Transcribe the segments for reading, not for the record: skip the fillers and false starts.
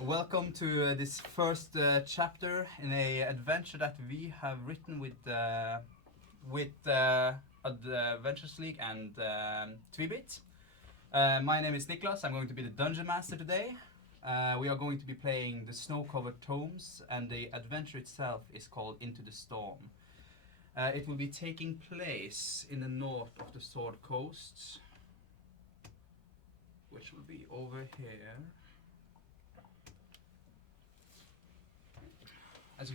Welcome to this first chapter in a adventure that we have written with Adventures League and Tweebit. My name is Niklas. I'm going to be the Dungeon Master today. We are going to be playing the Snow-Covered Tomes, and the adventure itself is called Into the Storm. It will be taking place in the north of the Sword Coast, which will be over here. As you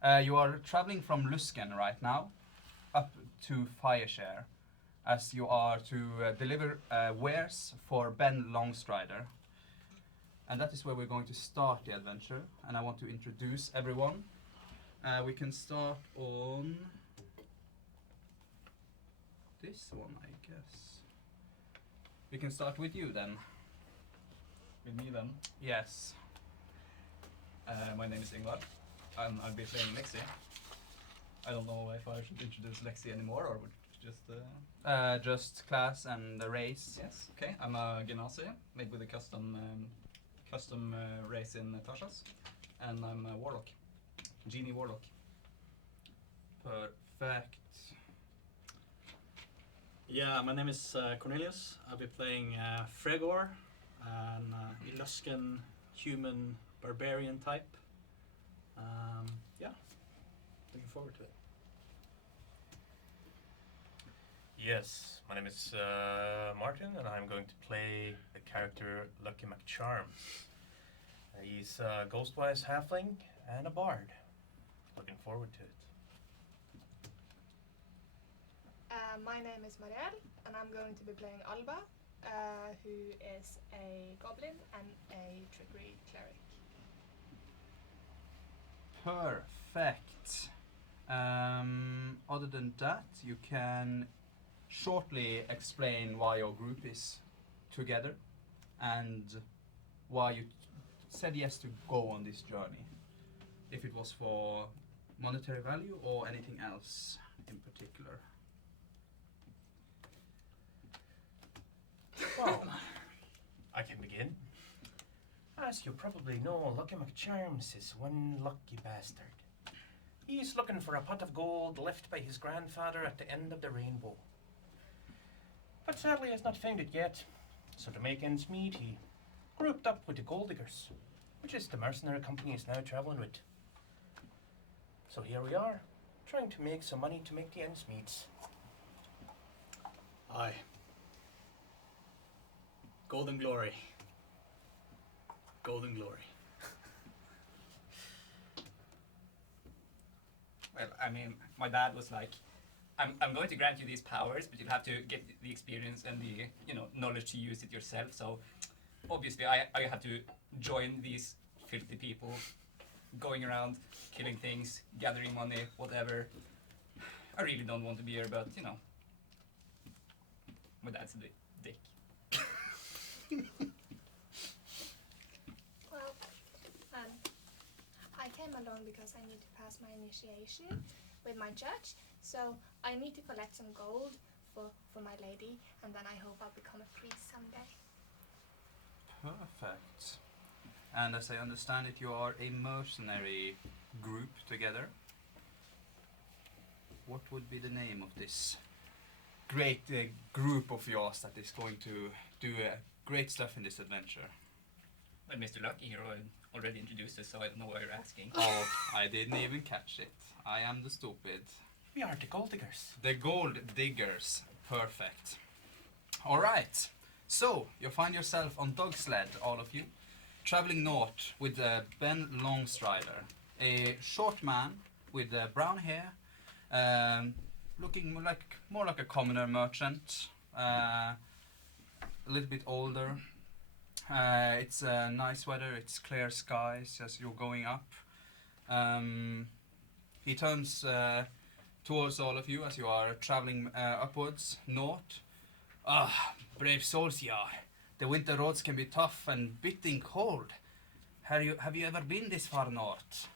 can you are traveling from Lusken right now up to Fireshare, as you are to deliver wares for Ben Longstrider. And that is where we're going to start the adventure, and I want to introduce everyone. We can start on this one, I guess. We can start with you then. With me then? Yes. My name is Ingvar, and I'll be playing Lexi. I don't know if I should introduce Lexi anymore, or just class and the race. Yes, okay. I'm a Genasi, made with a custom race in Tashas, and I'm a Warlock. Genie Warlock. Perfect. Yeah, my name is Cornelius. I'll be playing Fregor, an Eluskan human barbarian type. Yeah, looking forward to it. Yes, my name is Martin, and I'm going to play the character Lucky McCharms. He's a Ghostwise halfling and a bard. Looking forward to it. My name is Mariell, and I'm going to be playing Alba, who is a goblin and a trickery cleric. Perfect. Other than that, you can shortly explain why your group is together and why you said yes to go on this journey. If it was for monetary value or anything else in particular. Well, I can begin. As you probably know, Lucky McCharms is one lucky bastard. He's looking for a pot of gold left by his grandfather at the end of the rainbow. But sadly has not found it yet. So to make ends meet, he grouped up with the Gold Diggers, which is the mercenary company he's now traveling with. So here we are, trying to make some money to make the ends meet. Aye. Golden Glory. Golden Glory. Well, I mean, my dad was like, I'm going to grant you these powers, but you'll have to get the experience and the knowledge to use it yourself. So obviously I have to join these filthy people going around killing things, gathering money, whatever. I really don't want to be here, but my dad's a dick. Well, I came along because I need to pass my initiation with my judge, so I need to collect some gold for my lady, and then I hope I'll become a priest someday. Perfect. And as I understand it, you are a mercenary group together. What would be the name of this great group of yours that is going to do great stuff in this adventure? Well, Mr. Lucky here already introduced us, so I don't know why you're asking. Oh, I didn't even catch it. I am the stupid. We are the Gold Diggers. The Gold Diggers. Perfect. Alright. So, you find yourself on dog sled, all of you, traveling north with Ben Longstrider, a short man with brown hair, looking more like a commoner merchant, a little bit older. It's nice weather, it's clear skies as you're going up. He turns towards all of you as you are traveling upwards, north. Ah, brave souls ye are. The winter roads can be tough and biting cold. Have you ever been this far north?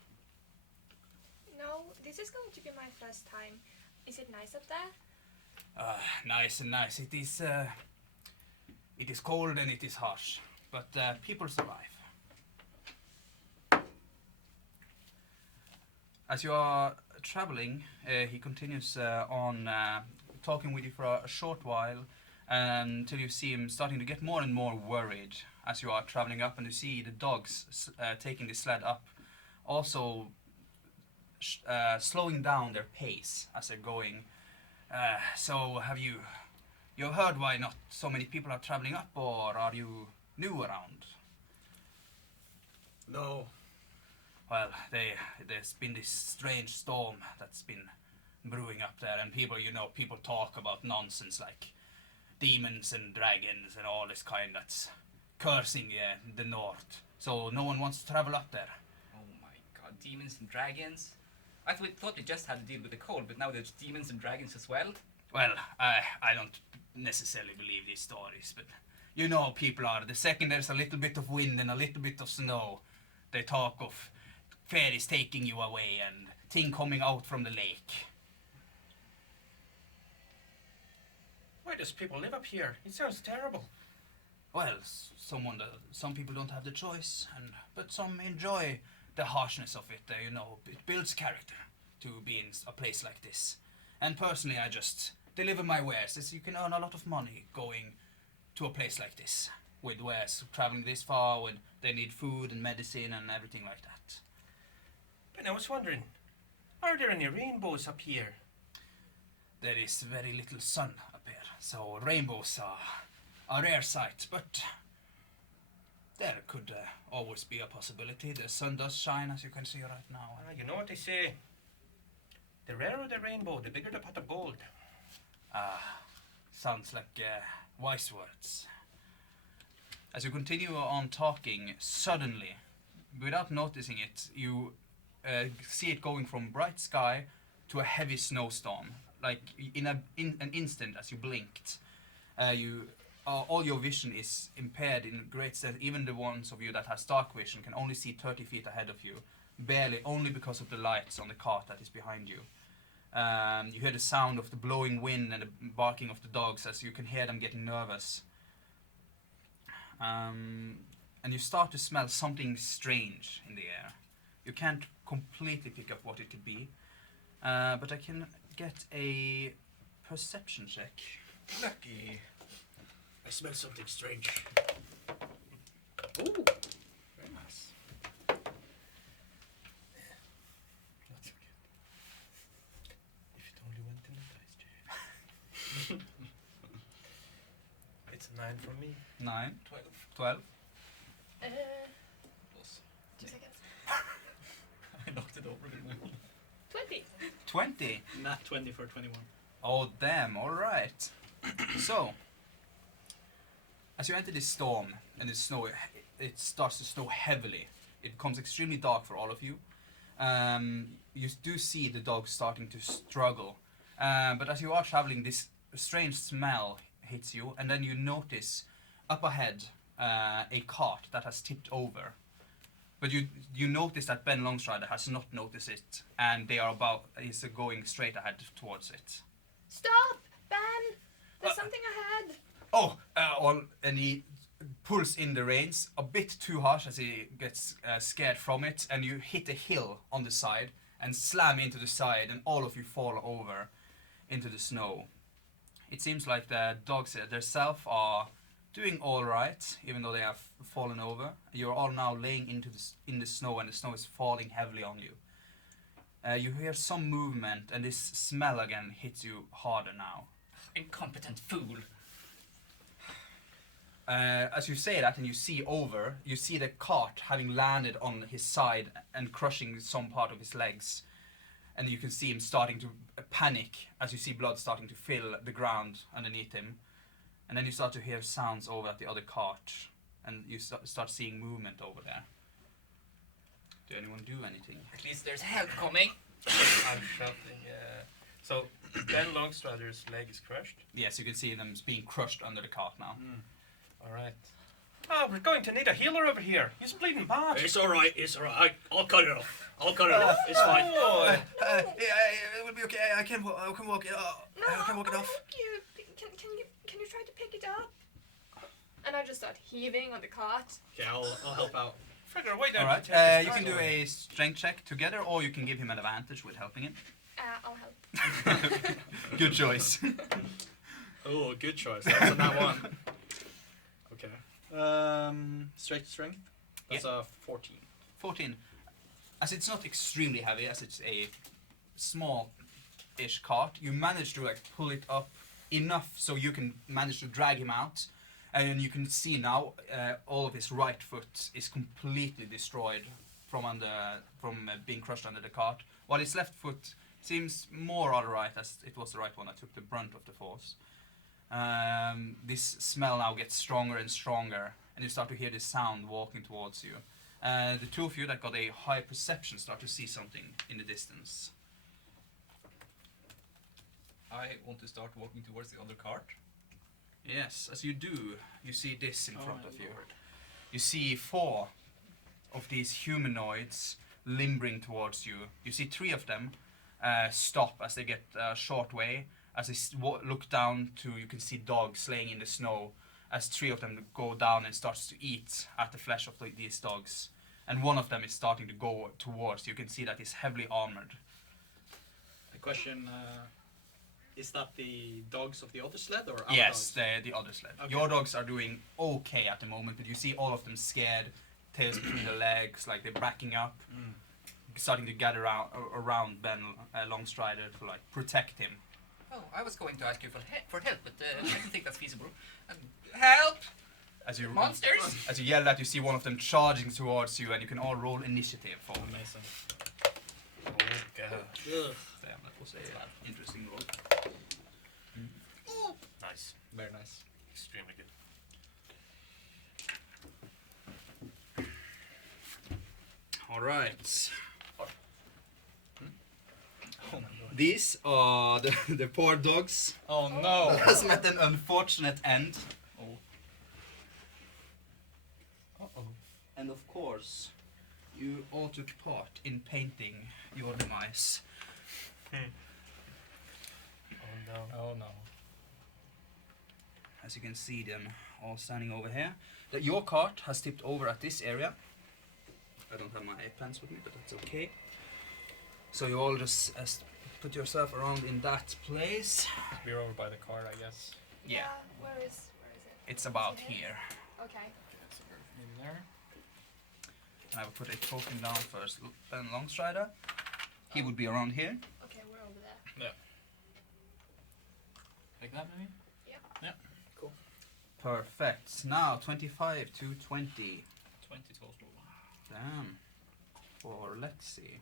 No, this is going to be my first time. Is it nice up there? Nice and nice. It is cold and it is harsh. but people survive. As you are traveling, he continues on talking with you for a short while until you see him starting to get more and more worried as you are traveling up, and you see the dogs taking the sled up, also slowing down their pace as they're going. So have you heard why not so many people are traveling up, or are you new around? No. Well, there's been this strange storm that's been brewing up there, and people talk about nonsense like demons and dragons and all this kind that's cursing the north. So no one wants to travel up there. Oh my god, demons and dragons? I thought we just had to deal with the cold, but now there's demons and dragons as well? Well, I don't necessarily believe these stories, but people are. The second there's a little bit of wind and a little bit of snow, they talk of fairies taking you away and thing coming out from the lake. Why does people live up here? It sounds terrible. Well, some people don't have the choice, but some enjoy the harshness of it. It builds character to be in a place like this. And personally, I just deliver my wares, as you can earn a lot of money going to a place like this with wares traveling this far when they need food and medicine and everything like that. And I was wondering, are there any rainbows up here? There is very little sun up here, so rainbows are a rare sight, but there could always be a possibility. The sun does shine, as you can see right now. You know what they say? The rarer the rainbow, the bigger the pot of gold. Sounds like wise words. As you continue on talking, suddenly, without noticing it, you see it going from bright sky to a heavy snowstorm. Like in an instant, as you blinked, all your vision is impaired in great sense. Even the ones of you that has dark vision can only see 30 feet ahead of you, barely, only because of the lights on the cart that is behind you. You hear the sound of the blowing wind and the barking of the dogs as you can hear them getting nervous. And you start to smell something strange in the air. You can't completely pick up what it could be, but I can get a perception check. Lucky. I smell something strange. Ooh, very nice. Not so good. If it only went in the dice jar. It's a 9 from me. 9, 12. 12. 2 seconds. I knocked it over. 20. 20. Not 20 for 21. Oh, damn, alright. So, as you enter this storm and it starts to snow heavily. It becomes extremely dark for all of you. You do see the dogs starting to struggle. But as you are traveling, this strange smell hits you, and then you notice up ahead a cart that has tipped over. But you notice that Ben Longstrider has not noticed it, and is going straight ahead towards it. Stop, Ben! There's something ahead. And he pulls in the reins a bit too harsh as he gets scared from it, and you hit a hill on the side and slam into the side, and all of you fall over into the snow. It seems like the dogs themselves are doing all right, even though they have fallen over. You're all now laying in the snow, and the snow is falling heavily on you. You hear some movement, and this smell again hits you harder now. Incompetent fool. As you say that and you see the cart having landed on his side and crushing some part of his legs. And you can see him starting to panic as you see blood starting to fill the ground underneath him. And then you start to hear sounds over at the other cart, and you start seeing movement over there. Do anyone do anything? At least there's help coming. I'm shouting. So Ben Longstrider's leg is crushed. Yes, you can see them being crushed under the cart now. All right. Oh, we're going to need a healer over here. He's bleeding bad. It's alright. I'll cut it off. It's fine. Yeah, it will be okay. I can walk it. No, I can walk it I'll off. help you. Can you try to pick it up? And I just start heaving on the cart. Okay, I'll help out. Frigger, why don't Alright, you take you this can do away? a strength check together, or you can give him an advantage with helping him. I'll help. Good choice. Oh, good choice. That's on that one. Okay. Strength. That's a 14. 14. As it's not extremely heavy, as it's a small-ish cart, you manage to like pull it up enough so you can manage to drag him out, and you can see now all of his right foot is completely destroyed from being crushed under the cart, while his left foot seems more alright, as it was the right one that took the brunt of the force. This smell now gets stronger and stronger, and you start to hear this sound walking towards you. The two of you that got a high perception start to see something in the distance. I want to start walking towards the other cart. Yes, as you do, you see this in front my of you. lord. You see 4 of these humanoids limbering towards you. You see 3 of them stop as they get a short way. As they look down you can see dogs laying in the snow. As 3 of them go down and starts to eat at the flesh of these dogs. And one of them is starting to go towards. You can see that he's heavily armored. A question, is that the dogs of the other sled or our Yes, dogs? the other sled. Okay. Your dogs are doing okay at the moment, but you see all of them scared, tails between the legs, like they're backing up, starting to gather around Ben Longstrider to like protect him. Oh, I was going to ask you for help, but I don't think that's feasible. Help! As you Monsters! As you yell that, you see one of them charging towards you, and you can all roll initiative for me. Amazing. Oh, God. Ugh. Damn, that was a interesting roll. Nice. Very nice. Extremely good. All right. Oh my god. These are the poor dogs. Oh no! That has met an unfortunate end. Uh-oh. And of course, you all took part in painting your demise. Oh, no. Oh no. As you can see them all standing over here. Your cart has tipped over at this area. I don't have my pants with me, but that's okay. So you all just put yourself around in that place. We're over by the car, I guess. Yeah. Where is it? It's about Is it here. Okay. Maybe there. I will put a token down first. Ben Longstrider. He would be around here. Okay, we're over there. Like that, maybe? Perfect. Now 25 to 20. 20 total. Damn. For Lexi.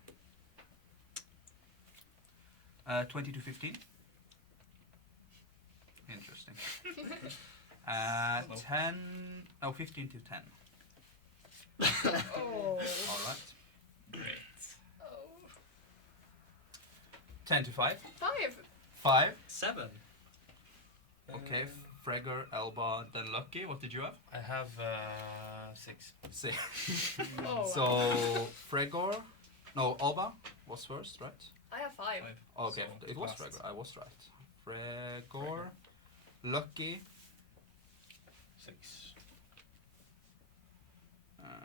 20 to 15. Interesting. 10. Oh, 15 to 10. Oh. Alright. Great. Oh. 10 to 5. 5. 5. 7. Okay. Fregor, Elba, then Lucky. What did you have? I have 6. 6. Oh. So, Fregor. No, Alba was first, right? I have 5. Okay, So, it was last. Fregor. I was right. Fregor, Lucky, 6.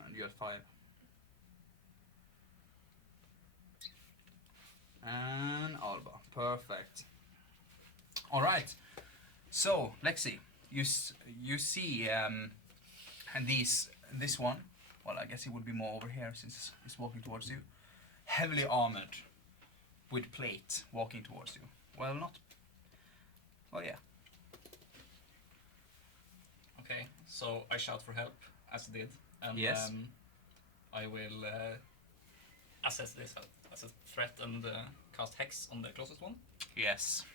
and you had 5. And Alba. Perfect. All right. So, Lexi, you see, and this one. Well, I guess he would be more over here since he's walking towards you. Heavily armored, with plate, walking towards you. Well, not. Oh yeah. Okay, so I shout for help, as I did, and Yes. I will assess this as a threat and cast Hex on the closest one, Yes.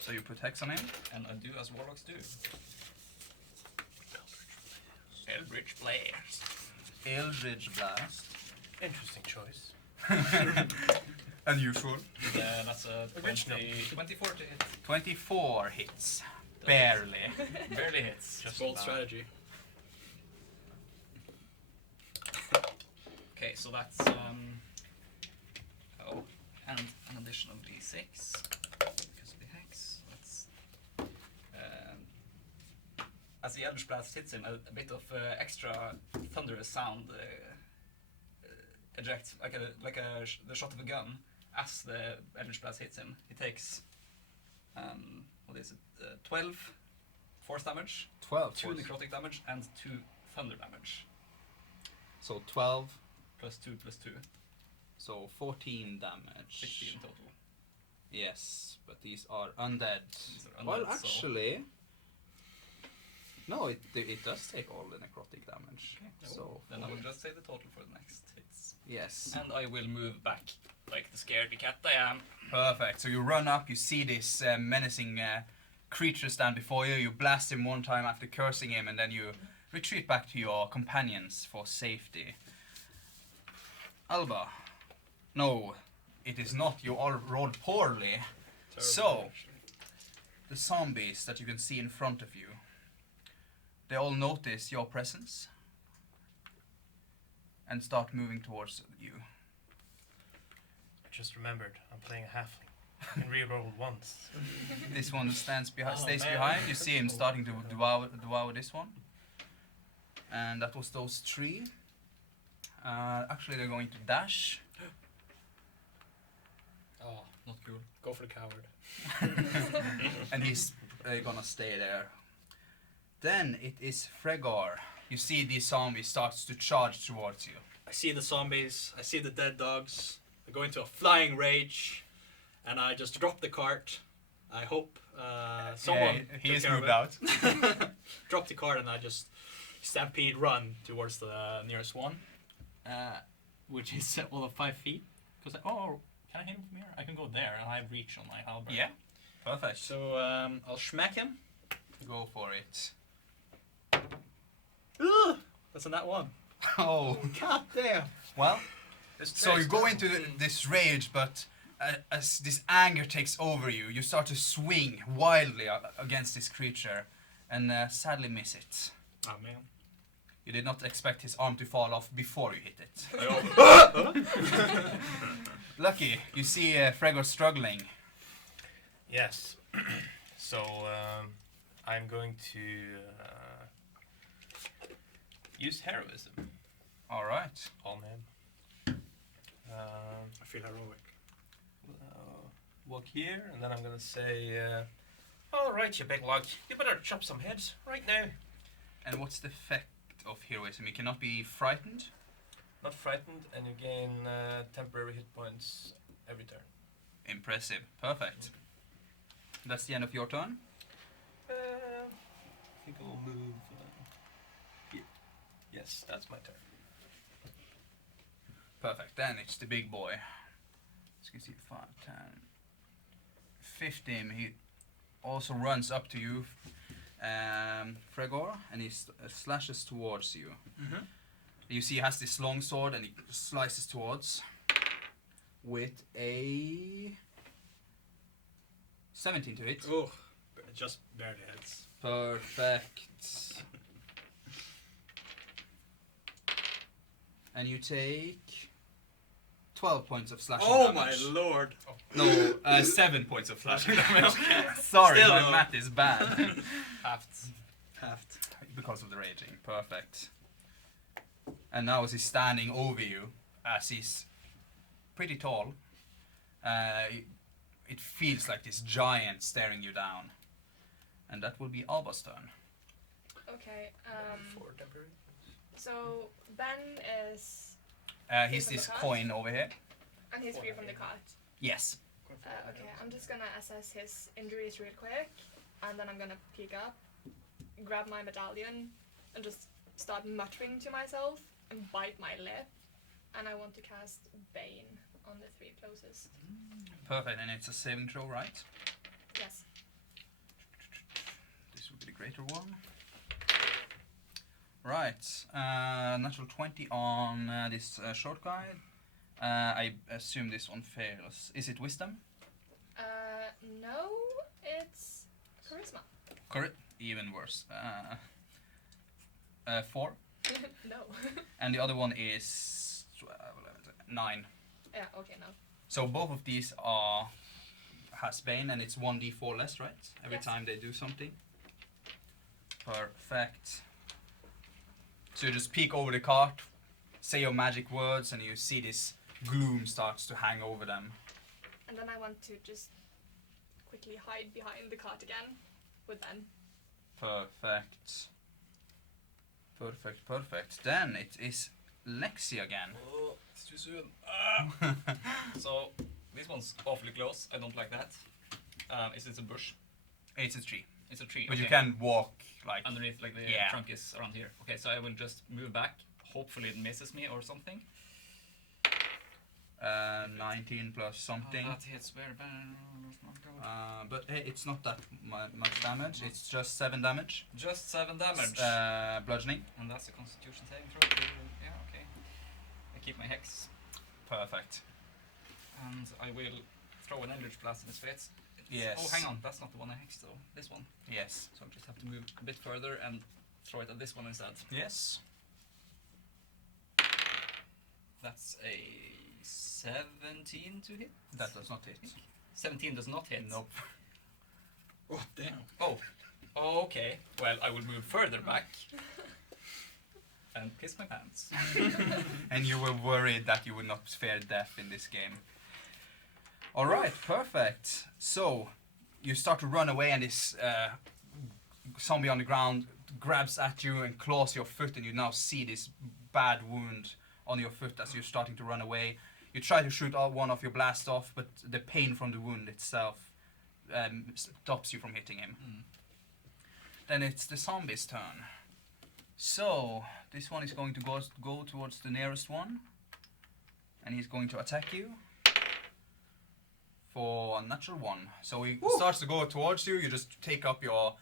So you put hex on him. and I do as warlocks do. Eldritch Blast. Eldritch Blast. Interesting choice. Unusual. That's a 24 to hit. 24 hits. Barely. Barely hits. Just bold strategy. Okay, so that's and an additional d6 because of the hex. That's as the Eldritch Blast hits him, a bit of extra thunderous sound ejects, the shot of a gun. As the Eldritch Blast hits him, he takes, 12 force damage, 12 2 force. necrotic damage, and 2 thunder damage. So 12, Plus 2, plus 2. so 14 damage. 16 in total. Yes, but these are undead. These are Well, undead, so- actually, no, it does take all the necrotic damage. Okay. So Then I will just say the total for the next hits. yes, And I will move back like the scaredy cat I am. perfect. So you run up, you see this menacing creature stand before you. You blast him one time after cursing him, and then you retreat back to your companions for safety. Alba, no, it is not. You all rolled poorly. So, the zombies that you can see in front of you, they all notice your presence and start moving towards you. I just remembered, I'm playing a halfling. I can reroll once. This one stays Oh, stays man. behind. You see him starting to devour this one. And that was those 3. Actually, they're going to dash. Oh, Not cool. go for the coward. And he's gonna stay there. Then it is Fregor. You see these zombies starts to charge towards you. I see the zombies, I see the dead dogs. I go into a flying rage, and I just drop the cart. I hope someone he took is care of moved it. out. Drop the cart, and I just stampede run towards the nearest one, which is all of 5 feet. Because can I hit him from here? I can go there, and I have reach on my halberd. Yeah, perfect. So I'll schmack him. Go for it. Ugh, that's a nat 1. Oh, God damn. well. This So you trace go doesn't into seem- this rage, but as this anger takes over you, you start to swing wildly against this creature, and sadly miss it. Oh man. You did not expect his arm to fall off before you hit it. Lucky, you see Fregor struggling. Yes. So I'm going to use heroism All right. on him. I feel heroic. Walk here, and then I'm gonna say, "All right, you big lug, you better chop some heads right now." And what's the effect of heroism? You cannot be frightened. Not frightened, and you gain temporary hit points every turn. Impressive. Perfect. That's the end of your turn. I think I'll move here. Yes, that's my turn. Perfect. Then it's the big boy. So you can see 5, 10, 15. He also runs up to you, Fregor, and he slashes towards you. Mm-hmm. You see he has this long sword and he slices towards with a 17 to hit. Oh, just barely hits. Perfect. And you take 12 points of slashing Oh damage. my lord. No, 7 points of slashing damage. Sorry, Still my though. math is bad. Half. Because of the raging. Perfect. And now as he's standing over you, as he's pretty tall, it feels like this giant staring you down. And that will be Alba's turn. Okay. 4 temporary. So Ben is, He's From the this cart? coin over here. and he's free from the cart. Yes. Okay, I'm just gonna assess his injuries real quick, and then I'm gonna peek up, grab my medallion, and just start muttering to myself and bite my lip. And I want to cast Bane on the 3 closest. Perfect, and it's a saving throw, right? Yes. This will be the greater one. Right, natural 20 on this short guy. I assume this one fails. Is it wisdom? No, it's charisma. Correct. Even worse. 4. No. And the other one is 9. Yeah, okay, no. So both of these has Bane, and it's 1d4 less, right? Every Yes. time they do something. Perfect. So you just peek over the cart, say your magic words, and you see this gloom starts to hang over them. And then I want to just quickly hide behind the cart again with Ben. Perfect. Perfect. Then it is Lexi again. Oh, it's too soon. So this one's awfully close. I don't like that. Is it a bush? It's a tree. It's a tree. But okay. you can walk like... Underneath, like the Yeah. trunk is around here. Okay, so I will just move back. Hopefully it misses me or something. 19 plus something. Oh, that hits very bad. But hey, it's not that much damage. It's just 7 damage. Just 7 damage. Bludgeoning. And that's a constitution saving throw. Yeah, okay. I keep my hex. Perfect. And I will throw an Eldritch Blast in his face. Yes. Oh, hang on. That's not the one I hexed though. This one. Yes. So I just have to move a bit further and throw it at this one instead. Yes. That's a 17 to hit. That does not hit. 17 does not hit. Nope. Oh, damn. Oh, okay. Well, I will move further back and piss my pants. And you were worried that you would not fear death in this game. Alright, perfect. So, you start to run away and this zombie on the ground grabs at you and claws your foot, and you now see this bad wound on your foot as you're starting to run away. You try to shoot one of your blasts off, but the pain from the wound itself stops you from hitting him. Then it's the zombie's turn. So, this one is going to go towards the nearest one, and he's going to attack you for a natural 1. So he starts to go towards you. You just take up your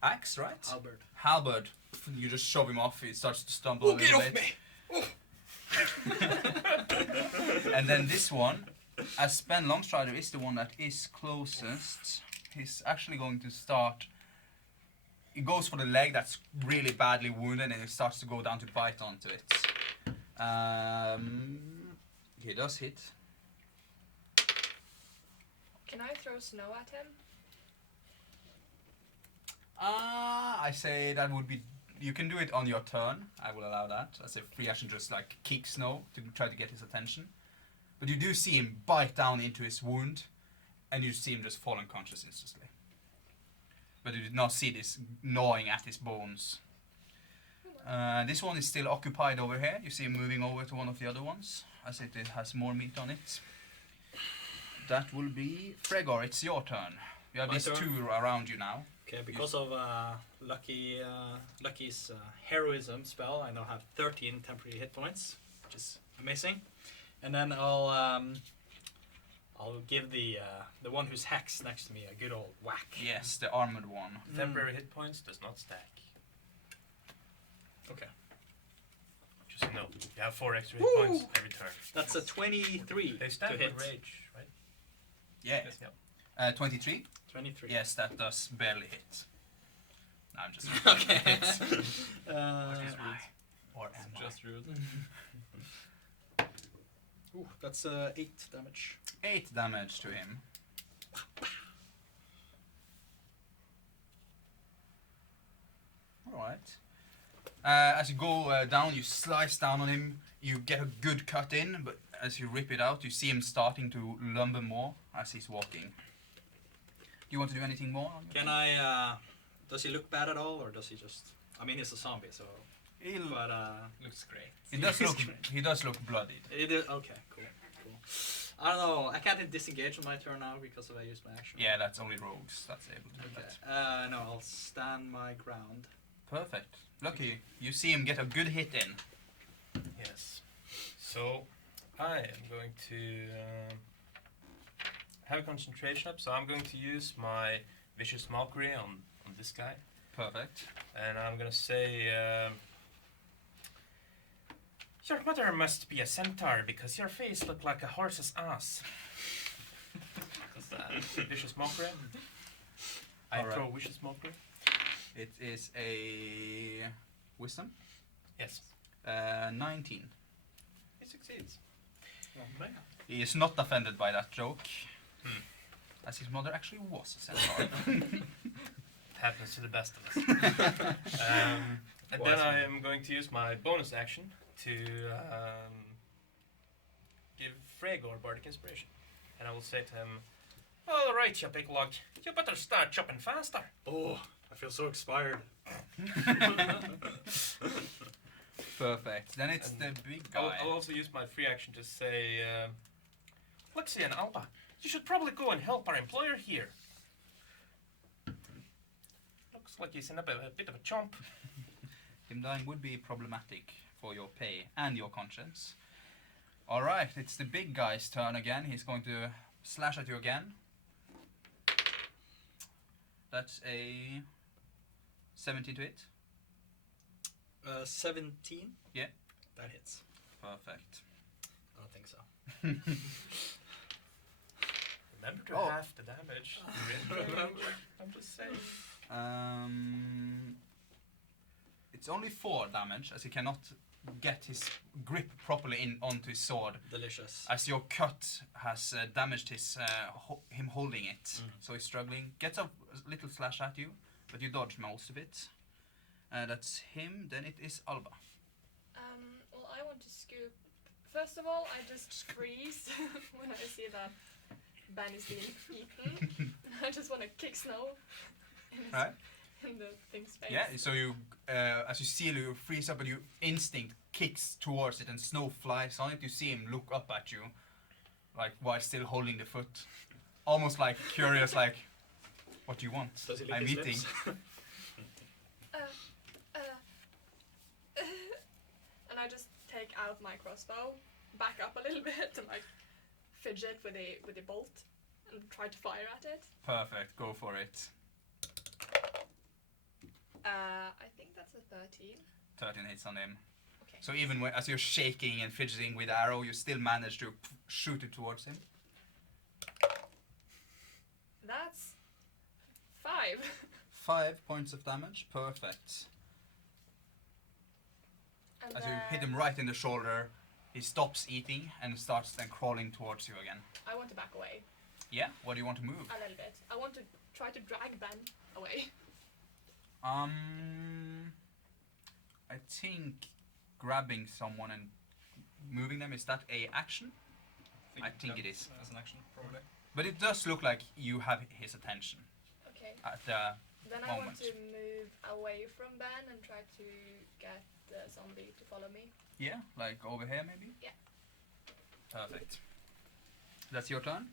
axe, right? Halberd. You just shove him off. He starts to stumble a little bit. Get off me! And then this one, as Ben Longstrider is the one that is closest, he's actually going to start. He goes for the leg that's really badly wounded, and he starts to go down to bite onto it. He does hit. Can I throw snow at him? I say that would be. You can do it on your turn. I will allow that. As a free action, just like kick snow to try to get his attention. But you do see him bite down into his wound, and you see him just fall unconscious instantly. But you did not see this gnawing at his bones. This one is still occupied over here. You see him moving over to one of the other ones, as it has more meat on it. That will be Fregor. It's your turn. You have My these turn? 2 around you now. Okay, because of Lucky's heroism spell, I now have 13 temporary hit points, which is amazing. And then I'll give the one who's hexed next to me a good old whack. Yes, the armored one. Temporary hit points does not stack. Okay. Just know. You have 4 extra hit points every turn. That's a 23 They to stack hit. with rage, right? Yeah. Yes, yeah. 23? 23. Yes, that does barely hit. No, I'm just Okay. Or am I? Just rude. Ooh, that's 8 damage. 8 damage to him. Alright. As you go down, you slice down on him. You get a good cut in, but as you rip it out, you see him starting to lumber more as he's walking. Do you want to do anything more? Can I, does he look bad at all, or does he just, I mean, he's a zombie, so, but, Looks great. He does look bloodied. okay, cool. I don't know, I can't disengage on my turn now because I used my action. Yeah, that's only rogues that's able to do Okay, that. no, I'll stand my ground. Perfect. Lucky. You see him get a good hit in. Yes. So, I am going to have a concentration up, so I'm going to use my Vicious Mockery on this guy. Perfect. And I'm going to say, your mother must be a centaur because your face looked like a horse's ass. That's Vicious Mockery. I Alright. throw Vicious Mockery. It is a wisdom. Yes. 19. It succeeds. Oh, man. He is not offended by that joke, as his mother actually was a centaur. happens to the best of us. And then I am going to use my bonus action to give Fregor Bardic Inspiration. And I will say to him, all right, you big log, you better start chopping faster. Oh, I feel so inspired. Perfect. Then it's the big guy. I'll also use my free action to say, Lexi and Alba, you should probably go and help our employer here. Looks like he's in a bit of a chomp. Him dying would be problematic for your pay and your conscience. Alright, it's the big guy's turn again. He's going to slash at you again. That's a 17 to hit. 17? Yeah. That hits. Perfect. I don't think so. Remember to half the damage. Remember. I'm just saying. It's only 4 damage, as he cannot get his grip properly in onto his sword. Delicious. As your cut has damaged his him holding it, so he's struggling. Gets a little slash at you, but you dodge most of it. That's him. Then it is Alba. Well, I want to scoop. First of all, I just freeze when I see that Ben is being eaten. I just want to kick snow in, in the thing's face. Yeah. So you, as you see, you freeze up, and your instinct kicks towards it, and snow flies on it. You see him look up at you, like while still holding the foot, almost like curious, like, "What do you want? Does he lick I'm his eating." lips? And I just take out my crossbow, back up a little bit, and like fidget with the bolt, and try to fire at it. Perfect. Go for it. I think that's a 13. 13 hits on him. Okay. So even when, as you're shaking and fidgeting with the arrow, you still manage to shoot it towards him. That's 5. 5 points of damage. Perfect. And As you hit him right in the shoulder, he stops eating and starts then crawling towards you again. I want to back away Yeah, what do you want to move? a little bit. I want to try to drag Ben away. I think grabbing someone and moving them, is that a action? I think it is. As an action, probably. But it does look like you have his attention Okay. at the Then I want moment. to move away from Ben and try to get the zombie to follow me. Yeah, like over here maybe? Yeah. Perfect. That's your turn.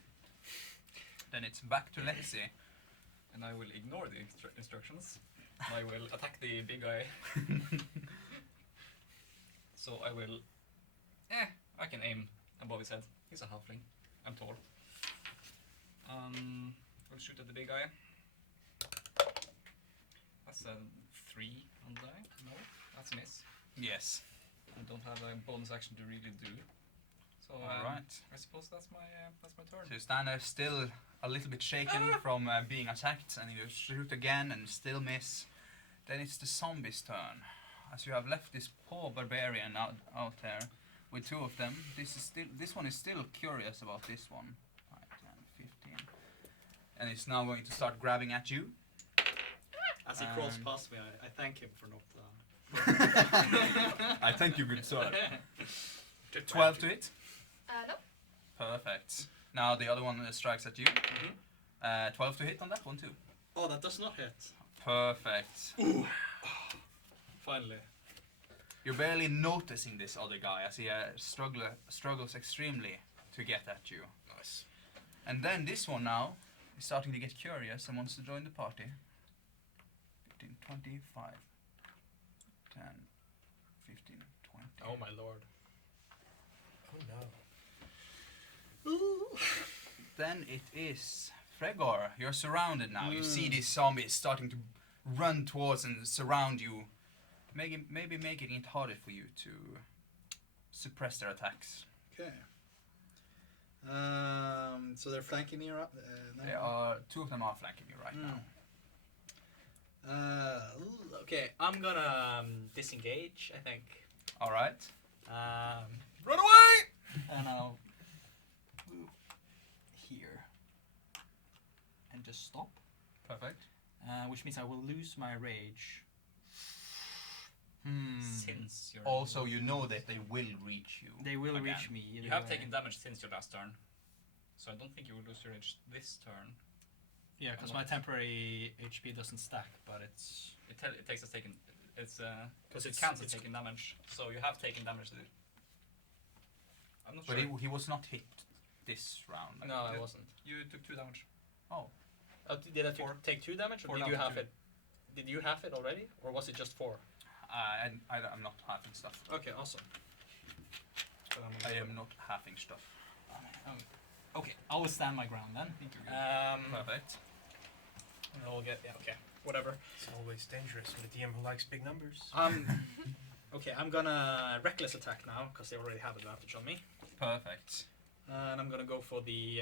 Then it's back to Lexi. And I will ignore the instructions. I will attack the big guy. So I will... I can aim above his head. He's a halfling. I'm tall. I'll shoot at the big guy. That's a 3 on die. No, that's a miss. Yes. I don't have a bonus action to really do. So Alright. I suppose that's my turn. So you stand there still a little bit shaken from being attacked, and you shoot again and still miss. Then it's the zombie's turn. As you have left this poor barbarian out there with 2 of them, this one is still curious about this one. 5, 10, 15. And it's now going to start grabbing at you. As he crawls past me, I thank him for not... I thank you, good sir. 12 to hit. No. Perfect. Now the other one strikes at you. 12 to hit on that one too. Oh, that does not hit. Perfect. Finally. You're barely noticing this other guy as he struggles extremely to get at you. Nice. And then this one now is starting to get curious and wants to join the party. 15, 25, 10, 15, 20. Oh my lord. Oh no. Then it is Fregor. You're surrounded now. You see these zombies starting to run towards and surround you. Maybe making it harder for you to suppress their attacks. Okay. So they're flanking me now? There are 2 of them are flanking you right now. Okay, I'm gonna disengage, I think. Alright. Run away! And I'll move here and just stop. Perfect. which means I will lose my rage. Since you're Also, you know that they will reach you. They will Again. reach me. you have taken damage since your last turn, so I don't think you will lose your rage this turn. Yeah, because my temporary HP doesn't stack, but it's It takes as taken. It's because it counts as taking damage, so you have taken damage. I'm not But sure. he was not hit this round. No, I wasn't. You took 2 damage. Oh, Did I take 2 damage, or 4 did down you to have 2. it? Did you have it already, or was it just 4? I'm not halving stuff. Okay, awesome. I am not halving stuff. Okay, I will stand my ground then. Perfect. I'll get okay, whatever. It's always dangerous with a DM who likes big numbers. Okay, I'm gonna reckless attack now because they already have advantage on me, Perfect. and I'm gonna go for the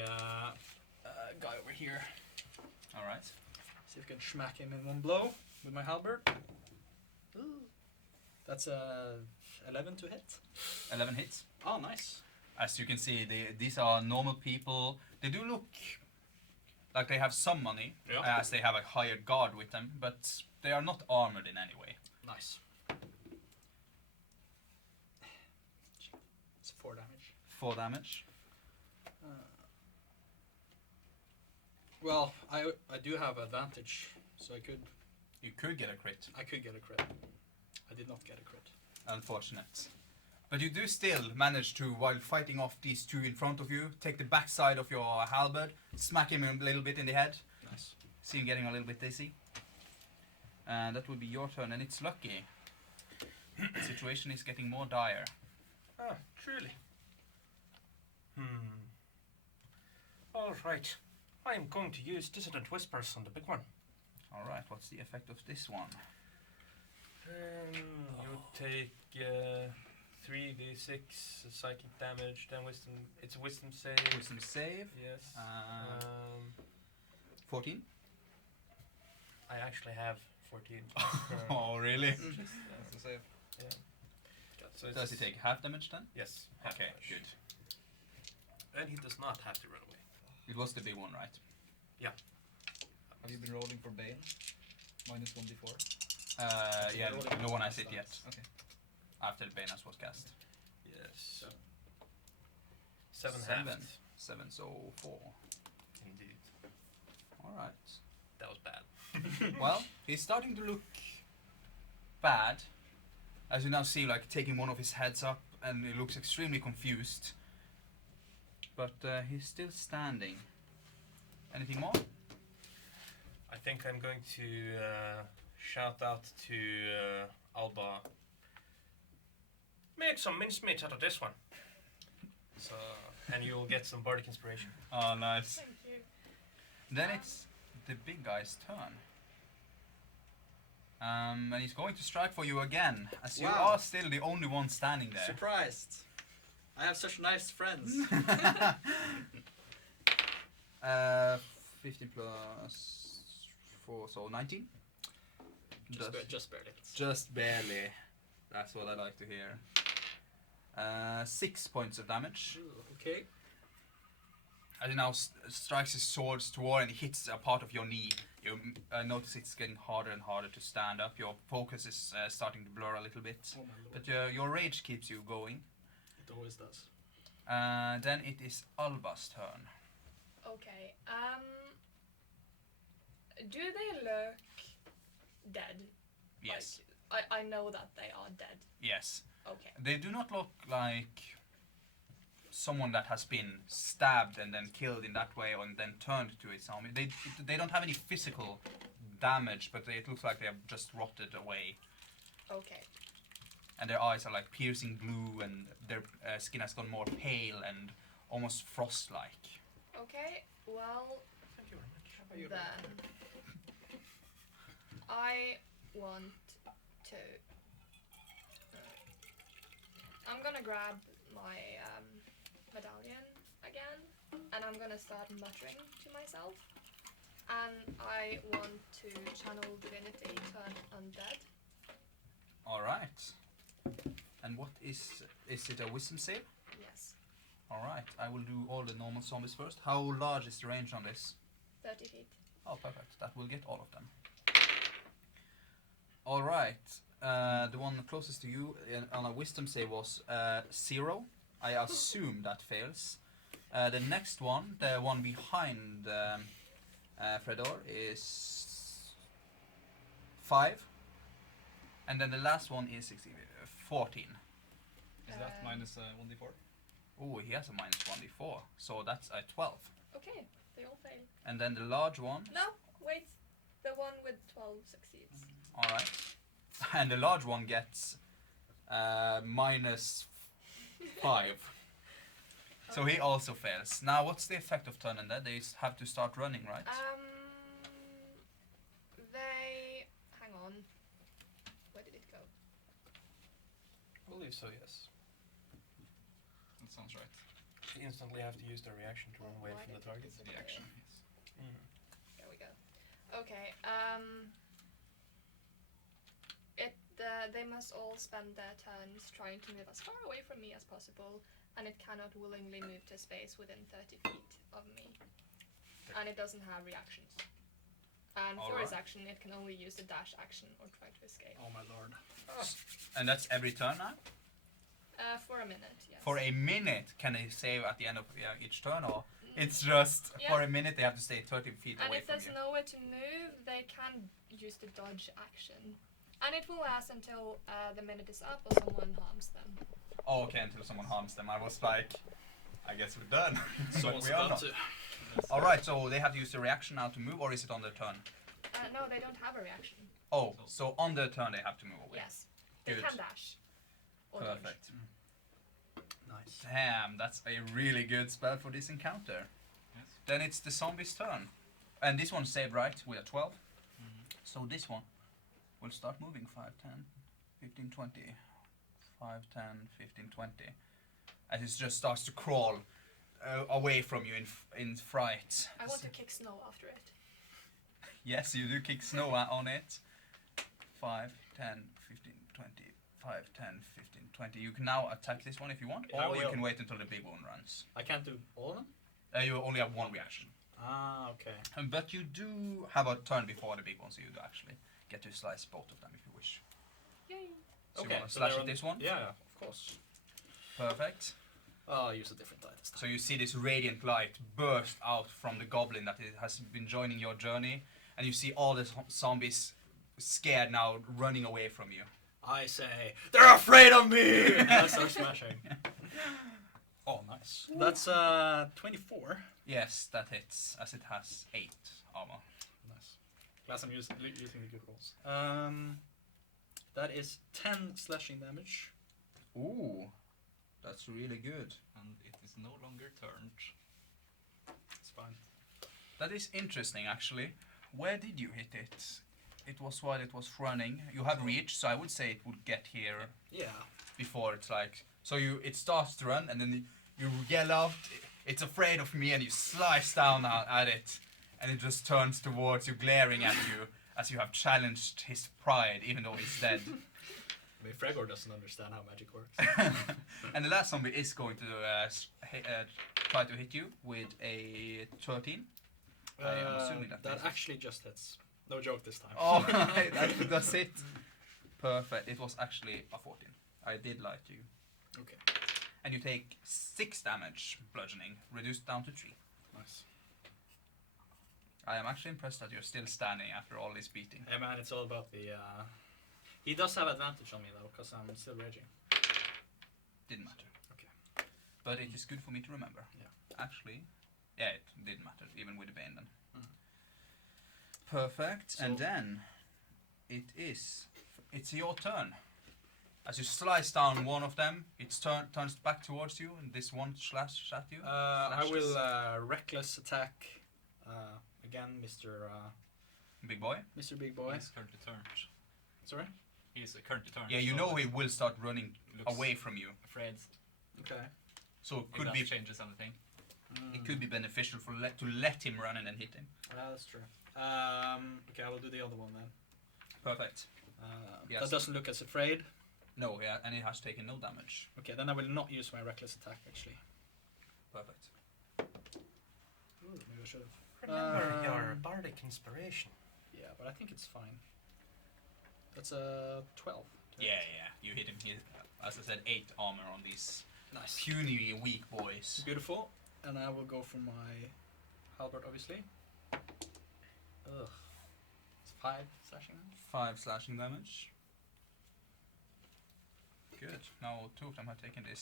guy over here. All right. See if I can smack him in one blow with my halberd. Ooh. That's 11 to hit. 11 hits. Oh, nice. As you can see, these are normal people. They do look like they have some money, Yeah. as they have a hired guard with them, but they are not armored in any way. Nice. It's 4 damage. 4 damage. Well, I do have advantage, so You could get a crit. I could get a crit. I did not get a crit. Unfortunate. But you do still manage to, while fighting off these two in front of you, take the backside of your halberd, smack him a little bit in the head. Nice. See him getting a little bit dizzy. And that will be your turn, and it's lucky. The situation is getting more dire. Ah, truly. All right. I'm going to use Dissident Whispers on the big one. Alright, what's the effect of this one? You take 3d6 psychic damage, then wisdom. It's a wisdom save. Wisdom save. Yes. 14. I actually have 14. Oh, really? That's a save. Yeah. So Does he take half damage then? Yes. half Okay, damage. good. And he does not have to run away. It was the big one, right? Have you been rolling for Bane? -1 before. Yeah, no one has it yet. Okay. After the Banas was cast. Yes. 7 7. halved. 7, so 4. Indeed. Alright. That was bad. Well, he's starting to look bad. As you now see, like, taking one of his heads up, and he looks extremely confused. But he's still standing. Anything more? I think I'm going to shout out to Alba. Make some mincemeat out of this one. So, and you'll get some bardic inspiration. Oh, nice. Thank you. Then it's the big guy's turn. And he's going to strike for you again, as you Wow. are still the only one standing there. Surprised. I have such nice friends. 15 plus 4, so 19? Just barely. Just barely. That's what I like to hear. 6 points of damage. Okay. As he now strikes his swords toward and hits a part of your knee. You notice it's getting harder and harder to stand up. Your focus is starting to blur a little bit. Oh my lord. But your rage keeps you going. It always does. Then it is Alba's turn. Okay. Do they look dead? Yes. Like, I know that they are dead. Yes. Okay. They do not look like someone that has been stabbed and then killed in that way and then turned to its army. They don't have any physical damage, but it looks like they have just rotted away. Okay. And their eyes are like piercing blue, and their skin has gone more pale and almost frost-like. Okay. Well, Thank you very much. then I want to. I'm gonna grab my medallion again, and I'm gonna start muttering to myself. And I want to channel divinity, turn undead. All right. And what is it? A wisdom save? Yes, All right. I will do all the normal zombies first. How large is the range on this? 30 feet. Oh, perfect. That will get all of them. All right. The one closest to you on a wisdom save was 0. I assume that fails. The next one, the one behind Fredor, is 5. And then the last one is 14. Is that minus 1d4? Oh, he has a minus 1d4. So that's a 12. Okay, they all fail. And then the large one. No, wait. The one with 12 succeeds. Alright. And the large one gets minus 5. So he also fails. Now, what's the effect of turn and that? They have to start running, right? They... Hang on. Where did it go? I believe so, yes. That sounds right. They instantly have to use their reaction to run away Why from the did target. it The disappear? action, yes. There we go. Okay, they must all spend their turns trying to move as far away from me as possible, and it cannot willingly move to space within 30 feet of me. And it doesn't have reactions. And for its action, it can only use the dash action or try to escape. Oh my lord. And that's every turn now? For a minute, yes. For a minute, can they save at the end of each turn, or it's just for a minute they have to stay 30 feet and away if from there's you? nowhere to move, they can use the dodge action. And it will last until the minute is up or someone harms them. Oh, okay, until someone harms them. I was like, I guess we're done. But Someone's we are about not. to. Alright, so they have to use the reaction now to move, or is it on their turn? No, they don't have a reaction. Oh, so on their turn they have to move away. Yes. They Good. can dash. Or dodge. Perfect. Nice. Damn, that's a really good spell for this encounter. Yes. Then it's the zombie's turn. And this one saved right with a 12. So this one will start moving 5, 10, 15, 20. 5, 10, 15, 20. As it just starts to crawl away from you in fright. I want to kick snow after it. Yes, you do kick snow on it. 5, 10, 15, 20. 5, 10, 15, 20. You can now attack this one if you want, or you can wait until the big one runs. I can't do all of them? You only have one reaction. Ah, okay. But you do have a turn before the big one, so you do actually get to slice both of them if you wish. Yay. So Okay, you want to so slash they're at this one? Yeah, of course. Perfect. I'll use a different die this time. So you see this radiant light burst out from the goblin that has been joining your journey, and you see all the zombies scared now running away from you. I say, they're afraid of me! And I start smashing. Oh, nice. That's 24. Yes, that hits, as it has 8 armor. Nice. Glad I'm using the good rolls. That is 10 slashing damage. Ooh, that's really good. And it is no longer turned. It's fine. That is interesting, actually. Where did you hit it? It was while it was running. You have reach, so I would say it would get here Yeah. before it's like... So it starts to run, and then you yell out, "It's afraid of me," and you slice down at it, and it just turns towards you, glaring at you, as you have challenged his pride, even though he's dead. I mean, Fregor doesn't understand how magic works. And the last zombie is going to try to hit you with a 13. I am assuming that that misses. actually just hits. No joke this time. Oh, that's it. Perfect. It was actually a 14. I did lie to you. Okay. And you take 6 damage bludgeoning, reduced down to 3. Nice. I am actually impressed that you're still standing after all this beating. Hey man, it's all about the... He does have advantage on me though, because I'm still raging. Didn't matter. Okay. But it is good for me to remember. Yeah. Actually, yeah, it didn't matter, even with the bane then. Mhm. Perfect. And So- then it's your turn. As you slice down one of them, it turns back towards you, and this one slashes at you. I Slashes. will reckless attack again, Mr. Big boy. Mr. Big Boy. He's currently turned. Sorry? He's currently turned. Yeah, you so know he will start running looks away from you. afraid. Okay. So it If could that be changes anything. it could be beneficial to let him run and then hit him. Yeah, that's true. Okay, I will do the other one then. Perfect. Yes. That doesn't look as afraid. No, yeah, and it has taken no damage. Okay, then I will not use my reckless attack actually. Perfect. Ooh, maybe I should have. Remember your bardic inspiration. Yeah, but I think it's fine. That's a 12. Yeah, you hit him. He, as I said, 8 armor on these Nice. puny weak boys. Beautiful. And I will go for my halberd, obviously. Ugh. It's 5 slashing. 5 slashing damage. Good. Now 2 of them have taken the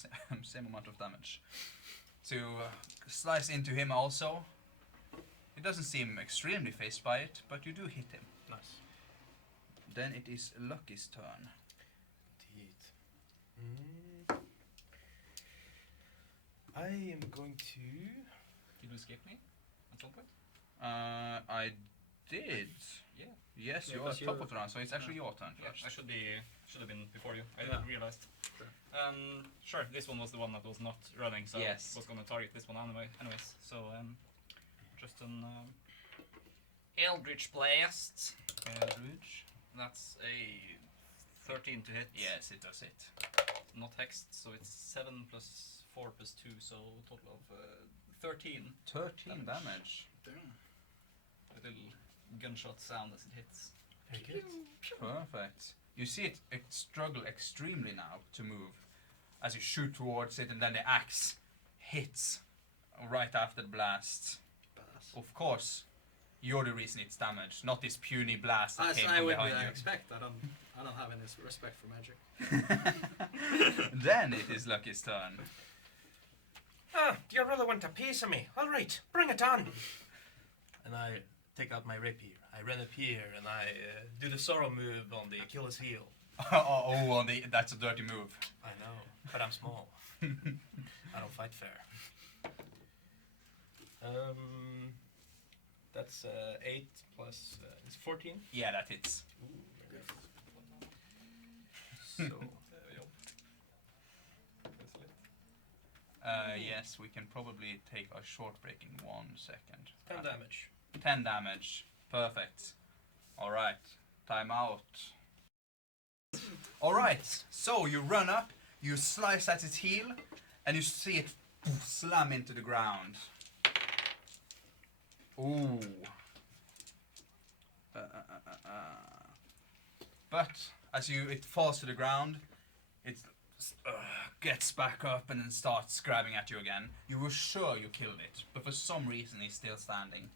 same amount of damage. So you slice into him also. It doesn't seem extremely phased by it, but you do hit him. Nice. Then it is Lucky's turn. Indeed. I am going to. Did you escape me at some point? I did. Yeah. Yes, Yeah, you're but top you're- of the round, so it's actually your turn Yeah, first. I should have been before you. I Yeah. realized. Sure. Sure. This one was the one that was not running, so Yes. I was gonna target this one anyways. So just an Eldritch Blast. Eldridge. That's a 13 to hit. Yes, it does hit. Not hexed, so it's 7 plus 4 plus 2, so a total of 13. 13 damage. Damn. A little gunshot sound as it hits. Very good. Perfect. You see it struggle extremely now to move as you shoot towards it, and then the axe hits right after the blast. Badass. Of course, you're the reason it's damaged, not this puny blast that As came I from would behind you. expect. I don't have any respect for magic. Then it is Lucky's turn. Ah, do you really want a piece of me? All right, bring it on. And I take out my rapier. I run up here and I do the sorrow move on the Achilles heel. That's a dirty move. I know, but I'm small. I don't fight fair. That's 8 plus it's 14. Yeah, that hits. Ooh, very good. So Yes, we can probably take a short break in 1 second. 10 damage. 10 damage. Perfect. Alright, time out. Alright, so you run up, you slice at its heel, and you see it slam into the ground. Ooh. But as it falls to the ground, it gets back up and then starts grabbing at you again. You were sure you killed it, but for some reason it's still standing.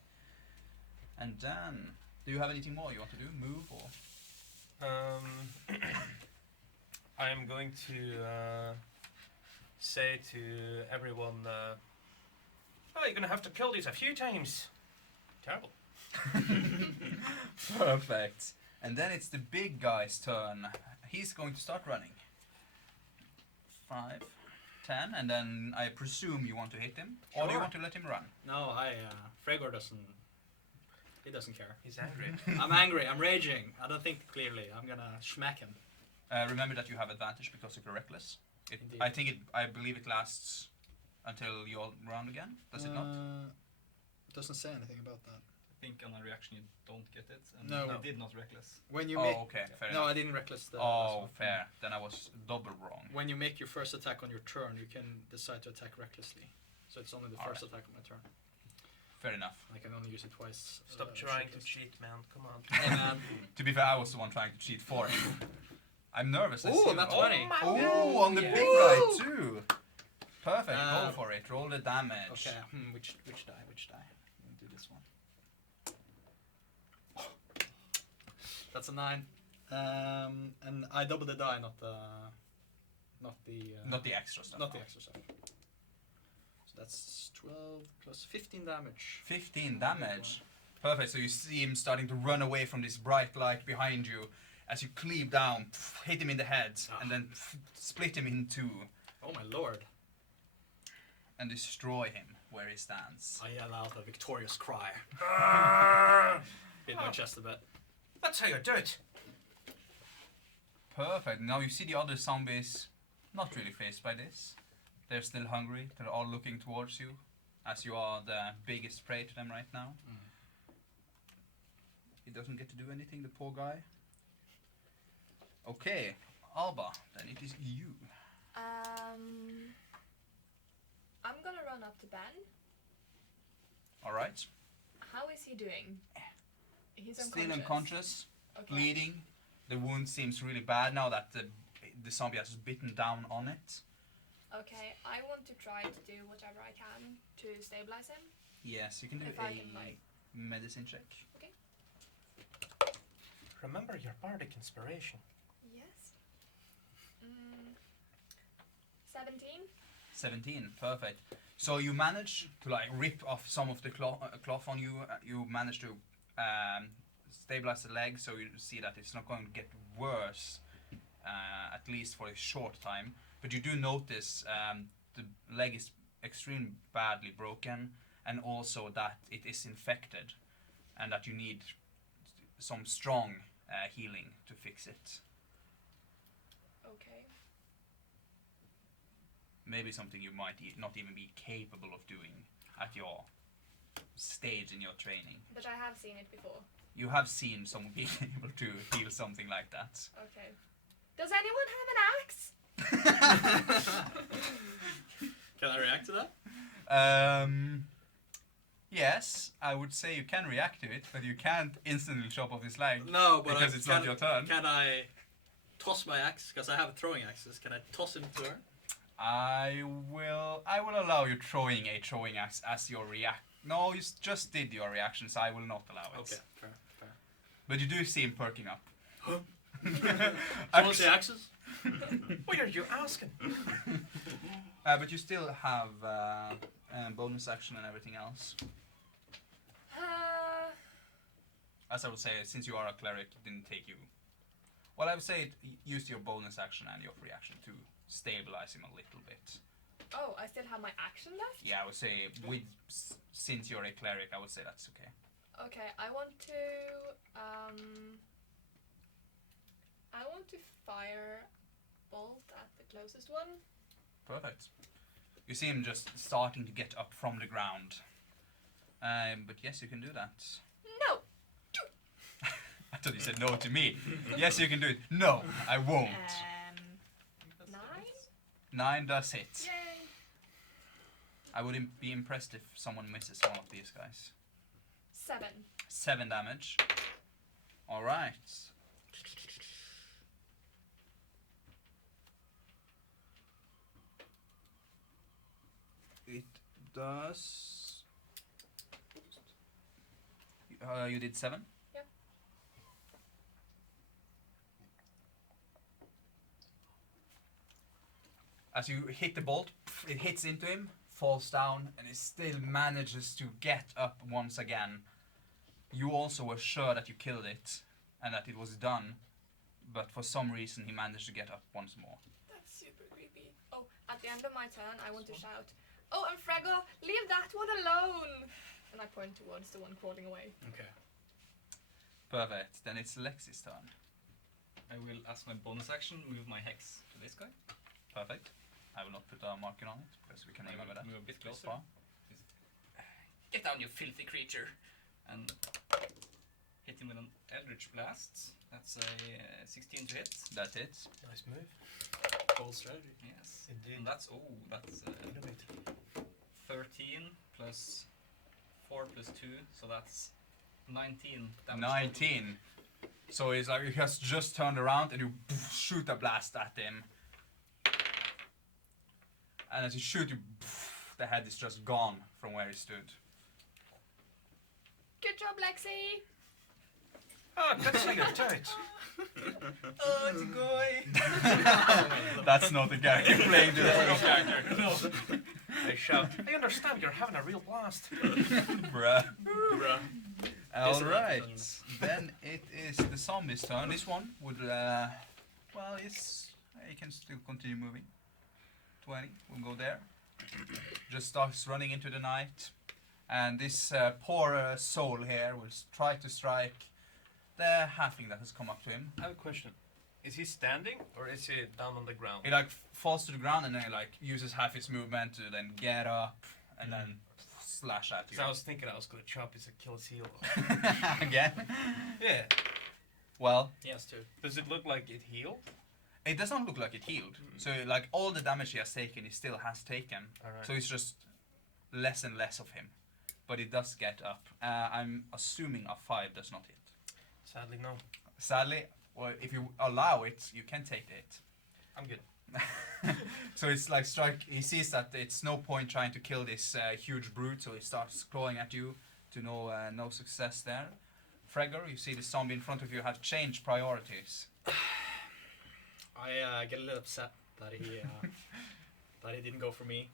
And then, do you have anything more you want to do? Move or? I am going to say to everyone, Oh, you're gonna have to kill these a few times. terrible. Perfect. And then it's the big guy's turn. He's going to start running. 5, 10, and then I presume you want to hit him, or do you Sure. want to let him run? No, Fregor doesn't. He doesn't care. He's angry. I'm angry. I'm raging. I don't think clearly. I'm gonna smack him. Remember that you have advantage because of your reckless. Indeed. I believe it lasts until you're round again. Does it not? It doesn't say anything about that. I think on a reaction you don't get it. And No. I did not reckless. When you make. Oh, okay, fair No, enough. I didn't reckless the. last Oh, one. fair. Then I was double wrong. When you make your first attack on your turn, you can decide to attack recklessly. So it's only the Alright. first attack on my turn. Fair enough. I can only use it twice. Stop trying to shitless. cheat, man. Come on. Hey man. To be fair, I was the one trying to cheat for him. I'm nervous. I Ooh, see that's you. funny. Oh, on the Yeah. big guy too. Perfect. Go for it. Roll the damage. Okay. Which die? Which die? I'm gonna do this one. That's a 9. And I double the die, not the. Not the extra stuff. Not the extra stuff. So that's 12 plus 15 damage. 15 damage. Perfect. So you see him starting to run away from this bright light behind you. As you cleave down, hit him in the head, and then split him in 2, Oh my lord. and destroy him where he stands. I yell out a victorious cry. Hit my chest a bit. That's how you do it. Perfect. Now you see the other zombies not really faced by this. They're still hungry. They're all looking towards you, as you are the biggest prey to them right now. He doesn't get to do anything, the poor guy. Okay, Alba, then it is you. I'm gonna run up to Ben. Alright. How is he doing? He's Still unconscious, Okay. bleeding. The wound seems really bad now that the zombie has bitten down on it. Okay, I want to try to do whatever I can to stabilize him. Yes, you can do If a I can, like... medicine check. Remember your bardic inspiration. Yes. 17. 17, perfect. So you manage to like rip off some of the cloth on you. You manage to stabilize the leg, so you see that it's not going to get worse, at least for a short time. But you do notice the leg is extremely badly broken, and also that it is infected, and that you need some strong healing to fix it. Okay. Maybe something you might not even be capable of doing at your stage in your training. But I have seen it before. You have seen someone being able to heal something like that. Okay. Does anyone have an axe? Can I react to that? Yes, I would say you can react to it, but you can't instantly chop off his leg. No, but because it's not your turn. Can I toss my axe? Because I have throwing axes. Can I toss him to her? I will allow you throwing a throwing axe as your react. No, you just did your reaction, so I will not allow it. Okay, fair. But you do see him perking up. Huh? Toss the axes? What are you asking? But you still have bonus action and everything else. As I would say, since you are a cleric, it didn't take you... Well, I would say use your bonus action and your free action to stabilize him a little bit. Oh, I still have my action left? Yeah, I would say, since you're a cleric, I would say that's okay. Okay, I want to fire bolt at the closest one. Perfect. You see him just starting to get up from the ground. But yes, you can do that. No! I thought you said no to me. Yes, you can do it. No, I won't. 9? 9 does hit. Yay! I would be impressed if someone misses one of these guys. 7. 7 damage. Alright. It does... you did 7? Yep. As you hit the bolt, it hits into him, falls down, and it still manages to get up once again. You also were sure that you killed it, and that it was done, but for some reason he managed to get up once more. That's super creepy. Oh, at the end of my turn, I want to shout, "Oh, and Frego, leave that one alone!" And I point towards the one crawling away. Okay. Perfect. Then it's Lexi's turn. I will, as my bonus action, move my hex to this guy. Perfect. I will not put a marking on it, because we can I aim will with that. move a bit This closer. far. Get down, you filthy creature! And hit him with an Eldritch Blast. That's a 16 to hit. That it. Nice move. Bold strategy. Yes. Indeed. And that's, Innovative. 13 plus 4 plus 2, so that's 19 damage. 19. So he's like, he has just turned around and you shoot a blast at him. And as you shoot, the head is just gone from where he stood. Good job, Lexi! Ah, good see you tight. Oh, it's a guy! That's not the guy you're playing, the character. No. They shout, I understand you're having a real blast. Bruh. Bruh. Alright. Then it is the zombie's turn. This one would, well, he can still continue moving. 20, we'll go there. Just starts running into the night. And this poor soul here will try to strike the halfling that has come up to him. I have a question. Is he standing or is he down on the ground? He like falls to the ground and then like uses half his movement to then get up and then slash at you. Because I was thinking I was going to chop his Achilles heel. Again? Yeah. Well, Yes, too. Does it look like it healed? it doesn't look like it healed. So like all the damage he has taken, he still has taken. Alright. So it's just less and less of him. But it does get up. I'm assuming a 5 does not hit. Sadly, no. Sadly, or if you allow it, you can take the hit. I'm good. So it's like strike. He sees that it's no point trying to kill this huge brute, so he starts clawing at you. To no success there. Fregor, you see the zombie in front of you have changed priorities. I get a little upset that he didn't go for me,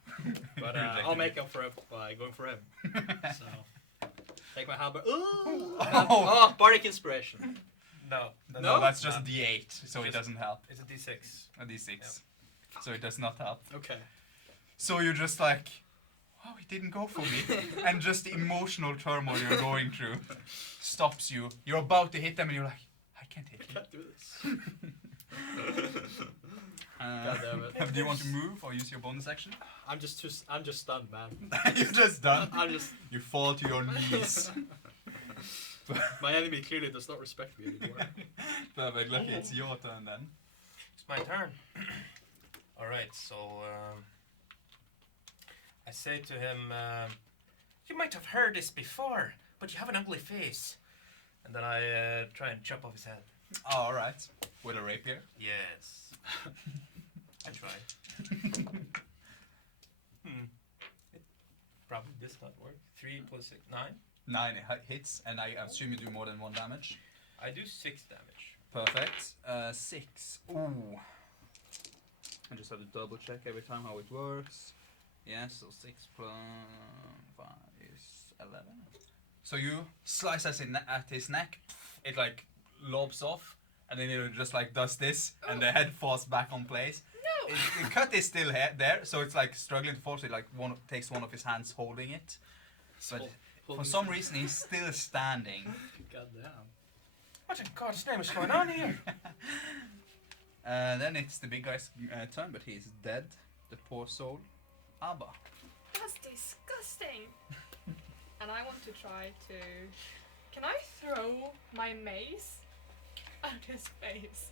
but I'll make up for it by going for him. So take my halberd. Ooh! Oh, bardic inspiration. No. No, that's just a D8, so it doesn't help. It's a D6. A D6, so it does not help. Okay. So you're just like, oh, he didn't go for me, and just the emotional turmoil you're going through stops you. You're about to hit them, and you're like, I can't hit I you. can't do this. God damn it. Do you want to move or use your bonus action? I'm just stunned, man. You're just done. I'm just. You fall to your knees. My enemy clearly does not respect me anymore. Perfect. Lucky it's your turn then. It's my turn. All right. So I say to him, "You might have heard this before, but you have an ugly face." And then I try and chop off his head. All right. With a rapier. Yes. I try. It probably does not work. 3 plus 6, 9. 9 hits, and I assume you do more than 1 damage. I do 6 damage. Perfect. 6. Ooh. I just have to double check every time how it works. Yeah, so 6 plus 5 is 11. So you slice at his neck, it like lobs off, and then it just like does this, and the head falls back on place. No! The cut is still there, so it's like struggling to fall, so it like takes one of his hands holding it. But for some reason he's still standing. God damn. What in God's name is going on here? Then it's the big guy's turn, but he's dead. The poor soul. Abba. That's disgusting. And I want to try to. Can I throw my mace at his face?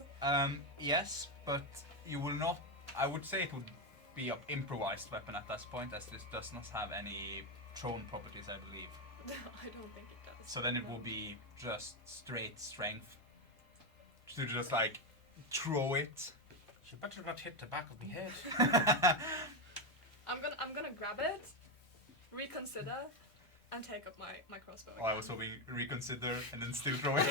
Yes, but you will not. I would say it would be an improvised weapon at this point, as this does not have any thrown properties, I believe. I don't think it does. So then it will be just straight strength to just like throw it. You better not hit the back of my head. I'm gonna grab it, reconsider, and take up my crossbow. Oh, I was hoping reconsider and then still throw it.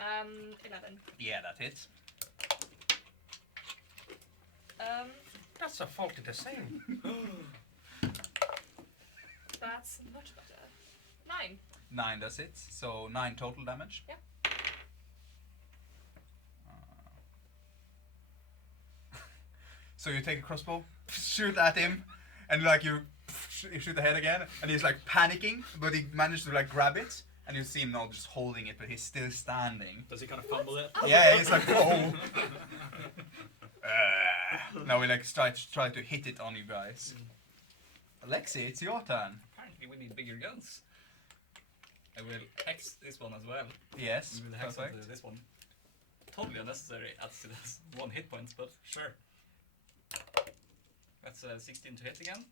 11. Yeah, that hits. That's a faulty the same. That's much better. 9. 9 does hit, so 9 total damage. Yeah. So you take a crossbow, shoot at him, and like you shoot the head again, and he's like panicking, but he managed to like grab it, and you see him now just holding it, but he's still standing. Does he kind of fumble it? Yeah, he's like, oh. Now we like try to hit it on you guys. Alexi, it's your turn. Apparently we need bigger guns. I will hex this one as well. Yes, We will hex perfect. onto this one. Totally unnecessary as it has 1 hit point, but sure. That's 16 to hit again.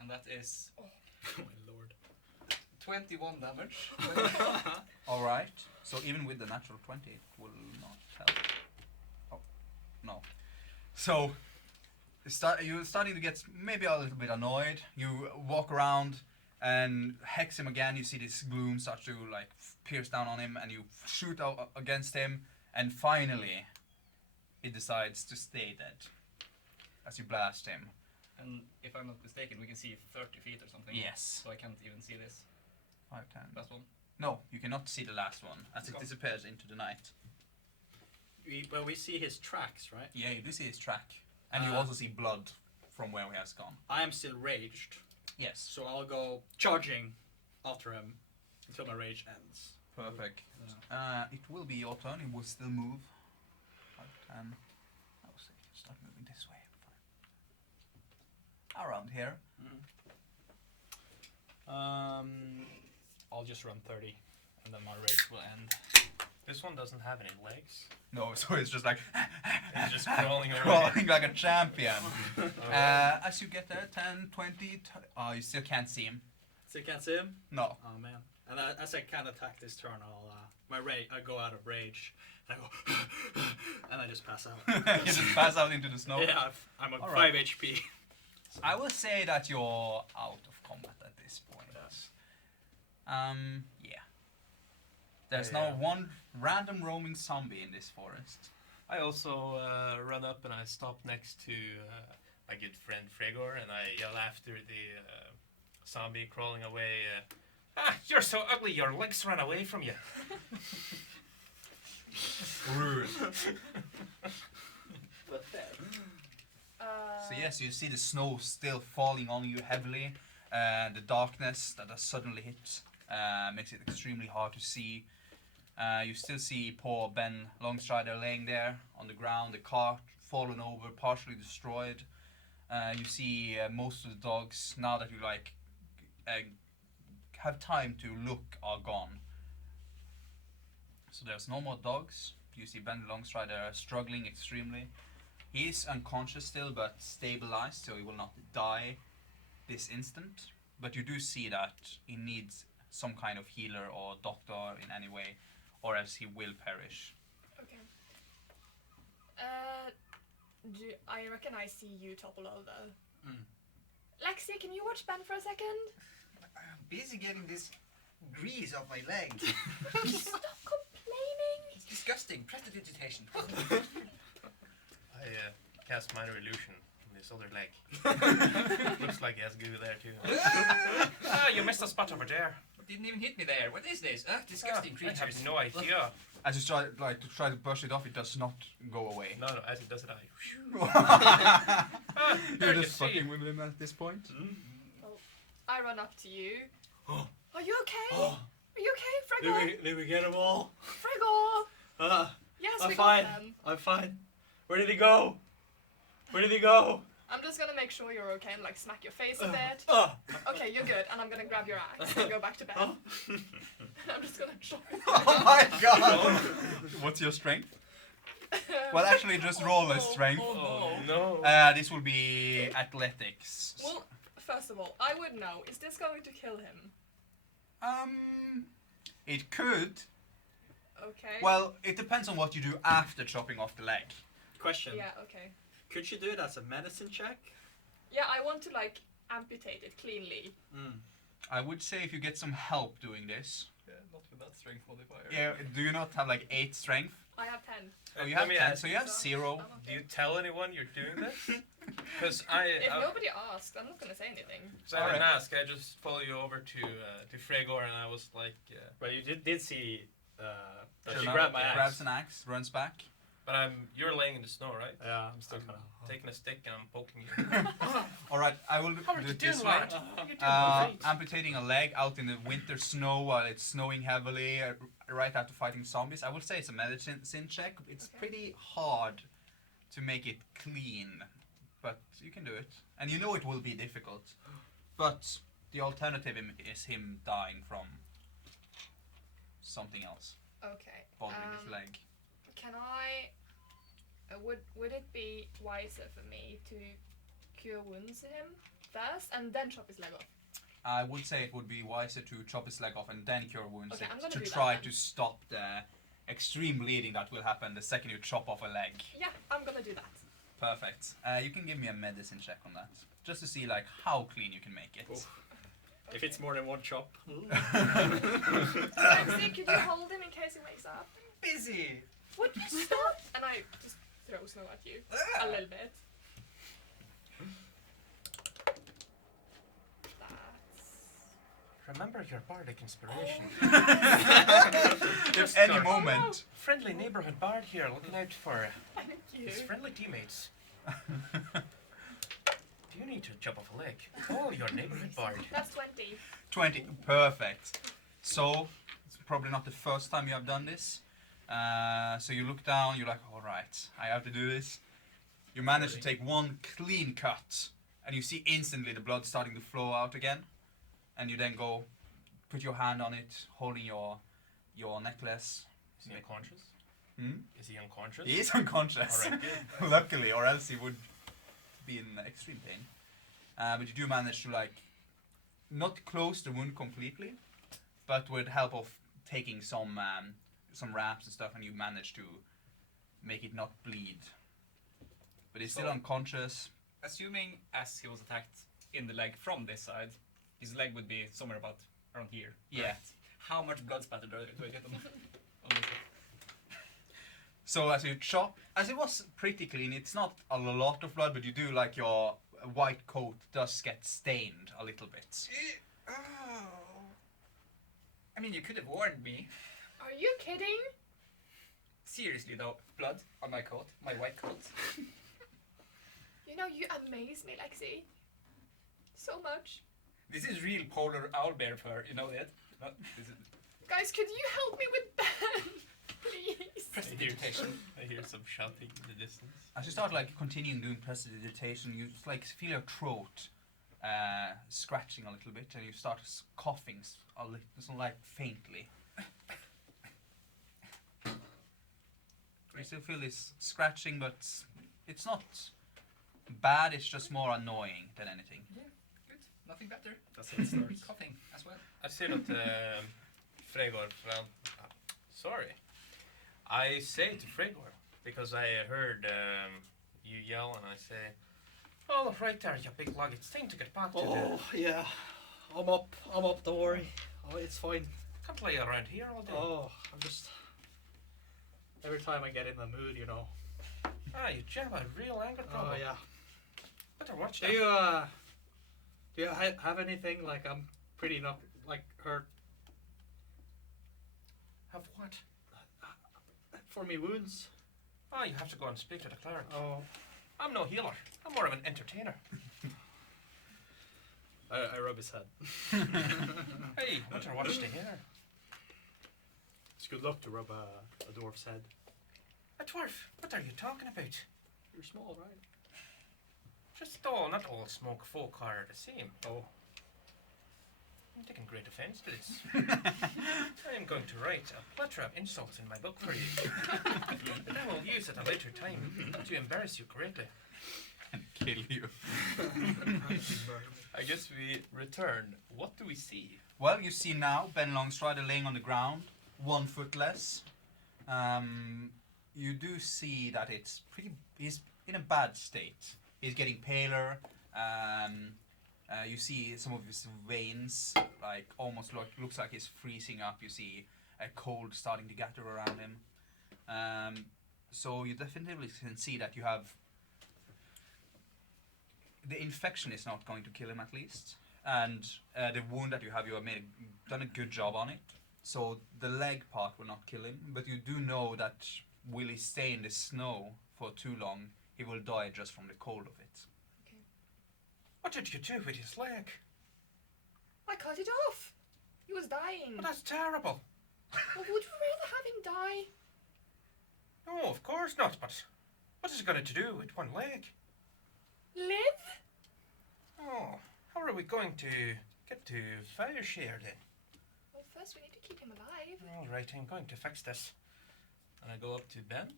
And that is Oh my lord. 21 damage. Alright, so even with the natural 20, it will not help. Oh, no. So, you're starting to get maybe a little bit annoyed. You walk around and hex him again. You see this gloom start to like pierce down on him, and you shoot out against him, and finally, he decides to stay dead as you blast him. And if I'm not mistaken, we can see 30 feet or something. Yes. So I can't even see this 5, 10. last one. No, you cannot see the last one as it Okay. disappears into the night. Well, we see his tracks, right? Yeah, you do see his track, and you also see blood from where he has gone. I am still raged, Yes. so I'll go charging after him until my rage ends. Perfect. Yeah. It will be your turn. It will still move. 5, 10. I'll say start moving this way. Around here. I'll just run 30, and then my rage will end. This one doesn't have any legs. No, so it's just like It's just crawling around. crawling like a champion. As you get there, 10, 20. You still can't see him. So you can't see him? No. Oh man. And as I can't attack this turn, I go out of rage. And I go, and I just pass out. You just pass out into the snow? Yeah, I'm on All 5 right. HP. I will say that you're out of combat at this point. Yeah. There's now one random roaming zombie in this forest. I also run up and I stop next to my good friend Fregor and I yell after the zombie crawling away. You're so ugly, your legs ran away from you. Rude. But fair. So yes, you see the snow still falling on you heavily. The darkness that has suddenly hit makes it extremely hard to see. You still see poor Ben Longstrider laying there on the ground, the cart fallen over, partially destroyed. You see most of the dogs, now that you have time to look, are gone. So there's no more dogs. You see Ben Longstrider struggling extremely. He is unconscious still, but stabilized, so he will not die this instant. But you do see that he needs some kind of healer or doctor in any way, or else he will perish. Okay. I reckon I see you topple over. Lexi, can you watch Ben for a second? I'm busy getting this grease off my leg. Stop complaining. It's disgusting. Prestidigitation. I cast minor illusion on this other leg. Looks like he has goo there too. You missed a spot over there. Didn't even hit me there. What is this? Disgusting I creatures. have no idea. As you try to brush it off, it does not go away. No, as he does it, You're just fucking with him at this point. I run up to you. Are you okay? Are you okay, Fregor? Did we get them all? Fregor! Yes, I'm we fine. got them. I'm fine. Where did he go? Where did he go? I'm just gonna make sure you're okay and smack your face a bit. Oh. Okay, you're good, and I'm gonna grab your axe and go back to bed. I'm just gonna chop it. Oh my god! What's your strength? Well, actually, just roll a strength. Oh no. no. This will be athletics. Well, first of all, I would know, is this going to kill him? It could. Okay. Well, it depends on what you do after chopping off the leg. Question. Yeah, okay. Could you do it as a medicine check? Yeah, I want to amputate it cleanly. I would say if you get some help doing this. Yeah, not with that strength modifier. Yeah, do you not have 8 strength? I have 10. Oh, you Let have me 10, ask- so you have So, 0. I'm Do okay. you tell anyone you're doing this? Because If nobody asked, I'm not gonna say anything. I didn't Alright. ask. I just follow you over to Fregor, and I was like, Well, you did see that she Sure, grabbed my grabs axe. an axe, runs back. but you're laying in the snow, right? Yeah, I'm still I'm kind of. taking a stick and I'm poking you. Alright, I will How are do you it doing, this way. lad? How are you doing? Amputating a leg out in the winter snow while it's snowing heavily, right after fighting zombies. I would say it's a medicine check. It's Okay. pretty hard to make it clean, but you can do it. And you know it will be difficult. But the alternative is him dying from something else Okay. bothering his leg. Can I? Would it be wiser for me to cure wounds to him first and then chop his leg off? I would say it would be wiser to chop his leg off and then cure wounds Okay, I'm to gonna do that try then. to stop the extreme bleeding that will happen the second you chop off a leg. Yeah, I'm gonna do that. Perfect. You can give me a medicine check on that, just to see how clean you can make it. Oof. If it's more than one chop. Lexi, could you hold him in case he wakes up? Busy. Would you stop? And I just throw snow at you a little bit. That's Remember your bardic inspiration. If any Oh, no. moment. Friendly neighborhood bard here, looking out for Thank you. his friendly teammates. Do you need to chop off a leg? Oh, your neighborhood bard. That's 20. 20. Perfect. So, it's probably not the first time you have done this. So you look down, you're like, alright, I have to do this. You manage to take one clean cut, and you see instantly the blood starting to flow out again. And you then go, put your hand on it, holding your necklace. Is he unconscious? Hmm? Is he unconscious? He is unconscious. Alright, good. Luckily, or else he would be in extreme pain. But you do manage to not close the wound completely, but with help of taking some wraps and stuff, and you manage to make it not bleed. But he's still So- unconscious. Assuming as he was attacked in the leg from this side, his leg would be somewhere about around here. Yeah. correct? How much blood spatter do I get on this? So as you chop, as it was pretty clean, it's not a lot of blood, but you do like your white coat does get stained a little bit. Oh. I mean, you could have warned me. Are you kidding? Seriously though, blood on my coat, my white coat. You know, you amaze me, Lexi. So much. This is real polar owlbear fur, you know that? No, this is Guys, could you help me with Ben? Please. prestidigitation. I hear some shouting in the distance. As you start like continuing doing prestidigitation, you just, like feel your throat scratching a little bit, and you start coughing a little, like faintly. You still feel this scratching, but it's not bad. It's just more annoying than anything. Yeah, good. Nothing better. That's how it starts. Coughing as well. I say that Fregor found. Sorry. I say to Fregor because I heard you yell, and I say, "Oh, right there, you big lug. It's time to get back to Oh, yeah. I'm up, don't worry. Oh, it's fine. Can't lay around here all day." Oh, I'm just... Every time I get in the mood, you know. Ah, you jam a real anger Oh, problem. yeah. Better watch Do that. you have anything, like, I'm pretty not, like, hurt Have what? for me wounds? Ah, you have to go and speak to the cleric. Oh. I'm no healer. I'm more of an entertainer. I rub his head. Hey, better watch the hair. It's good luck to rub a dwarf's head. A dwarf? What are you talking about? You're small, right? Just not all smoke folk are the same. Oh. I'm taking great offense to this. I am going to write a plethora of insults in my book for you. And I will use at a later time to embarrass you greatly. And kill you. I guess we return. What do we see? Well, you see now Ben Longstrider laying on the ground, 1 foot less. You do see that he's in a bad state. He's getting paler. You see some of his veins, like almost looks like he's freezing up. You see a cold starting to gather around him. So you definitely can see that you have the infection is not going to kill him at least, and the wound that you have, you have done a good job on it. So the leg part will not kill him, but you do know that will he stay in the snow for too long, he will die just from the cold of it. What did you do with his leg? I cut it off. He was dying. Well, that's terrible. Well, would you rather have him die? No, of course not, but what is it going to do with one leg? Live? Oh, how are we going to get to Fireshare then? Well, first we need to keep him alive. All right, I'm going to fix this. And I go up to Ben,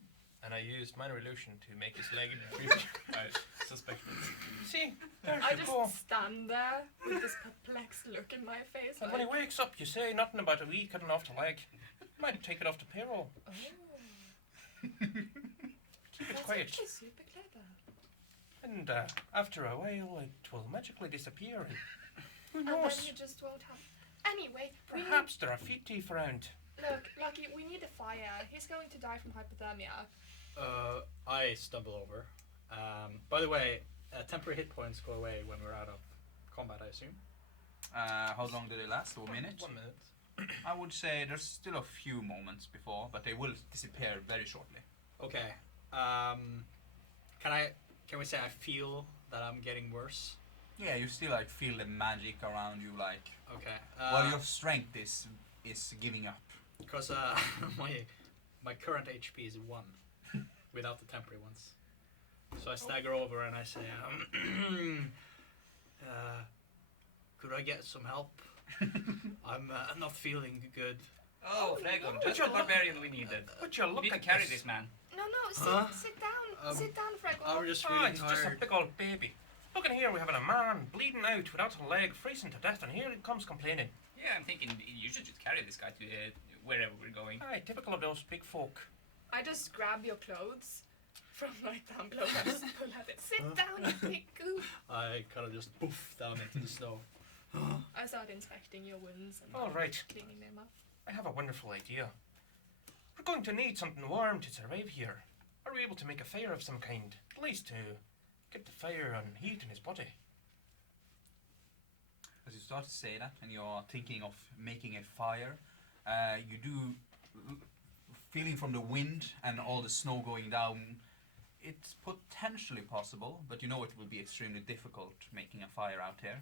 and I use minor illusion to make his leg creepy. I suspect it. See, there I you just go. stand there with this perplexed look in my face. And Like, when he wakes up, you say nothing about a wee cutting off the leg. Might take it off the payroll. oh, Keep it that's quiet. actually super clever. And after a while, it will magically disappear. Who And then knows? you just won't have. Anyway, Perhaps there are feet thief around. look, Lucky, we need a fire. He's going to die from hypothermia. I stumble over. By the way, temporary hit points go away when we're out of combat, I assume. How long do they last? A minute? 1 minute. I would say there's still a few moments before, but they will disappear very shortly. Okay. Can we say I feel that I'm getting worse? Yeah, you still like feel the magic around you, like Okay. well, your strength is giving up. Because my current HP is 1 without the temporary ones. So I stagger over and I say, could I get some help? I'm not feeling good. Oh, Fregor, no. just the barbarian we needed. But you We look need to at carry this. this man. No, Huh? sit down. Sit down, Fregor. I'm just Ah, really he's just a tired. big old baby. Look in here, we have a man bleeding out without a leg, freezing to death, and here he comes complaining. Yeah, I'm thinking you should just carry this guy to wherever we're going. Aye, typical of those big folk. I just grab your clothes from like down below and just pull out it. Sit down, you big goof. I kind of just poof down into the snow. I start inspecting your wounds and All right, cleaning them up. I have a wonderful idea. We're going to need something warm to survive here. Are we able to make a fire of some kind? At least to get the fire and heat in his body. As you start to say that, and you're thinking of making a fire, you do, feeling from the wind and all the snow going down, it's potentially possible, but you know it will be extremely difficult making a fire out here.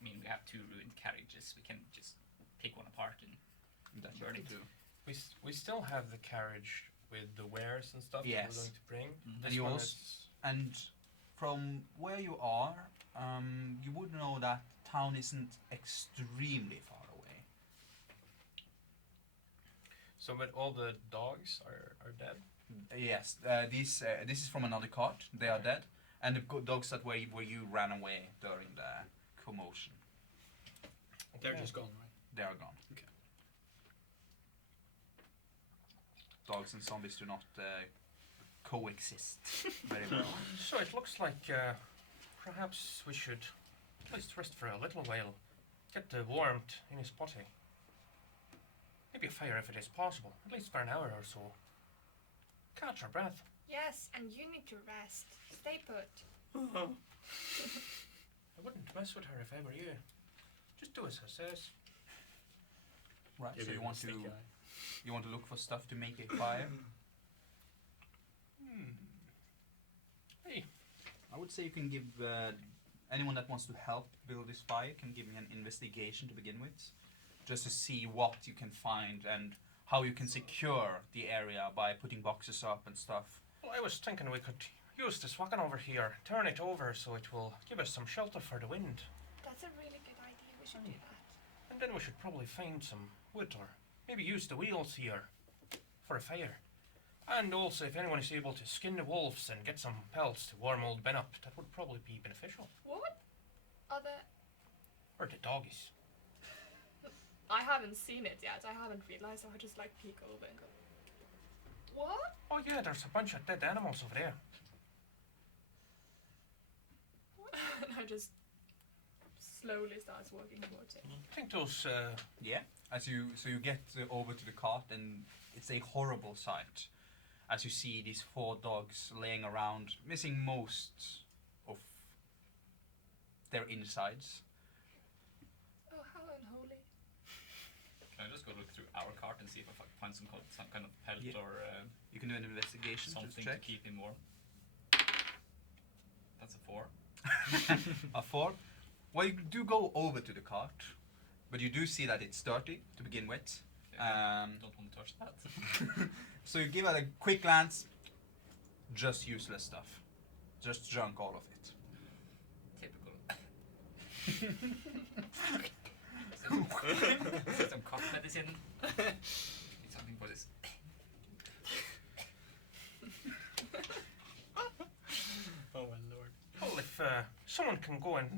I mean, we have 2 ruined carriages. We can just pick one apart and That burn you it. do. We still have the carriage with the wares and stuff that Yes. we're going to bring. Mhm. This And you one also- is- And from where you are, you would know that town isn't extremely far away. So, but all the dogs are dead. Yes, this is from another cart. They are dead, and the dogs that where you ran away during the commotion, They're Okay. just gone, right? they are gone. Okay. Dogs and zombies do not coexist very well. So it looks like perhaps we should at least rest for a little while. Get the warmth in his body. Maybe a fire if it is possible, at least for an hour or so. Catch our breath. Yes, and you need to rest. Stay put. I wouldn't mess with her if I were you. Just do as I says. Right. Give So him you a want sticky to eye. look for stuff to make a fire. Hey, I would say you can give anyone that wants to help build this fire can give me an investigation to begin with, just to see what you can find and how you can secure the area by putting boxes up and stuff. well, I was thinking we could use this wagon over here, turn it over so it will give us some shelter for the wind. That's a really good idea. We should do that. And then we should probably find some wood or maybe use the wheels here for a fire. And also, if anyone is able to skin the wolves and get some pelts to warm old Ben up, that would probably be beneficial. What? Other? Or the doggies. I haven't seen it yet. I haven't realized. So I just like peek over and go. What? Oh yeah, there's a bunch of dead animals over there. And I just slowly starts walking towards it. I think those, Yeah. As you get over to the cart, and it's a horrible sight, as you see these 4 dogs laying around, missing most of their insides. Oh, how unholy. Can I just go look through our cart and see if I find some kind of pelt Yeah. or You can do an investigation to something to check. keep him warm? That's a 4. A 4. Well, you do go over to the cart, but you do see that it's dirty to begin with. Don't want to touch that. So you give it a quick glance. Just useless stuff. Just junk, all of it. Typical. Some cough medicine. Need something for this. Oh my lord. well, if someone can go and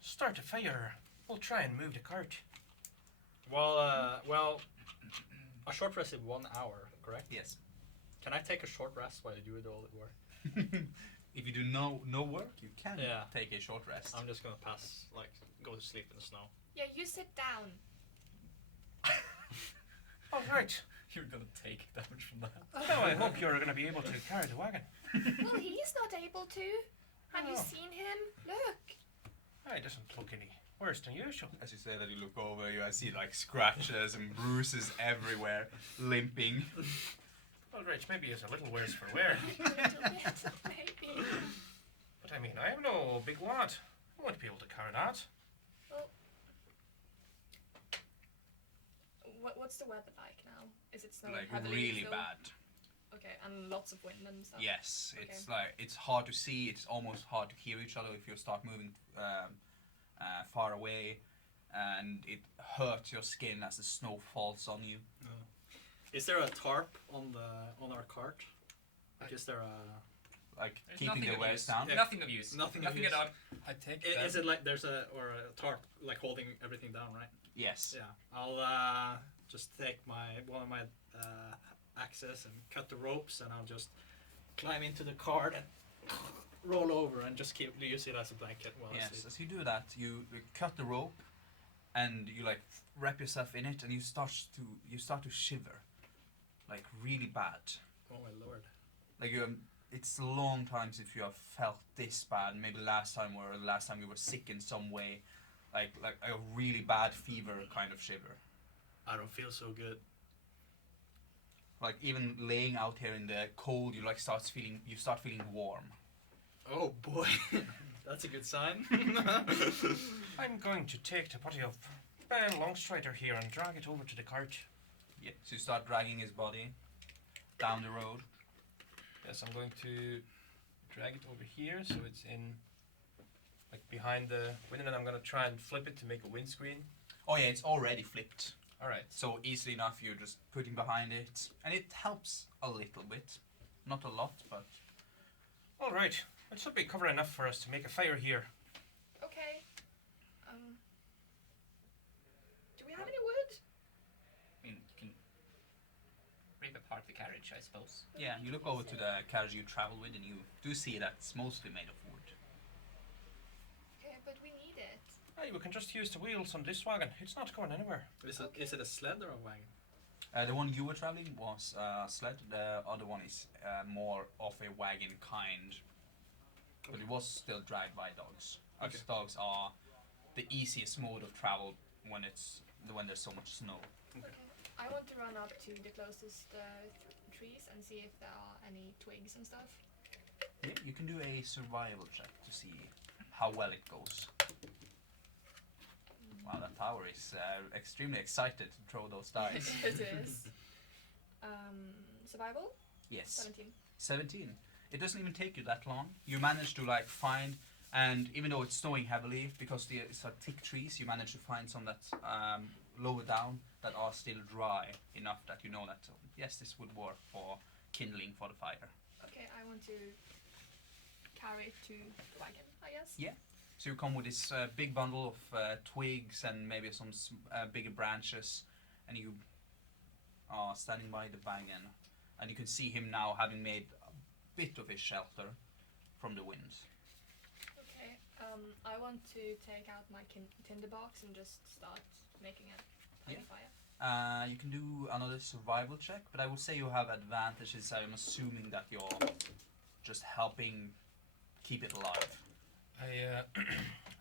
start a fire, we'll try and move the cart. Well, a short rest is 1 hour, correct? Yes. Can I take a short rest while you do all the work? If you do no work, you can Yeah. take a short rest. I'm just gonna go to sleep in the snow. Yeah, you sit down. All right. You're gonna take damage from that. Now I hope you're going to be able to carry the wagon. Well, he's not able to. Have you Oh. seen him? Look. It doesn't look any worse than usual. As you say that, you look over, I see like scratches and bruises everywhere, limping. All right, maybe it's a little worse for wear. A little bit, maybe. But I mean, I have no big wad. I won't be able to carry that. What's the weather like now? Is it snowing Like heavily really still? bad. Okay, and lots of wind and stuff. Yes, Okay. it's like it's hard to see. It's almost hard to hear each other if you start moving far away, and it hurts your skin as the snow falls on you. Is there a tarp on our cart? Like, is there a like There's keeping nothing the of waves use. down? Yeah. Nothing of use. Nothing of at use. all. I take Is it like there's a tarp like holding everything down, right? Yes. Yeah. I'll just take one of my axes and cut the ropes, and I'll just climb into the cart and roll over and just use it as a blanket while I Yes. sleep. As you do that, you cut the rope, and you like wrap yourself in it, and you start to shiver, like really bad. Oh my lord. Like it's a long time since you have felt this bad. Maybe the last time you were sick in some way, like a really bad fever kind of shiver. I don't feel so good. Like even laying out here in the cold, you start feeling warm. Oh boy. That's a good sign. I'm going to take the body of Ben Longstrider here and drag it over to the cart. Yeah. So you start dragging his body down the road. Yes, I'm going to drag it over here so it's in like behind the window, and I'm gonna try and flip it to make a windscreen. Oh yeah, it's already flipped. Alright. So easily enough, you're just putting behind it, and it helps a little bit, not a lot, but Alright, it should be cover enough for us to make a fire here. Okay. Do we have any wood? I mean, you can rip apart the carriage, I suppose. yeah. You look over to the carriage you travel with, and you do see that it's mostly made of wood. Okay, but we need it. Hey, we can just use the wheels on this wagon. It's not going anywhere. Is it a sled or a wagon? The one you were traveling was a sled. The other one is more of a wagon kind, but it was still dragged by dogs. Okay. As dogs are the easiest mode of travel when there's so much snow. Okay. I want to run up to the closest trees and see if there are any twigs and stuff. Yeah, you can do a survival check to see how well it goes. Wow, that tower is extremely excited to throw those dice. It is. Survival? Yes. 17. 17. It doesn't even take you that long. You manage to find, and even though it's snowing heavily, because it's thick trees, you manage to find some that lower down that are still dry enough that you know that yes, this would work for kindling for the fire. Okay, I want to carry it to the wagon, I guess. Yeah. So you come with this big bundle of twigs and maybe some bigger branches, and you are standing by the wagon, and you can see him now having made a bit of his shelter from the wind. Okay, I want to take out my tinder box and just start making a tiny fire. You can do another survival check, but I would say you have advantages. I'm assuming that you're just helping keep it alive.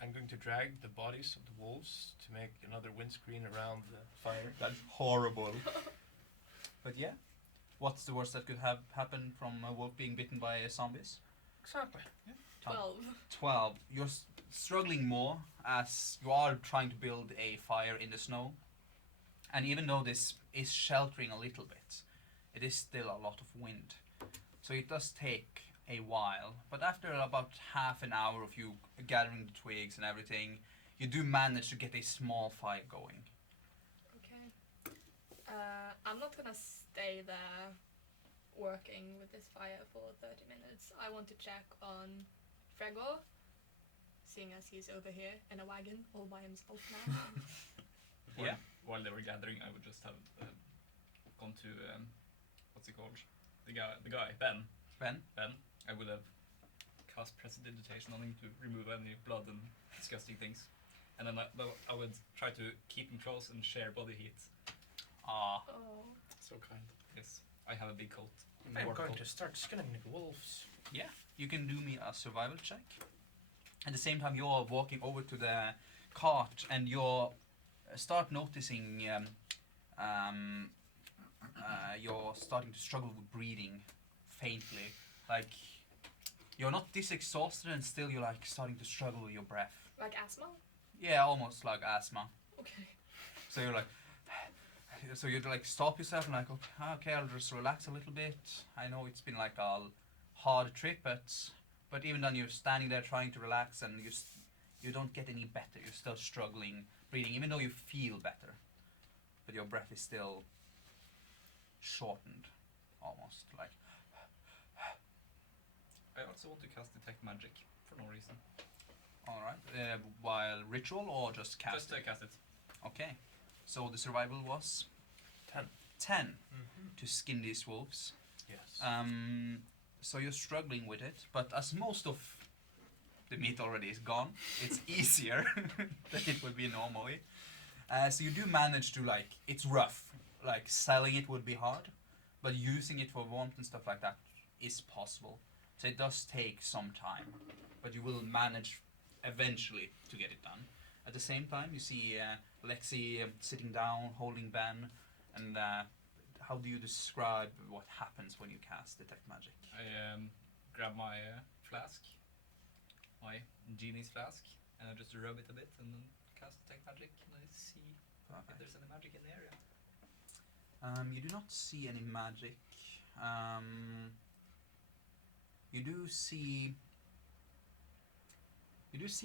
I'm going to drag the bodies of the wolves to make another windscreen around the fire. That's horrible. But yeah, what's the worst that could have happened from a wolf being bitten by zombies? Exactly. 12. 12. You're struggling more as you are trying to build a fire in the snow. And even though this is sheltering a little bit, it is still a lot of wind. So it does take a while. But after about half an hour of you gathering the twigs and everything, you do manage to get a small fire going. Okay. I'm not gonna stay there working with this fire for 30 minutes. I want to check on Fregor, seeing as he's over here in a wagon all by himself now. Yeah. While they were gathering, I would just have gone to what's he called? The guy, Ben. Ben? I would have cast prestidigitation on him to remove any blood and disgusting things, and then I would try to keep him close and share body heat. Ah. Oh. So kind. Yes, I have a big coat. I'm War going coat. to start skinning the wolves. Yeah, you can do me a survival check. At the same time, you're walking over to the cart and you're start noticing you're starting to struggle with breathing faintly. Like you're not this exhausted and still you're starting to struggle with your breath. Like asthma? Yeah, almost like asthma. Okay. So you're so you stop yourself and okay, I'll just relax a little bit. I know it's been a hard trip, but even then you're standing there trying to relax and you don't get any better. You're still struggling breathing, even though you feel better, but your breath is still shortened, almost like. I also want to cast detect magic for no reason. All right. While ritual or just cast? Just cast it. Okay. So the survival was 10. 10 Mm-hmm. to skin these wolves. Yes. So you're struggling with it, but as most of the meat already is gone, it's easier than it would be normally. So you do manage to, like, it's rough. Like, selling it would be hard, but using it for warmth and stuff like that is possible. So it does take some time, but you will manage eventually to get it done. At the same time, you see Lexi sitting down, holding Ben, and how do you describe what happens when you cast Detect Magic? I grab my flask, my genie's flask, and I just rub it a bit and then cast detect magic and I see if there's any magic in the area. You do not see any magic. You do see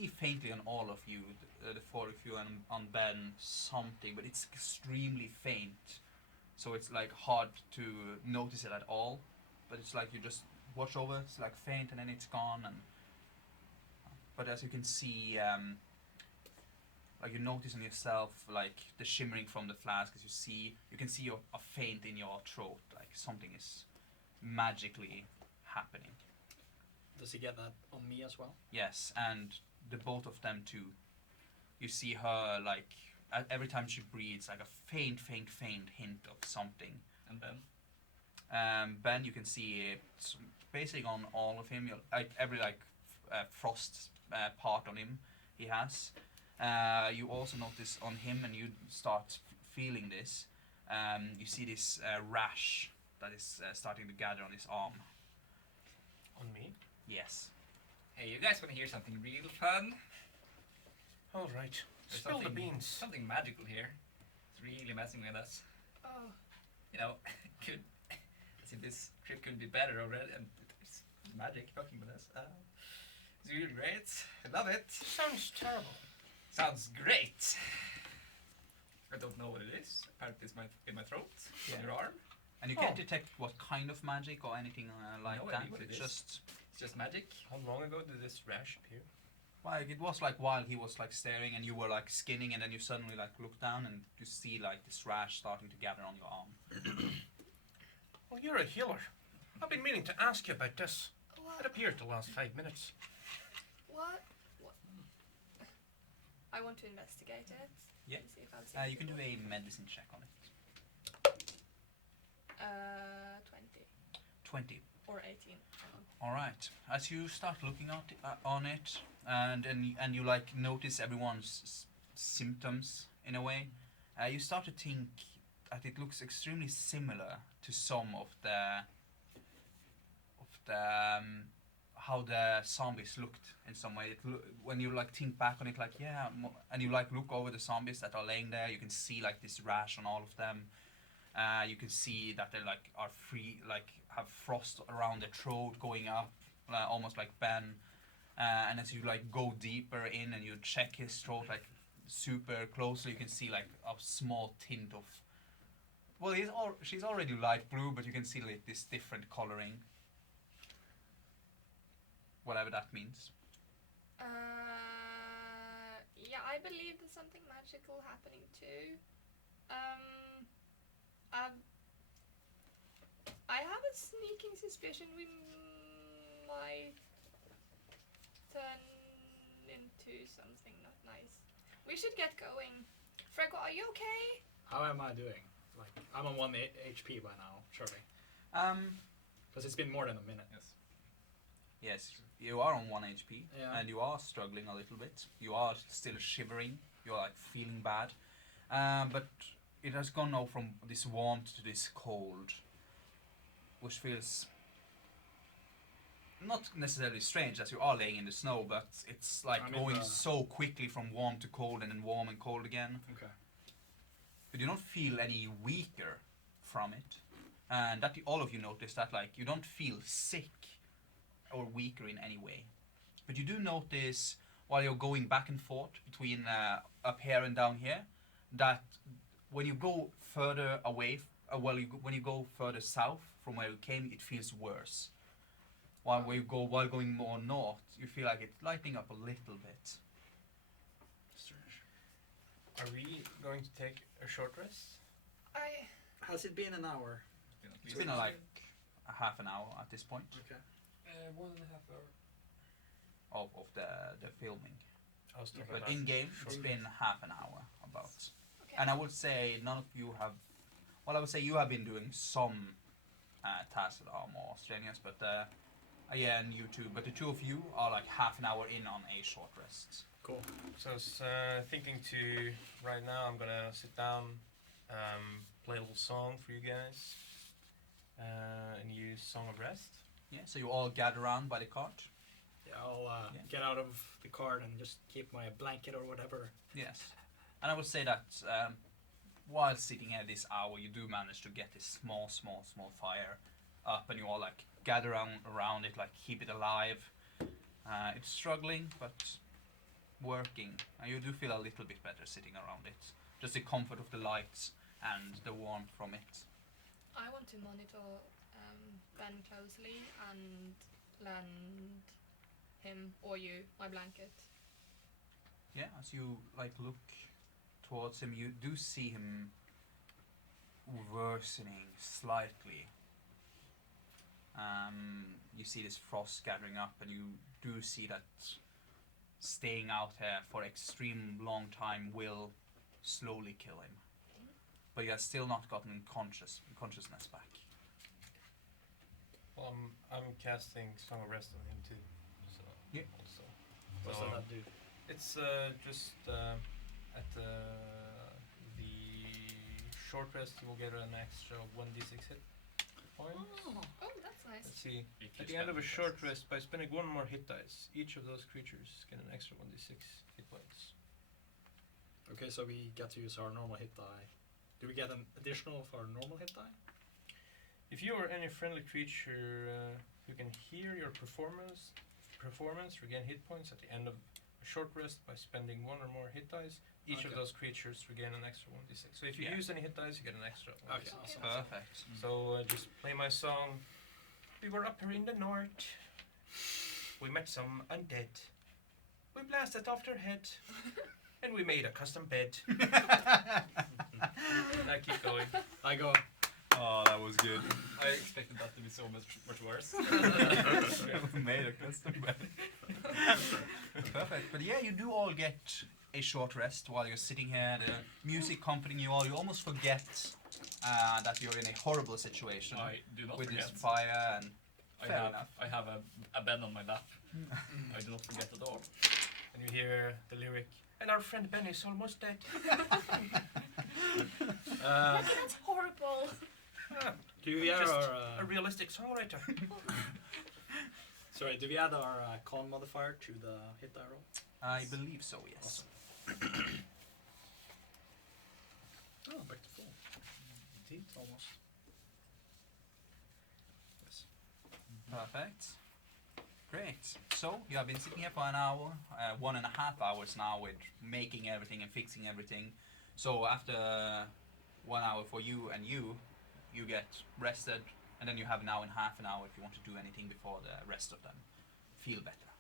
faintly on all of you, the four of you, and on Ben, something, but it's extremely faint. So it's like hard to notice it at all. But it's like you just watch over, it's like faint, and then it's gone. And but as you can see, like you notice on yourself, like the shimmering from the flask, as you can see a faint in your throat, like something is magically happening. Does he get that on me as well? Yes, and the both of them too. You see her, like, every time she breathes, like a faint hint of something. And then? Ben, you can see it basically on all of him. Like every frost part on him, he has. You also notice on him, and you start feeling this. You see this rash that is starting to gather on his arm. On me? Yes. Hey, you guys want to hear something real fun? All right. There's Spill the something- beans. Something magical here. It's really messing with us. Oh, You know, could as if this trip couldn't be better already, and it's magic fucking with us. It's really great. I love it. Sounds terrible. Sounds great. I don't know what it is. Apparently, it's in my throat, Yeah. in your arm. And you can't detect what kind of magic or anything like No that. idea what it It's is. just It's just magic. How long ago did this rash appear? like it was like while he was like staring and you were like skinning, and then you suddenly like look down and you see like this rash starting to gather on your arm. Well, you're a healer. I've been meaning to ask you about this. It what? appeared to last 5 minutes. What? I want to investigate it. Yeah. And see if I'll see You can do anything. a medicine check on it. 20 20. or 18. All right. As you start looking on it, and you like notice everyone's symptoms in a way, you start to think that it looks extremely similar to some of the how the zombies looked in some way. When you like think back on it, like yeah, and you like look over the zombies that are laying there, you can see like this rash on all of them. You can see that they like are free, like have frost around the throat going up, almost like Ben. And as you like go deeper in and you check his throat like super closely, you can see like a small tint of. Well, she's already light blue, but you can see like this different coloring. Whatever that means. Yeah, I believe there's something magical happening too. I have a sneaking suspicion we might turn into something not nice. We should get going. Frego, are you okay? How am I doing? Like, I'm on 1 HP by now, surely. Because it's been more than a minute. Yes. Yes, you are on 1 HP, Yeah. and you are struggling a little bit. You are still shivering. You're like feeling bad, but it has gone now from this warmth to this cold, which feels not necessarily strange as you are laying in the snow, but it's like I'm in going the- so quickly from warm to cold and then warm and cold again. Okay. But you don't feel any weaker from it, and that all of you notice that like you don't feel sick or weaker in any way. But you do notice while you're going back and forth between up here and down here, that when you go further away, when you go further south from where you came, it feels worse. while going more north, you feel like it's lighting up a little bit. Are we going to take a short rest? Has it been an hour? It's been like a half an hour at this point Okay. 1.5 hours. of the filming. I was talking But about in game, short it's been half an hour about. Okay. And I would say none of you have. Well, I would say you have been doing some tasks that are more strenuous, but yeah, and you too. But the two of you are like half an hour in on a short rest. Cool. So I was thinking to right now. I'm gonna sit down, play a little song for you guys, and use Song of Rest. Yeah. So you all gather around by the cart. Yeah, I'll Yeah. get out of the cart and just keep my blanket or whatever. Yes. And I would say that while sitting here this hour, you do manage to get this small fire up, and you all like gather around it, like keep it alive. It's struggling, but working, and you do feel a little bit better sitting around it. Just the comfort of the lights and the warmth from it. I want to monitor Ben closely and lend him or you my blanket. Yeah, as you like look towards him, you do see him worsening slightly. You see this frost gathering up, and you do see that staying out here for extreme long time will slowly kill him. But he has still not gotten consciousness back. Well, I'm casting Song of Rest on him too. So Yeah. Also. What does that do? It's just at the short rest you will get an extra 1d6 hit points. Oh, that's nice. Let's see. At the end of a short rest, by spending one more hit dice, each of those creatures get an extra 1d6 hit points. Okay, so we get to use our normal hit die. Do we get an additional for our normal hit die? If you or any friendly creature who can hear your performance regain hit points at the end of a short rest by spending one or more hit dice, each of Okay. those creatures regain an extra 1d6. So if you Yeah. use any hit dice, you get an extra 1d6. Okay, awesome. Perfect. So just play my song. We were up here in the north. We met some undead. We blasted off their head. And we made a custom bed. And I keep going. I go. Oh, that was good. I expected that to be so much worse. Made a custom bed. Perfect. But yeah, you do all get a short rest while you're sitting here. The music comforting you all. You almost forget that you're in a horrible situation I do not with forget. this fire and. Fair enough. I have a bed on my lap. I do not forget at all. And you hear the lyric, and our friend Ben is almost dead. That's horrible. Do we add Just our a realistic songwriter. sorry? Do we add our con modifier to the hit die roll? I believe so, yes. Oh, back to full. Indeed, almost. Yes. Perfect. Great. So you have been sitting here for an hour, 1.5 hours now with making everything and fixing everything. So after 1 hour for you and you get rested, and then you have now in half an hour if you want to do anything before the rest of them feel better.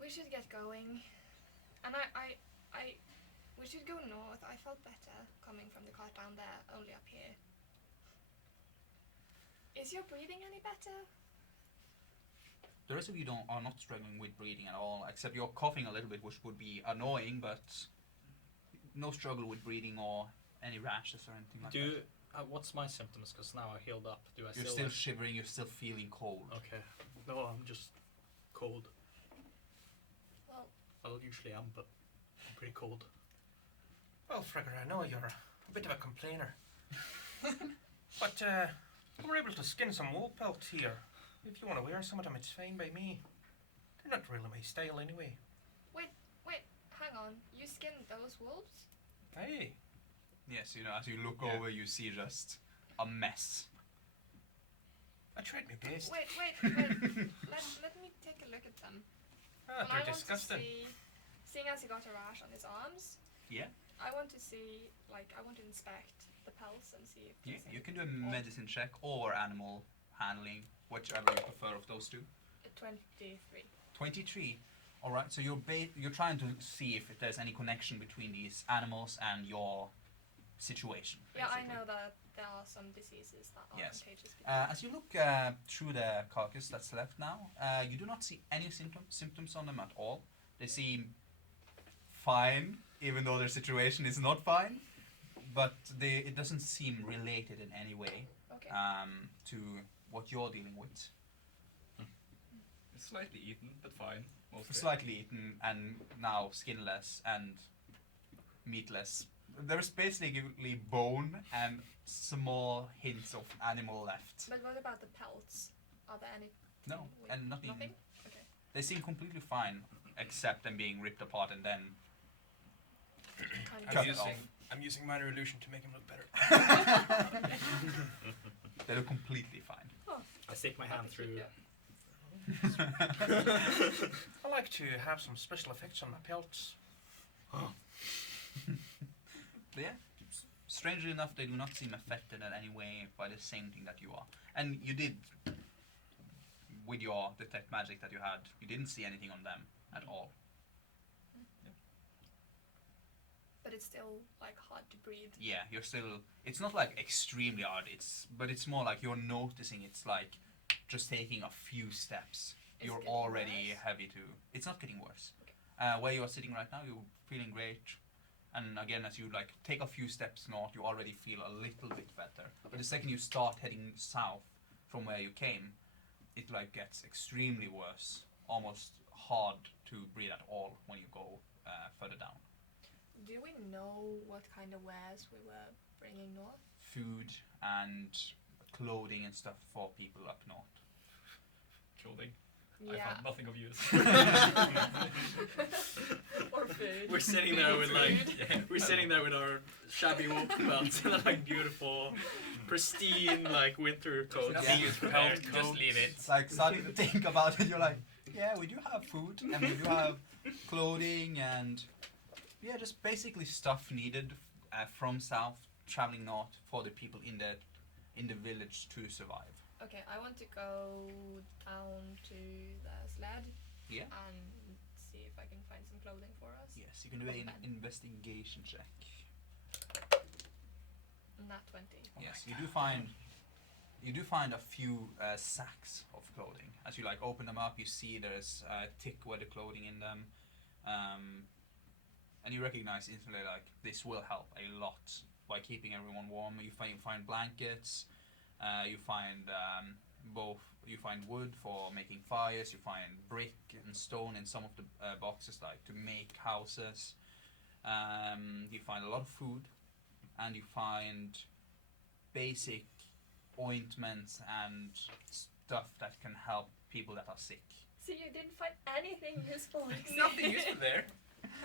We should get going. And we should go north. I felt better coming from the cart down there, only up here. Is your breathing any better? The rest of you are not struggling with breathing at all, except you're coughing a little bit, which would be annoying, but no struggle with breathing or any rashes or anything like that. What's my symptoms? Because now I healed up. Do I You're still shivering, you're still feeling cold. Okay. No, I'm just cold. Well, Well, usually am, but I'm pretty cold. Well, Frigger, I know you're a bit of a complainer. But we're able to skin some wool pelt here. If you want to wear some of them, it's fine by me. They're not really my style anyway. wait, hang on. You skinned those wolves? Hey, Yes, you know, as you look Yeah. over, you see just a mess. I tried my best. Wait. let me take a look at them. Ah, And I they're want disgusting. to see, seeing as he got a rash on his arms, Yeah? I want to see, I want to inspect the pulse and see if You, there's you can do a anything odd. medicine check or animal handling, whichever you prefer of those two. It 23. 23. All right. So you're trying to see if there's any connection between these animals and your situation. Yeah, I basically. know that there are some diseases that are Yes. contagious. As you look through the carcass that's left now, you do not see any symptoms on them at all. They seem fine, even though their situation is not fine. But it doesn't seem related in any way Okay. to what you're dealing with. Slightly eaten, but fine. Mostly. Slightly eaten and now skinless and meatless. There's basically bone and small hints of animal left. But what about the pelts? Are there any? No, and nothing. Nothing? Okay. They seem completely fine, except them being ripped apart and then Kind cut of. it off. I'm using minor illusion to make him look better. They look completely fine. I stick my hand through. Yeah. I like to have some special effects on my pelts. Yeah. Strangely enough, they do not seem affected in any way by the same thing that you are. And you did, with your detect magic that you had, you didn't see anything on them at all. But it's still like hard to breathe. Yeah, you're still. It's not like extremely hard. But it's more like you're noticing. It's like just taking a few steps. Is it You're getting already worse? heavy to. It's not getting worse. Okay. Where you are sitting right now, you're feeling great. And again, as you like take a few steps north, you already feel a little bit better. But the second you start heading south from where you came, it like gets extremely worse. Almost hard to breathe at all when you go further down. Do we know what kind of wares we were bringing north? Food and clothing and stuff for people up north. Clothing. I Yeah. found nothing of use. Or food. We're sitting there with like Food. we're sitting there with our shabby wolf belts and like beautiful, pristine like winter coats. Nothing Yeah. useful Pelt there. Just leave it. It's like starting to think about it, you're like, yeah, we do have food and we do have clothing and yeah, just basically stuff needed from south, traveling north for the people in the village to survive. Okay, I want to go down to the sled Yeah. and see if I can find some clothing for us. Yes, you can do an investigation check. Nat 20. Yes, you do find a few sacks of clothing. As you like open them up, you see there's thick weather clothing in them, and you recognize instantly like this will help a lot by keeping everyone warm. You find blankets, you find you find wood for making fires. You find brick and stone in some of the boxes like to make houses. You find a lot of food, and you find basic ointments and stuff that can help people that are sick. So you didn't find anything useful. Nothing useful there.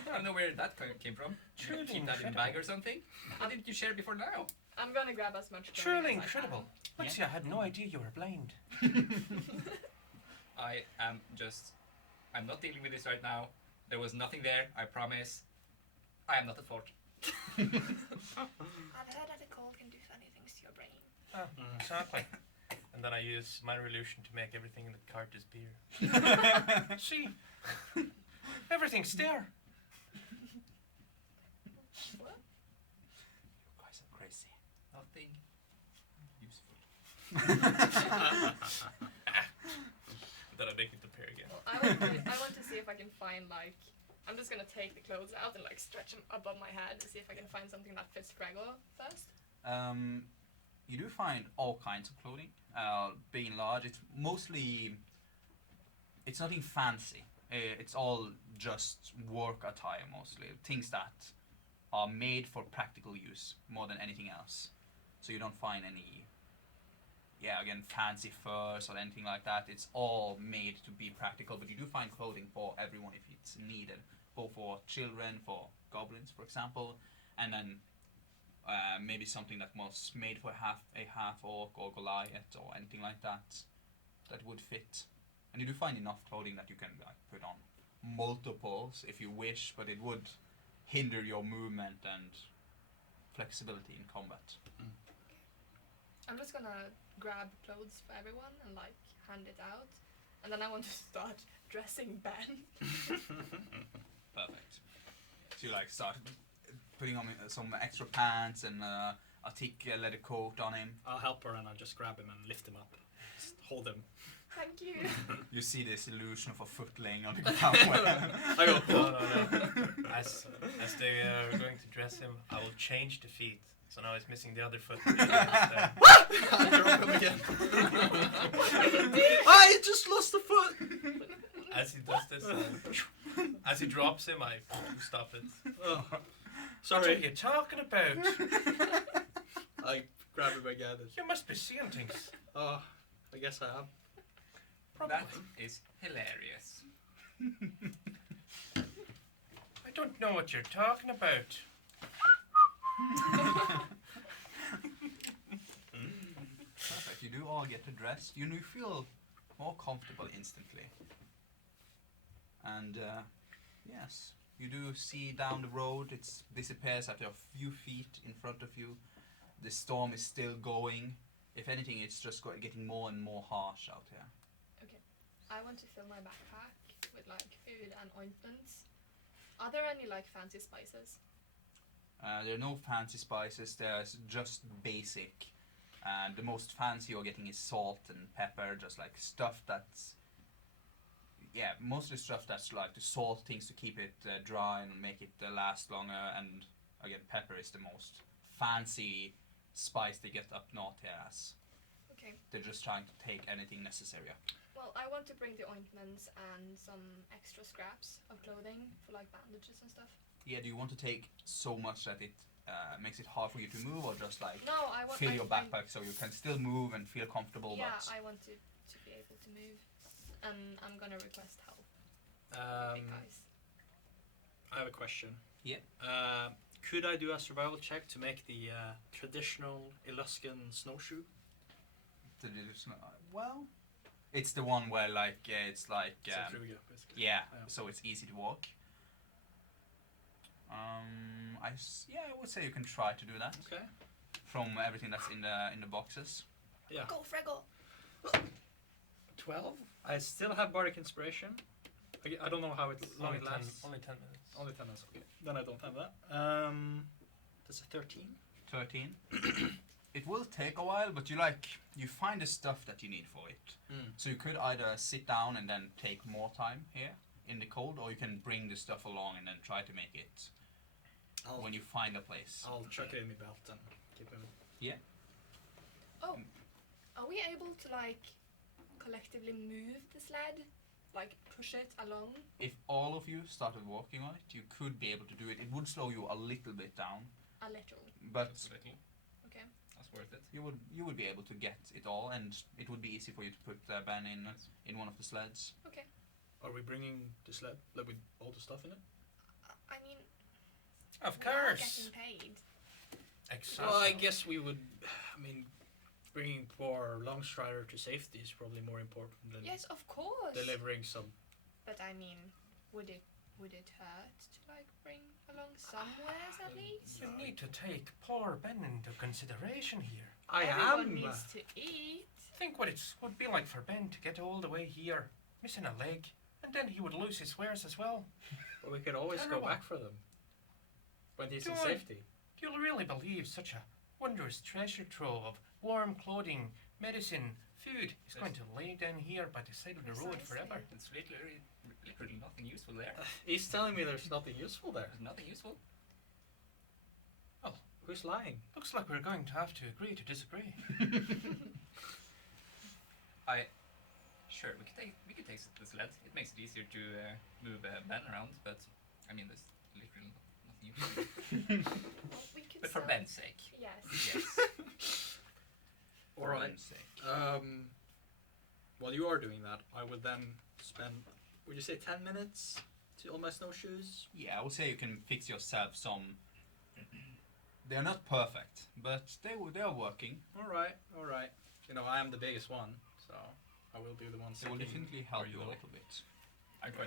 I don't know where that came from. Truly Keep that in a incredible. bag or something. Why didn't you share before now? I'm gonna grab as much clothing Truly as I incredible. can. Lexi, I had no idea you were blind. I'm not dealing with this right now. There was nothing there, I promise. I am not at fault. I've heard that the cold can do funny things to your brain. Exactly. And then I use minor illusion to make everything in the cart disappear. See? Everything's there. What? You guys are crazy. Nothing useful. Then I make it appear again. Well, I want to see if I can find like. I'm just gonna take the clothes out and like stretch them above my head to see if I can find something that fits Gregor first. You do find all kinds of clothing, big and large. It's mostly, it's nothing fancy. It's all just work attire mostly. Things that are made for practical use more than anything else. So you don't find any, again, fancy furs or anything like that. It's all made to be practical, but you do find clothing for everyone if it's needed. Both for children, for goblins, for example, and then maybe something that was made for a half orc or Goliath or anything like that would fit. And you do find enough clothing that you can like put on multiples if you wish, but it would hinder your movement and flexibility in combat. I'm just gonna grab clothes for everyone and like hand it out, and then I want to start dressing Ben. Perfect. So you like start putting on some extra pants and a thick leather coat on him. I'll help her and I'll just grab him and lift him up. Just hold him. Thank you. You see this illusion of a foot laying on the ground. I go, No. As they are going to dress him, I will change the feet. So now he's missing the other foot. I drop him again. I just lost a foot! As he does this, as he drops him, I stop it. Oh, What sorry. are you talking about? I grab him again. You must be seeing things. Oh, I guess I am. That is hilarious. I don't know what you're talking about. Perfect. You do all get dressed. You feel more comfortable instantly. And yes, you do see down the road. It disappears after a few feet in front of you. The storm is still going. If anything, it's just getting more and more harsh out here. Okay. I want to fill my backpack with like food and ointments. Are there any like fancy spices? There are no fancy spices. There's just basic. And the most fancy you're getting is salt and pepper, just like stuff that's mostly stuff that's like to salt things to keep it dry and make it last longer. And again, pepper is the most fancy spice they get up north here as. Okay. They're just trying to take anything necessary up. Well, I want to bring the ointments and some extra scraps of clothing for like bandages and stuff. Yeah, do you want to take so much that it makes it hard for you to move, or just like No, I want fill your backpack so you can still move and feel comfortable? Yeah, but I want to be able to move, and I'm gonna request help. Big guys. I have a question. Yeah. Could I do a survival check to make the traditional Eluskan snowshoe? Well, it's the one where like it's like It's a Kruger, basically. yeah, Yeah. so it's easy to walk. I would say you can try to do that Okay. from everything that's in the boxes. Yeah. Go, Frego! 12. I still have bardic inspiration. I don't know how long it lasts. Only 10 minutes. Only 10 minutes. Okay. Then I don't have that. That's a 13. 13. It will take a while, but you find the stuff that you need for it. So you could either sit down and then take more time here in the cold, or you can bring the stuff along and then try to make it when you find a place. I'll chuck it in my belt and keep him. Oh, are we able to like collectively move the sled? Like push it along? If all of you started walking on it, you could be able to do it. It would slow you a little bit down, A little. but That's a little. Okay. That's worth it. you would be able to get it all, and it would be easy for you to put Ben in one of the sleds. Okay. Are we bringing the sled like with all the stuff in it? I mean, Of we are course. getting paid. Exactly. Well, I guess we would. I mean, bringing poor Longstrider to safety is probably more important than Yes, of course. delivering some. But I mean, would it hurt to like bring along somewheres at least? You need to take poor Ben into consideration here. Everyone needs to eat. Think what it would be like for Ben to get all the way here, missing a leg, and then he would lose his wares as well. But we could always go Terrible. back for them when he's in Do I- safety. Do you really believe such a wondrous treasure trove of warm clothing, medicine, food is going to lay down here by the side of the road Precisely. forever? It's literally nothing useful there. He's telling me there's nothing useful there. There's nothing useful. Who's lying? Looks like we're going to have to agree to disagree. Sure, we could take the sled. It makes it easier to move Ben around, but I mean, there's literally nothing useful. Well, we could But for sell- Ben's sake. Yes. Yes. All right. Ben's sake. While you are doing that, I would then spend. Would you say 10 minutes to on my snowshoes? Yeah, I would say you can fix yourself some. They're not perfect, but they are working. All right. You know, I am the biggest one, so I will be the one. They will sitting- definitely help Are you you a the- little bit.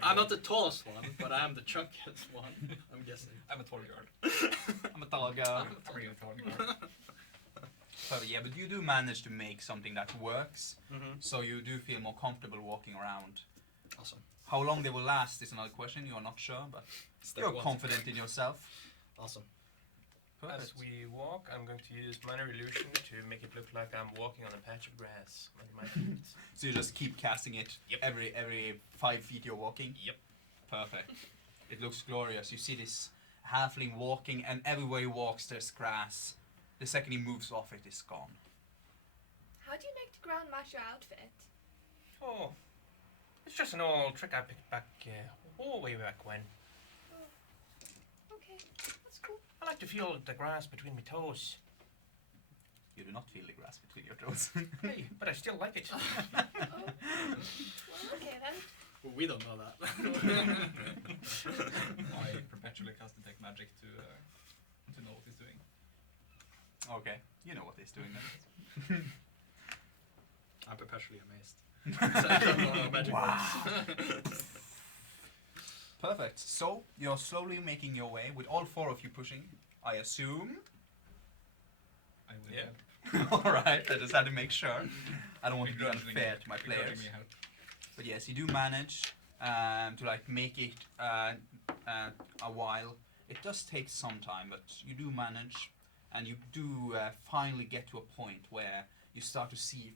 I'm not the tallest one, but I am the chunkiest one. I'm guessing. I'm a tall girl. I'm a tall girl. I'm a real tall girl. Yeah, but you do manage to make something that works, Mm-hmm. so you do feel more comfortable walking around. Awesome. How long they will last is another question. You are not sure, but Step you're one. confident in yourself. Awesome. As we walk, I'm going to use minor illusion to make it look like I'm walking on a patch of grass under my feet. So you just keep casting it Yep. every 5 feet you're walking? Yep. Perfect. It looks glorious. You see this halfling walking, and everywhere he walks there's grass. The second he moves off it, it's gone. How do you make the ground match your outfit? Oh, it's just an old trick I picked back way back when. Okay, that's cool. I like to feel the grass between my toes. You do not feel the grass between your toes. Hey, but I still like it. Oh. Well, okay then. Well, we don't know that. I perpetually cast detect magic to know what he's doing. Okay, you know what he's doing then. I'm perpetually amazed. So I don't know how magic works. Perfect. So you're slowly making your way with all 4 of you pushing, I assume. I will Yeah. help. Alright, I just had to make sure. I don't want to be Begrudgingly- unfair to my players. begrudgingly help. But yes, you do manage to like make it a while. It does take some time, but you do manage, and you do finally get to a point where you start to see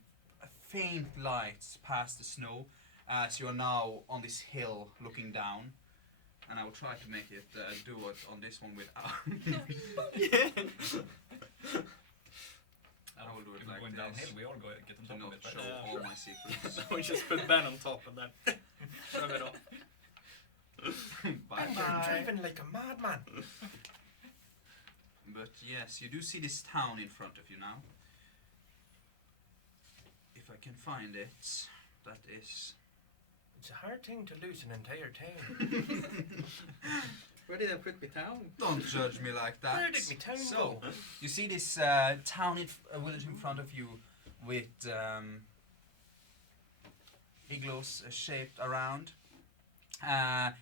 faint lights past the snow as you are now on this hill looking down. And I will try to make it do it on this one without. I will do it If we're like going this downhill, we all go get on to top not of it, right? show Yeah. all my secrets. We just put Ben on top and then shove it off. Bye And bye. you're driving like a madman. But yes, you do see this town in front of you now. If I can find it, that is. It's a hard thing to lose an entire town. Where did I put my town? Don't judge me like that. Where did me town So, go? you see this town, village in front of you with igloos shaped around.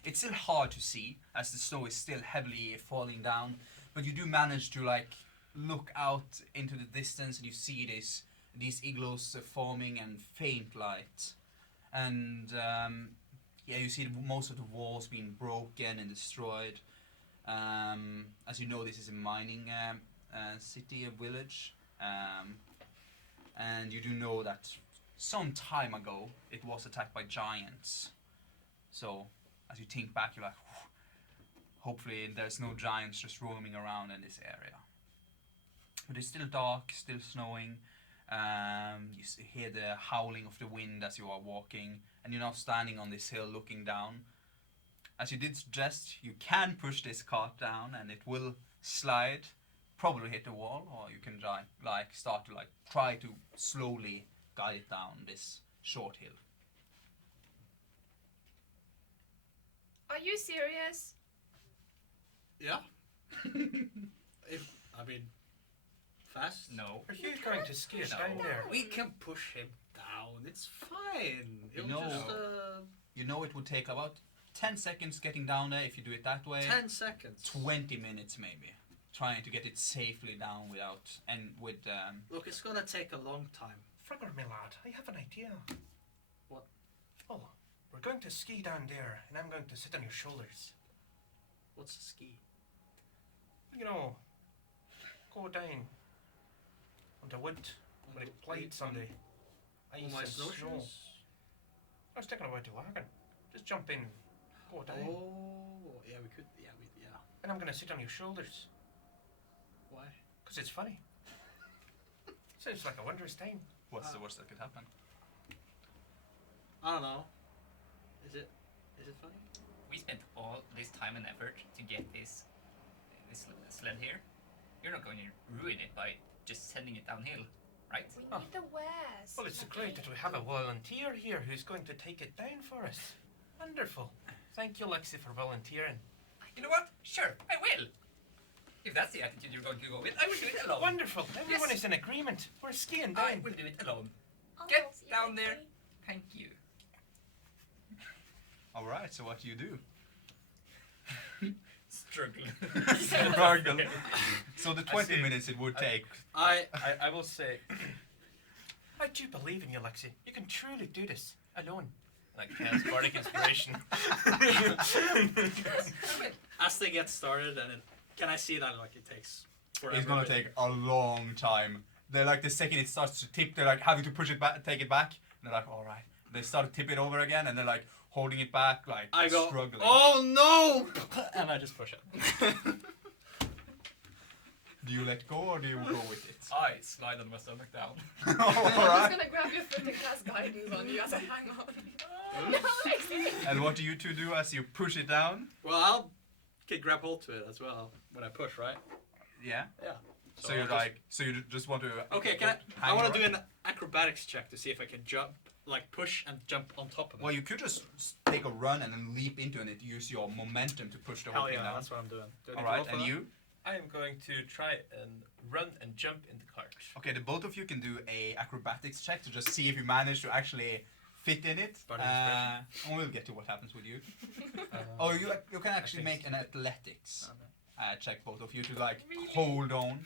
It's still hard to see as the snow is still heavily falling down, but you do manage to like look out into the distance and you see these igloos forming and faint light, and yeah, you see most of the walls being broken and destroyed. As you know, this is a mining city, a village, and you do know that some time ago it was attacked by giants. So, as you think back, you're like, hopefully there's no giants just roaming around in this area. But it's still dark, still snowing. You hear the howling of the wind as you are walking, and you're now standing on this hill looking down. As you did suggest, you can push this cart down and it will slide, probably hit the wall, or you can start to try to slowly guide it down this short hill. Are you serious? Yeah. I mean, fast? No. Are you going to ski us No. down there? We can push him down. It's fine. You He'll know- just You know it would take about 10 seconds getting down there if you do it that way. 10 seconds. 20 minutes maybe, trying to get it safely down with Look, it's gonna take a long time. Frigger, my lad, I have an idea. What? Oh, we're going to ski down there, and I'm going to sit on your shoulders. What's a ski? You know, go down on the wood with the plates on the ice On my and snow. snowshoes? I was thinking about the wagon. Just jump in, go down, Oh, yeah, we could. Yeah, yeah. and I'm going to sit on your shoulders, Why? because it's funny. Sounds like a wondrous time. what's the worst that could happen? I don't know. Is it funny? We spent all this time and effort to get this sled here. You're not going to ruin it by just sending it downhill, right? We Oh. need the wares. Well, it's great that we have a volunteer here who's going to take it down for us. Wonderful. Thank you, Lexi, for volunteering. You know what? Sure, I will. If that's the attitude you're going to go with, I will do it alone. Wonderful. Everyone Yes. is in agreement. We're skiing I down. will do it alone. I'll Get help you, down there. Lexi. Thank you. Alright, so what do you do? Struggle. Struggle. So the I 20 see. minutes it would take. I I will say, I do believe in you, Lexi. You can truly do this alone. like, cast bardic inspiration. as they get started, and can I see that like it takes forever? It's gonna take a long time. They're like the second it starts to tip, they're like having to push it back, take it back. And they're like, all right. They start to tip it over again, and they're like holding it back, like I go, struggling. oh no! And I just push it. Do you let go or do you go with it? I slide on my stomach down. all I'm just right. gonna grab your foot and cast guidance on you as I hang on. No, Lexi! And what do you two do as you push it down? Well, I'll grab hold to it as well when I push, right? Yeah. Yeah. So, I'll you're just- like, so you just want to. Okay, can I hang want to your- do an acrobatics check to see if I can jump, like push and jump on top of it. Well, you could just take a run and then leap into it and use your momentum to push the whole Hell thing yeah, down. that's what I'm doing. Do I need All to roll right, for and that? you? I am going to try and run and jump in the cart. Okay, the both of you can do a acrobatics check to just see if you manage to actually fit in it. Bardic inspiration. And we'll get to what happens with you. Uh, Oh, you can actually think make an athletics Okay. check, both of you, to like hold on.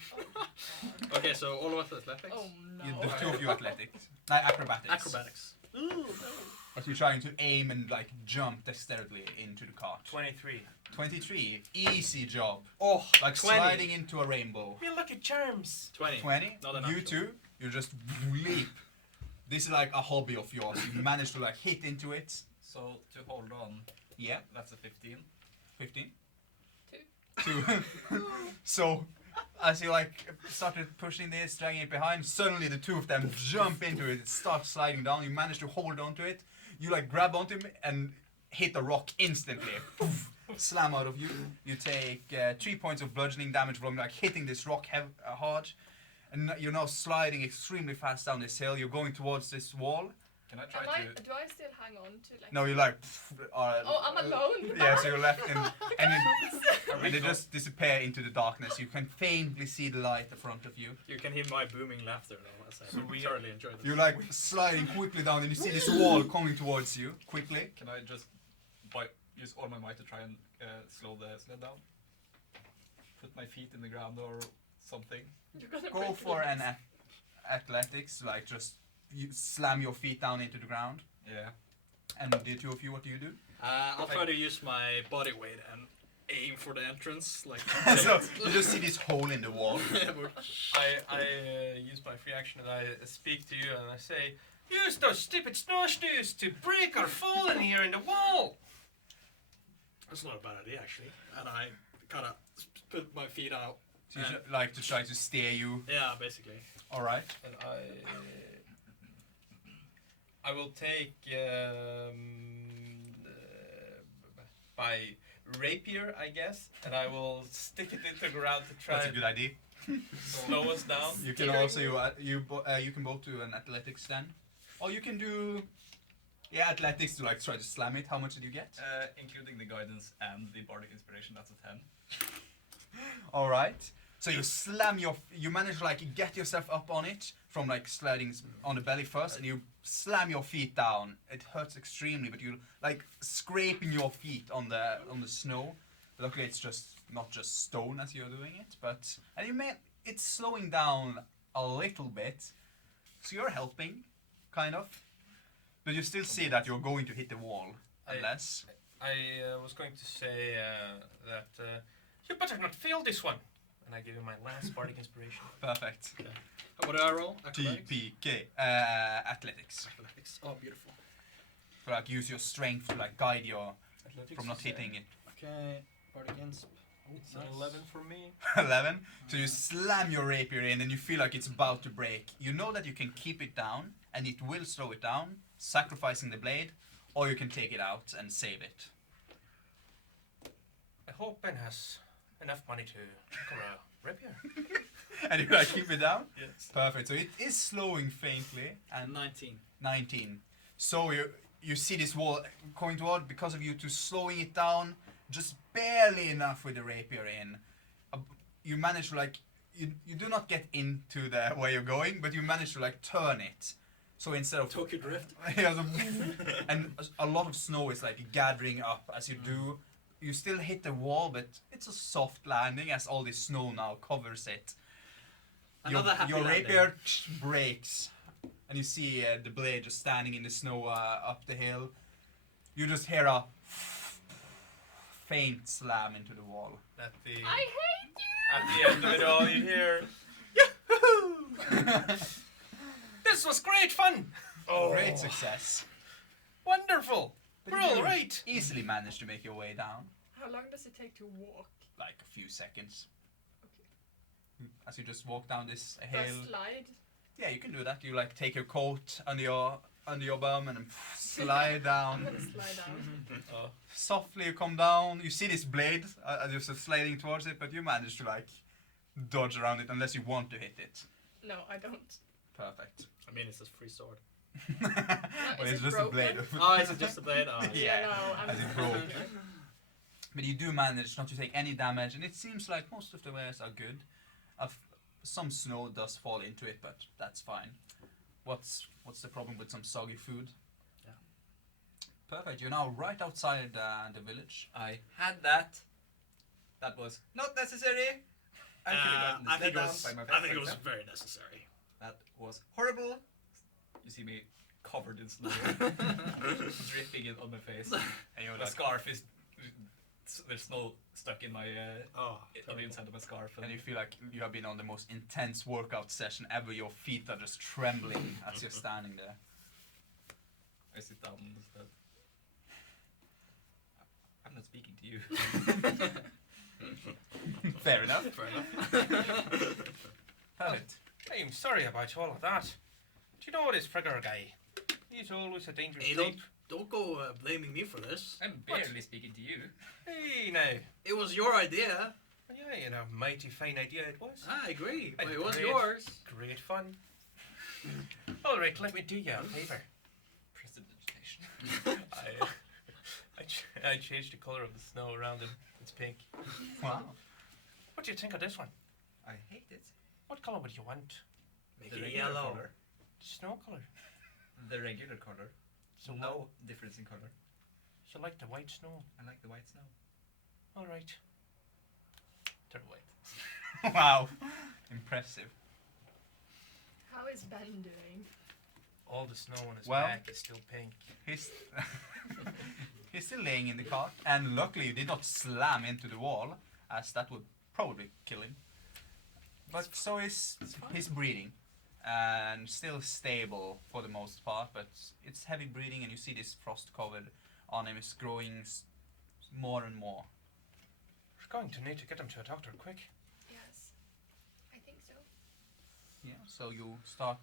Okay, so all of us athletics. Oh You, no. the two of you athletics, acrobatics. Acrobatics. Ooh, But you're trying to aim and like jump dexterously into the cart. 23. 23, easy job. Oh, Like 20. sliding into a rainbow. You lucky charms. 20. 20. Not an You actual. two, you just leap. This is like a hobby of yours. You manage to like hit into it. So to hold on, Yeah, that's a 15. 15. Two. 2. So, as you like started pushing this, dragging it behind, suddenly the two of them jump into it. It starts sliding down. You manage to hold onto it. You like grab onto him and hit the rock instantly. Poof, slam out of you. You take 3 points of bludgeoning damage from like hitting this rock hard. And you're now sliding extremely fast down this hill. You're going towards this wall. Can I try to? Do I still hang on to like? No, you're like. Oh, I'm alone. Yeah, so you're left in, and they just disappear into the darkness. You can faintly see the light in front of you. You can hear my booming laughter though, as I So we- thoroughly enjoy this. You're like sliding quickly down, and you see this wall coming towards you quickly. Can I just use all my might to try and slow the sled down? Put my feet in the ground or something. You're gonna Go break for your an legs. athletics, like just you slam your feet down into the ground. Yeah. And the two of you, what do you do? I'll try to use my body weight and aim for the entrance, like. So you just see this hole in the wall. I use my free action and I speak to you and I say, use those stupid snowshoes to break or fall in here in the wall. That's not a bad idea actually. And I kind of put my feet out. So you like to try to steer you. Yeah, basically. All right. And I will take my rapier, I guess, and I will stick it into the ground to try That's a and good idea. slow us down. You can also you can both do an athletics then, or you can do athletics to like try to slam it. How much did you get? Including the guidance and the bardic inspiration, that's a 10. All right. So you slam you manage to like get yourself up on it from like sliding on the belly first, and you slam your feet down. It hurts extremely, but you like scraping your feet on the snow. Luckily, it's not just stone as you're doing it, and it's slowing down a little bit. So you're helping, kind of, but you still see that you're going to hit the wall unless. I was going to say that you better not fail this one. And I give you my last bardic inspiration. Perfect. Okay. What do I roll? Acrobatics? TPK. Athletics. Athletics. Oh, beautiful. So like use your strength to like guide your Athletics from not is, hitting it. Okay. Bardic against. It's an 11 for me. 11. So you slam your rapier in and you feel like it's about to break. You know that you can keep it down and it will slow it down, sacrificing the blade, or you can take it out and save it. I hope Ben has enough money to cover a rapier. And you like keep it down? Yes. Perfect. So it is slowing faintly and 19. 19. So you see this wall coming toward because of you two slowing it down just barely enough with the rapier in. You manage to like you do not get into the where you're going, but you manage to like turn it. So instead of Tokyo Drift. yeah, and a lot of snow is like gathering up as you do you still hit the wall, but it's a soft landing as all this snow now covers it. Another happy your landing. rapier breaks, and you see the blade just standing in the snow up the hill. You just hear a faint slam into the wall. At the I hate you! at the end of it all, you hear, "Yahoo! This was great fun! Great success. Wonderful! But We're you all right!" Easily managed to make your way down. How long does it take to walk? Like a few seconds. Okay. As you just walk down this Do I hill. slide? Yeah, you can do that. You like take your coat under your bum and then slide I'm down. gonna slide down. Oh, Softly you come down. You see this blade as you're sort of sliding towards it, but you manage to like dodge around it unless you want to hit it. No, I don't. Perfect. I mean, it's a free sword. Well, is it's it just a broken? blade. Oh, is it just a blade? Oh, Yeah. No, I'm as it broke. But you do manage not to take any damage, and it seems like most of the wares are good. Some snow does fall into it, but that's fine. What's the problem with some soggy food? Yeah. Perfect. You're now right outside the village. I had that. That was not necessary. I could have gotten the I sled think it down was. by my I think it was myself. very necessary. That was horrible. You see me covered in snow, dripping it on my face. And you're My like, scarf is there's snow stuck in my Oh, on the terrible. inside of my scarf. and you feel like you have been on the most intense workout session ever. Your feet are just trembling as you're standing there. I sit down instead. I'm not speaking to you. Fair enough. Fair enough. Perfect. I'm sorry about all of that. Do you know this Frigger guy? He's always a dangerous Hey, type. don't go blaming me for this. I'm What? barely speaking to you. Hey, now. It was your idea. Yeah, and a mighty fine idea it was. I agree, but And it was great. yours. Great fun. All right, let me do you a favour. Prestidigitation. I changed the colour of the snow around him. It's pink. Wow. What do you think of this one? I hate it. What colour would you want? Make The it regular yellow. color. The snow colour. The regular color. So No difference in color. You like the white snow? I like the white snow. All right. Turn white. Wow. Impressive. How is Ben doing? All the snow on his Well- back is still pink. He's he's still laying in the cart, and luckily you did not slam into the wall, as that would probably kill him. But so is he's breathing, and still stable for the most part. But it's heavy breathing, and you see this frost covered on him is growing more and more. We're going to need to get him to a doctor quick. Yes, I think so. Yeah. So you start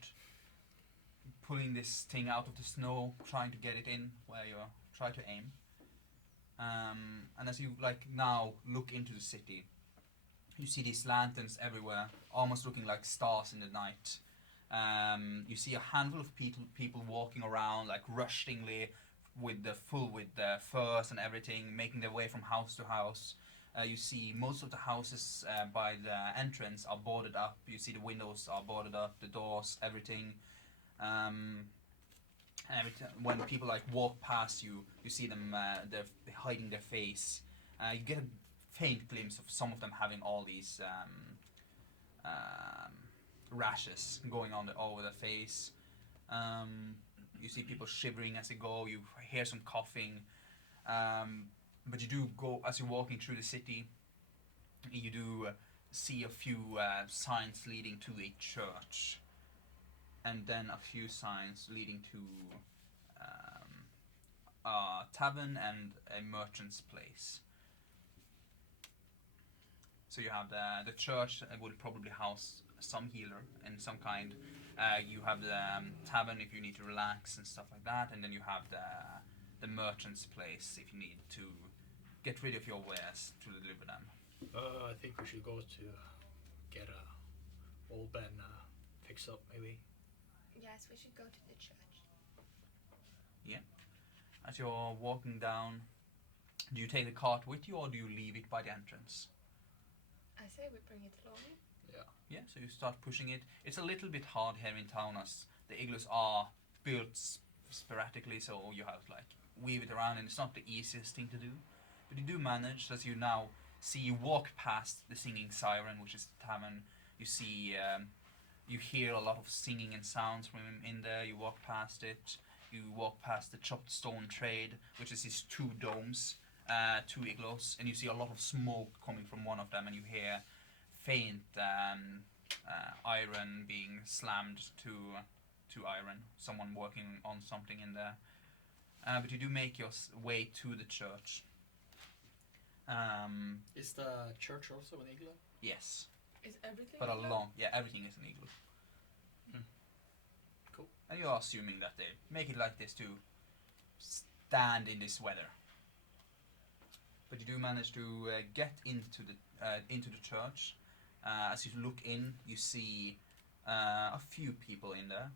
pulling this thing out of the snow, trying to get it in where you try to aim. And as you like now look into the city, you see these lanterns everywhere, almost looking like stars in the night. You see a handful of people walking around like rushingly with the furs and everything, making their way from house to house. You see most of the houses by the entrance are boarded up. You see the windows are boarded up, the doors, everything. When people like walk past you, you see them they're hiding their face. You get a faint glimpse of some of them having all these rashes going on over their face. You see people shivering as they go. You hear some coughing. But you do go, as you're walking through the city, you do see a few signs leading to a church, and then a few signs leading to a tavern and a merchant's place. So you have the church would probably house some healer in some kind. You have the tavern if you need to relax and stuff like that, and then you have the merchant's place if you need to get rid of your wares to deliver them. I think we should go to get old Ben fixed up, maybe. Yes, we should go to the church. As you're walking down, do you take the cart with you or do you leave it by the entrance? I say we bring it along. Yeah, so you start pushing it. It's a little bit hard here in town as the igloos are built sporadically, so you have to like weave it around, and it's not the easiest thing to do. But you do manage, as you now see, you walk past the singing siren, which is the tavern. You see, you hear a lot of singing and sounds from him in there. You walk past it. You walk past the chopped stone trade, which is these two domes, two igloos, and you see a lot of smoke coming from one of them, and you hear faint iron being slammed to iron. Someone working on something in there. But you do make your way to the church. Is the church also an igloo? Yes, Is everything? but a igloo? long, yeah, everything is an igloo. Cool. And you are assuming that they make it like this to stand in this weather. But you do manage to get into the church. As you look in, you see a few people in there,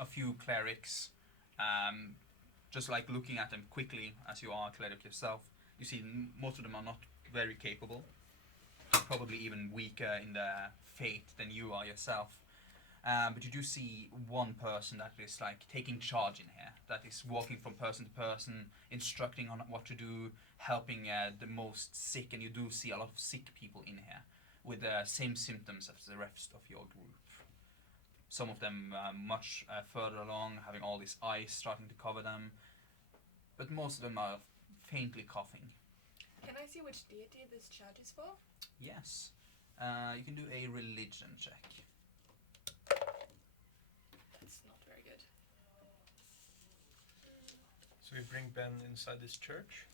a few clerics. Just like looking at them quickly, as you are a cleric yourself, you see most of them are not very capable, probably even weaker in their faith than you are yourself. But you do see one person that is like taking charge in here, that is walking from person to person, instructing on what to do, helping the most sick, and you do see a lot of sick people in here with the same symptoms as the rest of your group. Some of them much further along, having all this ice starting to cover them, but most of them are faintly coughing. Can I see which deity this church is for? Yes. You can do a religion check. That's not very good. So we bring Ben inside this church.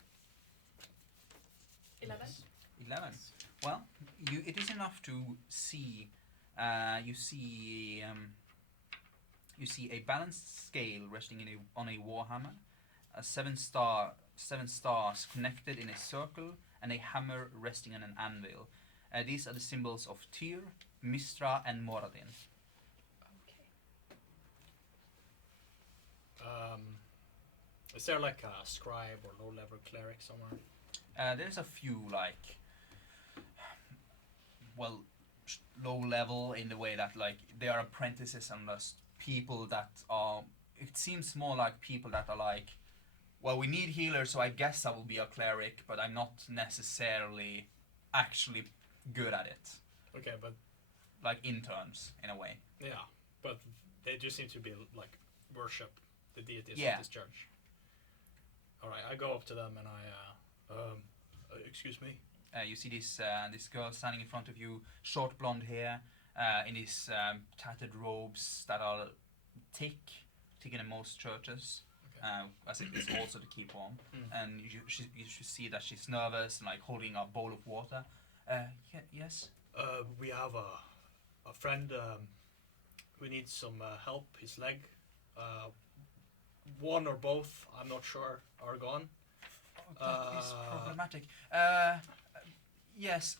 11. 11. Well, it is enough to see. You see a balanced scale resting on a warhammer, seven stars connected in a circle, and a hammer resting on an anvil. These are the symbols of Tyr, Mistra, and Moradin. Okay. Is there like a scribe or low-level cleric somewhere? There's a few low level in the way that like they are apprentices and just people that are. It seems more like people that are like, well, we need healers, so I guess I will be a cleric, but I'm not necessarily actually good at it. Okay, but Like interns in a way. yeah, but they just seem to be like worship the deities Yeah. of this church. All right, I go up to them and excuse me. You see this girl standing in front of you, short blonde hair, in these tattered robes that are thicker than most churches, as it is also to keep warm. And you should see that she's nervous and like holding a bowl of water. Yes. We have a friend who needs some help. His leg, one or both, I'm not sure, are gone. That is problematic. Yes.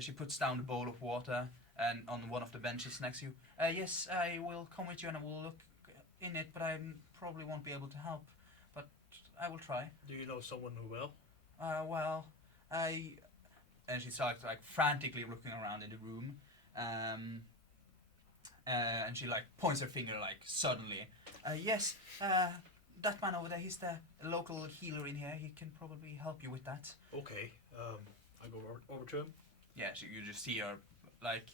She puts down the bowl of water and on one of the benches next to you. Yes, I will come with you and I will look in it, but I probably won't be able to help. But I will try. Do you know someone who will? Well, and she starts like frantically looking around in the room, and she like points her finger like suddenly. Yes, that man over there, he's the local healer in here. He can probably help you with that. Okay, I go over to him. Yeah, you just see her like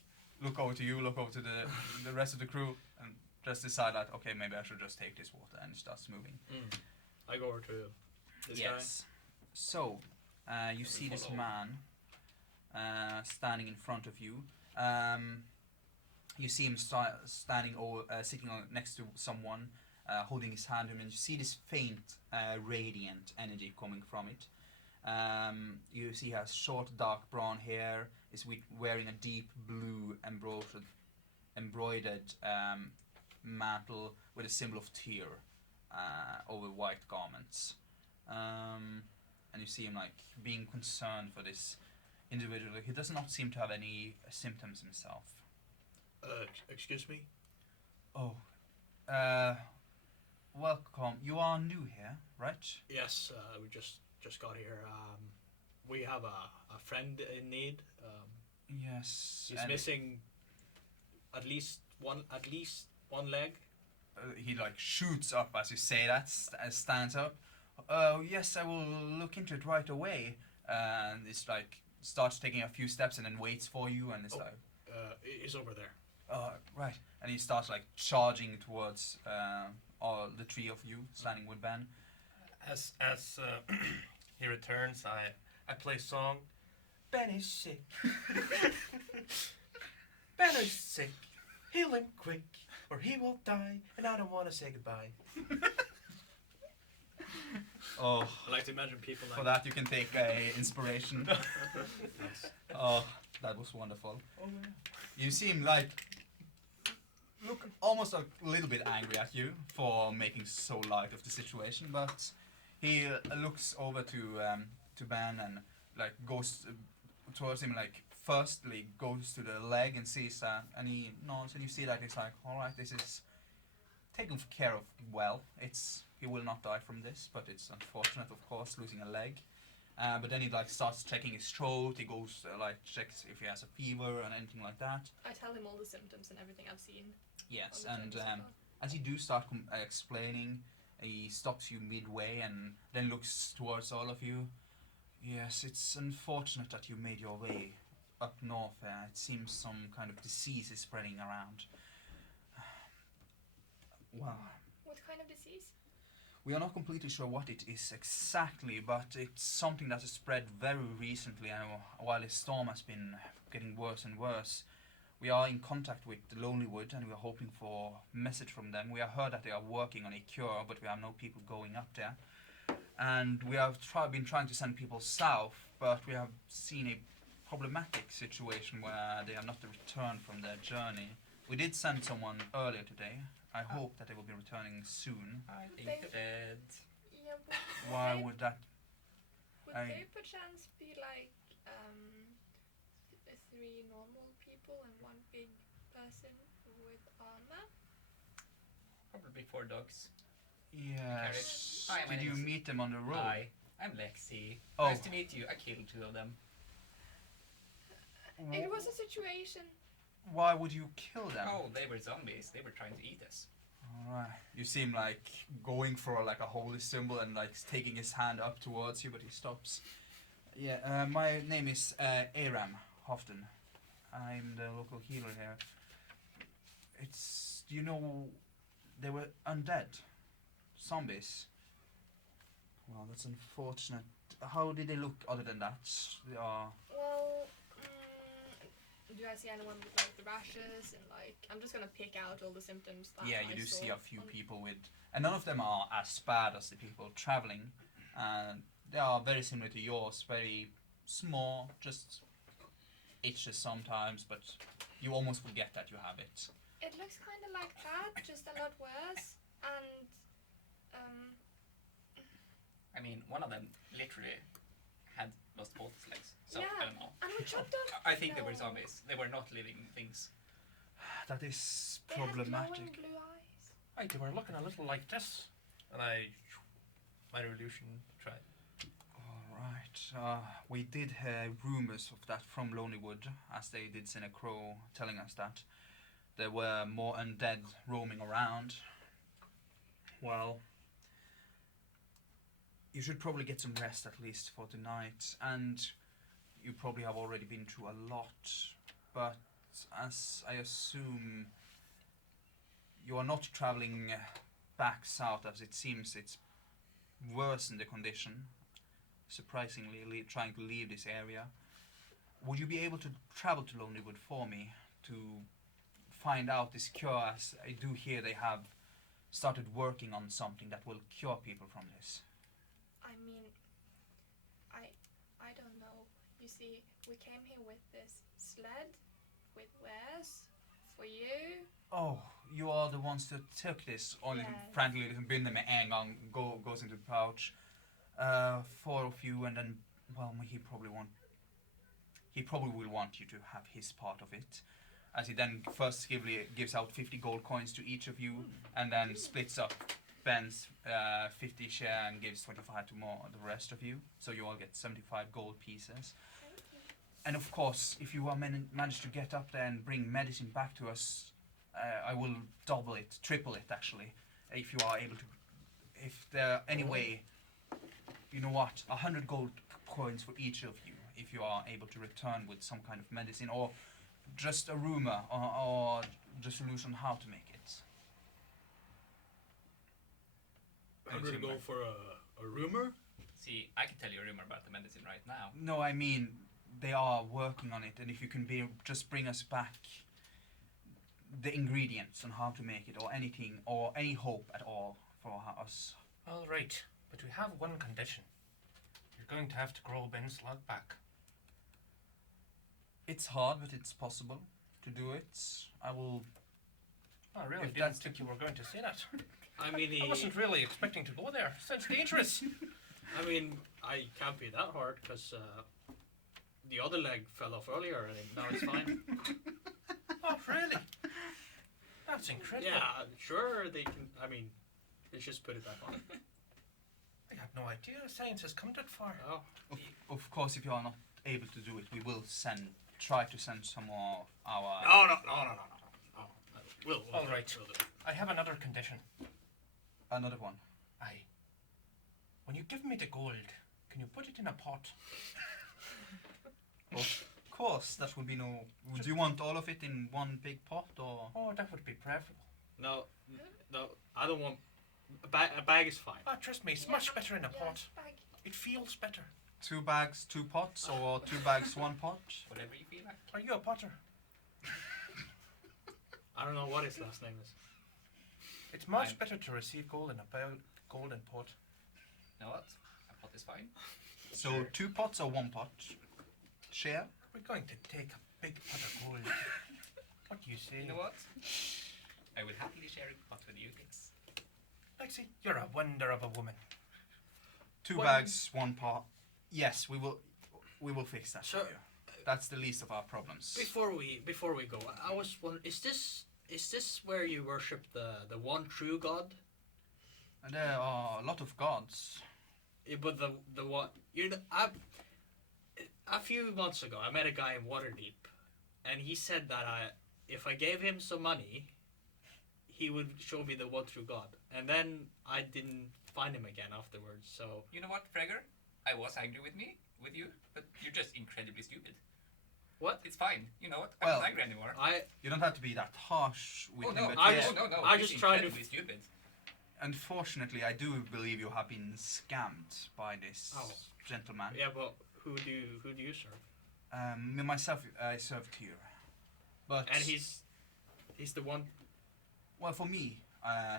look over to you, look over to the rest of the crew, and just decide that okay, maybe I should just take this water, and starts moving. I go over to this guy. Yes. So, you see this man standing in front of you. You see him standing or sitting next to someone, holding his hand, and you see this faint, radiant energy coming from it. You see he has short, dark brown hair. Is wearing a deep blue embroidered mantle with a symbol of Tyr over white garments. And you see him like being concerned for this individual. He does not seem to have any symptoms himself. Excuse me? Oh, welcome. You are new here, right? Yes, we just got here. We have a friend in need. Yes. He's missing at least one leg. He like shoots up as you say that, stands up. Yes, I will look into it right away. And it's like starts taking a few steps and then waits for you, and it's Oh. like, He's over there. right. And he starts like charging towards all the three of you standing with Ben. As he returns, I play song. Ben is sick. Ben is sick. Heal him quick, or he will die, and I don't want to say goodbye. Oh, I like to imagine people like for that you can take inspiration. Nice. Oh, that was wonderful. Oh, yeah. You seem like look almost a little bit angry at you for making so light of the situation, but he looks over to Ben and like goes towards him, like firstly goes to the leg and sees that, and he nods, and you see that he's like, all right, this is taken care of well. He will not die from this, but it's unfortunate, of course, losing a leg. But then he like starts checking his throat. He goes like checks if he has a fever and anything like that. I tell him all the symptoms and everything I've seen. Yes, on the and journey so far. as you do start explaining, he stops you midway and then looks towards all of you. Yes, it's unfortunate that you made your way up north. It seems some kind of disease is spreading around. Wow. What kind of disease? We are not completely sure what it is exactly, but it's something that has spread very recently, and while the storm has been getting worse and worse, we are in contact with Lonlywood, and we are hoping for a message from them. We have heard that they are working on a cure, but we have no people going up there. And we have been trying to send people south, but we have seen a problematic situation where they have not returned from their journey. We did send someone earlier today. I hope that they will be returning soon. I think They- they're dead. Yeah, Why they, would that? would I- they perchance be like three normal people and one big person with armor? Probably 4 dogs. Yes. Hi, my Did name you is- meet them on the road? Hi, I'm Lexi. Oh. Nice to meet you. I killed 2 of them. It was a situation. Why would you kill them? Oh, they were zombies. They were trying to eat us. Alright. You seem like going for like a holy symbol and like taking his hand up towards you, but he stops. Yeah, my name is Aram Hofton. I'm the local healer here. Do you know, they were undead. Zombies. Well, that's unfortunate. How did they look other than that? They are... Well, do I see anyone with like the rashes and like? I'm just gonna pick out all the symptoms. That Yeah, I you do saw see a few on- people with, and none of them are as bad as the people traveling. And they are very similar to yours, very small, just itches sometimes, but you almost forget that you have it. It looks kind of like that, just a lot worse. And I mean, one of them literally had lost both his legs. So, Yeah. I don't know. and we chopped off. I think they were No. zombies. They were not living things. That is They had glowing problematic. blue eyes. Right, they were looking a little like this. And my revolution tried. Alright, we did hear rumors of that from Lonelywood, as they did send a crow telling us that there were more undead roaming around. Well, you should probably get some rest at least for tonight, and you probably have already been through a lot, but as I assume you are not traveling back south, as it seems it's worse in the condition, surprisingly trying to leave this area. Would you be able to travel to Lonelywood for me to find out this cure, as I do hear they have started working on something that will cure people from this? I mean, I don't know. You see, we came here with this sled with wares for you. Oh, you are the ones that took this, only Yes. frantically binder med en gång, goes into the pouch. 4 of you, and then, well, he probably will want you to have his part of it, as he then first gives out 50 gold coins to each of you, and then splits up Ben's 50 share and gives 25 to the rest of you, so you all get 75 gold pieces. Thank you. And of course, if you are manage to get up there and bring medicine back to us, I will double it, triple it actually, if you are able to. If there any way you know what, 100 gold coins for each of you if you are able to return with some kind of medicine or just a rumor or the solution how to make it. I'm gonna go for a rumor. See, I can tell you a rumor about the medicine right now. No, I mean, they are working on it, and if you can just bring us back the ingredients on how to make it, or anything, or any hope at all for us. All right, but we have one condition. You're going to have to grow Ben's log back. It's hard, but it's possible to do it. I will. I really If didn't that's think you were going to say that. I mean, I wasn't really expecting to go there. Sounds dangerous. I mean, I can't be that hard because the other leg fell off earlier and now it's fine. Oh, really? That's incredible. Yeah, sure they can. I mean, let's just put it back on. I had no idea science has come that far. Oh, Of course, if you are not able to do it, we will try to send some more of our. no. We'll All do it, right. we'll do it. I have another condition. Another one. When you give me the gold, can you put it in a pot? Of course, that would be no. Would you want all of it in one big pot or? Oh, that would be preferable. No, I don't want. A bag is fine. Oh, trust me, it's Yeah, much better in a Yeah, pot. bag. It feels better. 2 bags, 2 pots, or 2 bags, 1 pot? Whatever you feel like. Are you a potter? I don't know what his last name is. It's much Fine. better to receive gold in a golden pot. You know what? A pot is fine. So Sure. 2 pots or 1 pot? Share? We're going to take a big pot of gold. What do you say? You know what? I will happily share a pot with you kids. Lexi, you're a wonder of a woman. 2 Well- bags, 1 pot. Yes, we will fix that Sure. for you. That's the least of our problems. Before we go, I was wondering, is this where you worship the one true God? And there are a lot of gods. Yeah, but the one a few months ago, I met a guy in Waterdeep, and he said that if I gave him some money, he would show me the one true God. And then I didn't find him again afterwards. So You know what, Freger? I was angry with you, but you're just incredibly stupid. what? It's fine. You know what? I'm Well- not angry anymore. You don't have to be that harsh with Oh him, no, but I yeah, just- no. I he's just tried to incredibly stupid. unfortunately, I do believe you have been scammed by this Oh. gentleman. Yeah, but who do you serve? Me myself, I serve Tyr. But And he's the one. well, for me,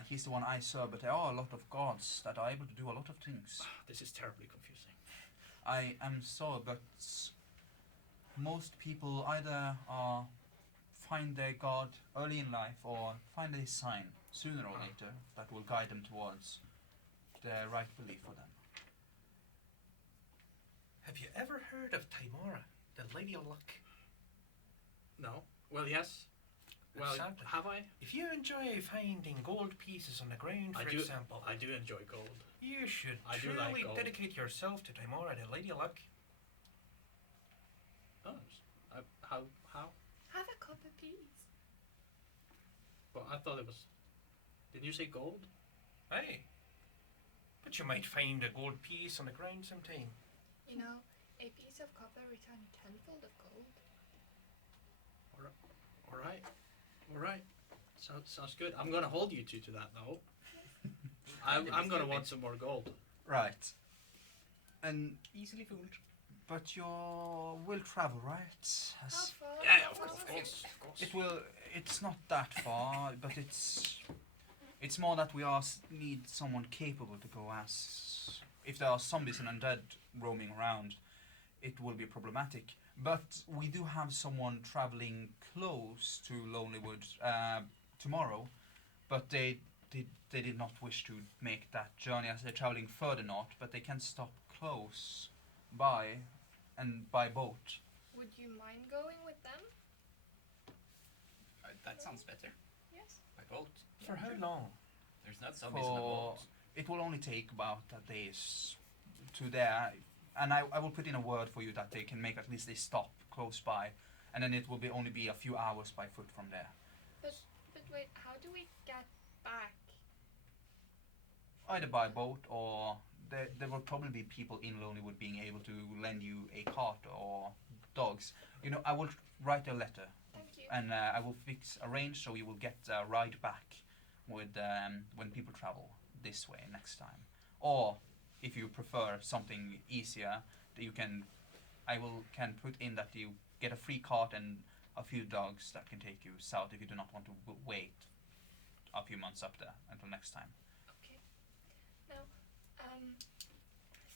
he's the one I serve. But there are a lot of gods that are able to do a lot of things. This is terribly confusing. I am sorry, but most people either find their god early in life or find a sign sooner or later that will guide them towards their right belief for them. Have you ever heard of Timora, the Lady of Luck? No. Well, yes. Well, Exactly. have I? If you enjoy finding gold pieces on the ground, I for do. example, I do enjoy gold. you should I do truly like gold. dedicate yourself to Timora, the Lady of Luck. Oh, how? Have a copper, please. Well, I thought it was. Did you say gold? Aye. But you might find a gold piece on the ground sometime. You know, a piece of copper return tenfold of gold. All right. Sounds good. I'm gonna hold you two to that though. I'm gonna want some more gold. Right. And Easily fooled. but you will travel, right? How far? Yeah, How of far? course. It will. It's not that far, but it's more that we need someone capable to go as. If there are zombies and undead roaming around, it will be problematic. But we do have someone traveling close to Lonlywood tomorrow, but they did not wish to make that journey as they're traveling further north. But they can stop close by, and by boat. Would you mind going with them? That sounds better. Yes. By boat. For how long? There's not zombies on the boat. It will only take about a day to there, and I will put in a word for you that they can make at least a stop close by, and then it will only be a few hours by foot from there. But wait, how do we get back? Either by boat or there will probably be people in Lonelywood being able to lend you a cart or dogs. You know, I will write a letter Thank you. and I will arrange so you will get a ride back with when people travel this way next time. Or if you prefer something easier, that you can can put in that you get a free cart and a few dogs that can take you south if you do not want to wait a few months up there until next time. Okay. Now,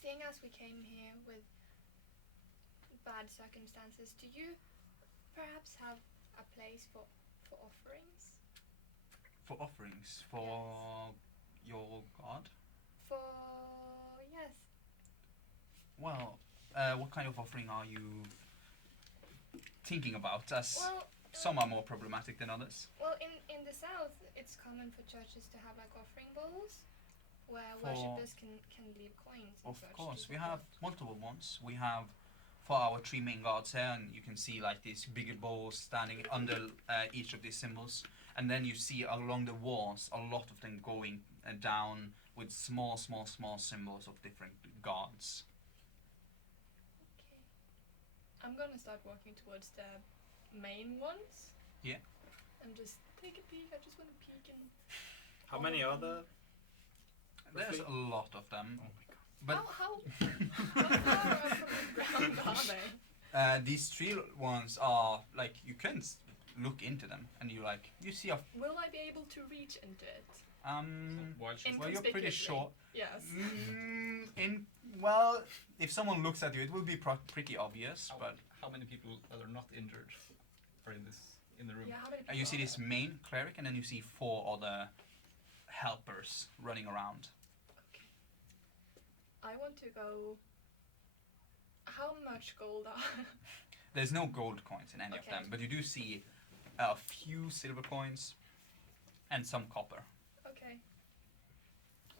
seeing as we came here with bad circumstances, do you perhaps have a place for offerings? For offerings for your god? Yes. Well, what kind of offering are you thinking about? As Well, some are more problematic than others. well, in the south, it's common for churches to have like offering bowls where For- worshippers can leave coins. And Of such course, to we the have god. multiple ones. We have for our three main gods here, and you can see like these bigger bowls standing under each of these symbols, and then you see along the walls a lot of them going down with small symbols of different gods. Okay. I'm gonna start walking towards the main ones. Yeah. And just take a peek. I just want to peek and. How many are there? There's Roughly? a lot of them, Oh my god. but how far up from the ground are they? these three ones are like you can look into them, and you see a Will I be able to reach into it? While she's well, you're pretty Inconspicuously. short. Yes. Well, if someone looks at you, it will be pretty obvious. But How many people that are not injured are in the room? Yeah, how many people you see are this there? main cleric, and then you see 4 other helpers running around. Okay. I want to go. How much gold are? There's no gold coins in any of Okay. them, but you do see a few silver coins and some copper. Okay.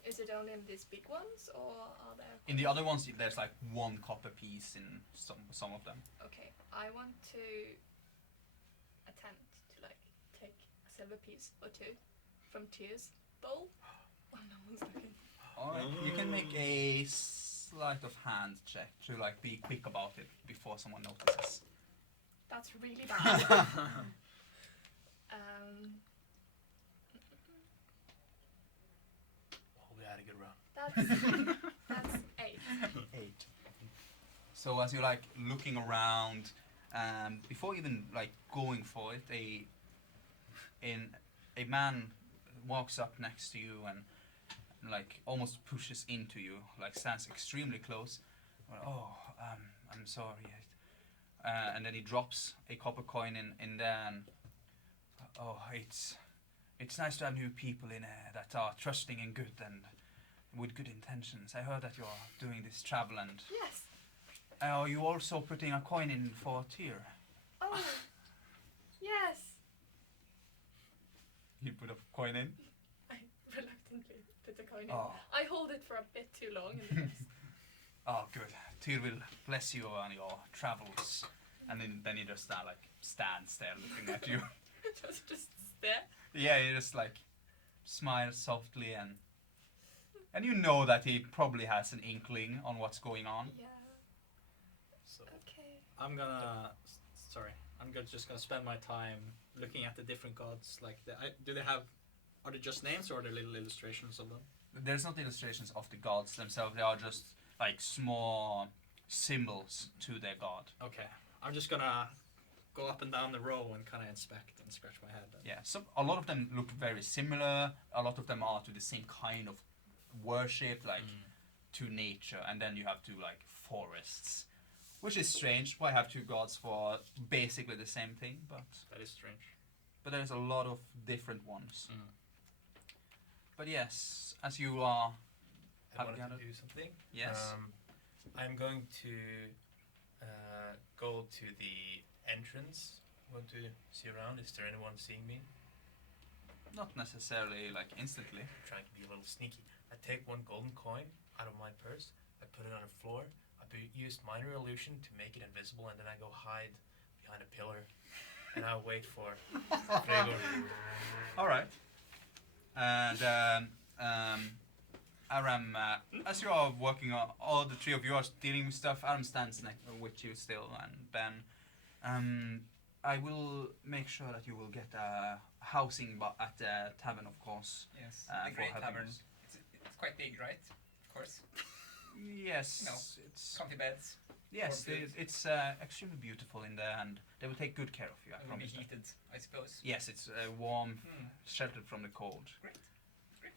Is it only in these big ones, or are there? In the other ones, there's like 1 copper piece in some of them. Okay, I want to attempt to like take a silver piece or 2 from Tyr's bowl while no one's looking. Alright, you can make a sleight of hand check to like be quick about it before someone notices. That's really bad. Oh, we had a good run. That's 8. 8. So as you're like looking around, before even like going for it, a man walks up next to you and like almost pushes into you, like stands extremely close. I'm sorry. And then he drops a copper coin in there. And, it's nice to have new people in that are trusting and good and with good intentions. I heard that you're doing this travel, and Yes. are you also putting a coin in for Tyr? Oh. Yes. You put a coin in? I reluctantly put the coin in. Oh, I hold it for a bit too long and then oh, good. Tyr will bless you on your travels. And then he just stands there looking at you. just stare. Yeah, he just like smiles softly, and you know that he probably has an inkling on what's going on. Yeah. So Okay. I'm just gonna spend my time looking at the different gods. Like, are they just names or are there little illustrations of them? There's not illustrations of the gods themselves. They are just like small symbols to their god. Okay, I'm just gonna go up and down the row and kind of inspect and scratch my head. Yeah, so a lot of them look very similar. A lot of them are to the same kind of worship, like to nature, and then you have 2 like forests, which is strange. Why have 2 gods for basically the same thing? That is strange. But there's a lot of different ones. Mm. But yes, as you are, I Have wanted you to had a- do something. yes, I'm going to go to the entrance. Want to see around? Is there anyone seeing me? not necessarily like instantly. I'm trying to be a little sneaky. I take 1 golden coin out of my purse. I put it on the floor. Used minor illusion to make it invisible, and then I go hide behind a pillar, and I wait for Gregor. All right. And Aram, as you are working on, all the three of you are dealing with stuff. Aram stands next with you still, and Ben. I will make sure that you will get housing at the tavern, of course. Yes, for the Great helping Tavern. us. It's quite big, right? Of course. Yes, No. it's Comfy beds. yes, warm food. it's extremely beautiful in there, and they will take good care of you. I It will be promise. That. heated, I suppose. Yes, it's warm, Hmm. sheltered from the cold. Great. Great.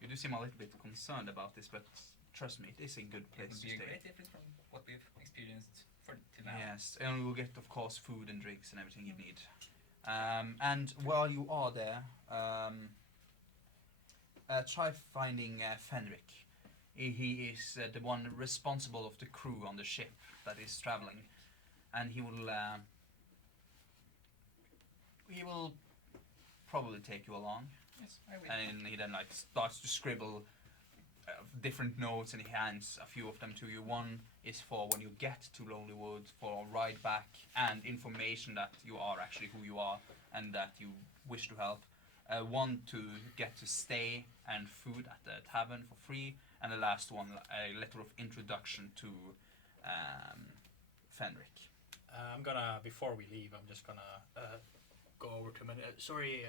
You do seem a little bit concerned about this, but trust me, it is a good It place would to be a stay. great difference from what we've experienced till now. Yes, and we will get, of course, food and drinks and everything you need. And while you are there, try finding Fenric. He is the one responsible of the crew on the ship that is traveling, and he will probably take you along. Yes, I will. And he then like starts to scribble different notes, and he hands a few of them to you. One is for when you get to Lonelywood, for a ride back, and information that you are actually who you are and that you wish to help. One to get to stay and food at the tavern for free, and the last one a letter of introduction to Fenric. I'm gonna, before we leave, I'm just gonna go over to him. Sorry,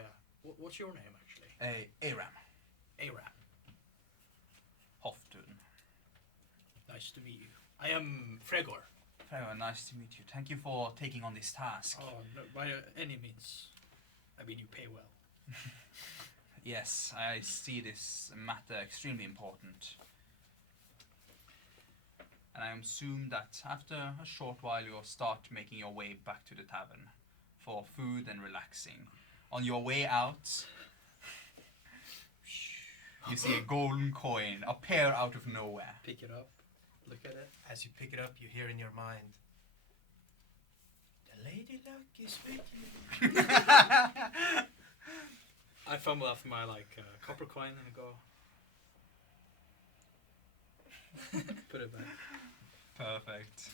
what's your name actually? Aram Aram. Hoftun. Nice to meet you. I am Fregor. Very nice to meet you. Thank you for taking on this task. Oh, no, by any means. I mean, you pay well. Yes, I see this matter extremely important. And I assume that after a short while you'll start making your way back to the tavern for food and relaxing. On your way out, you see a golden coin appear out of nowhere. Pick it up, look at it. As you pick it up, you hear in your mind, "The lady luck is with you." I fumble off my copper coin and I go. Put it back. Perfect.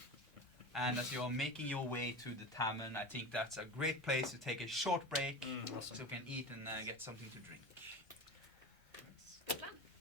And as you're making your way to the tavern, I think that's a great place to take a short break Awesome. so you can eat and get something to drink.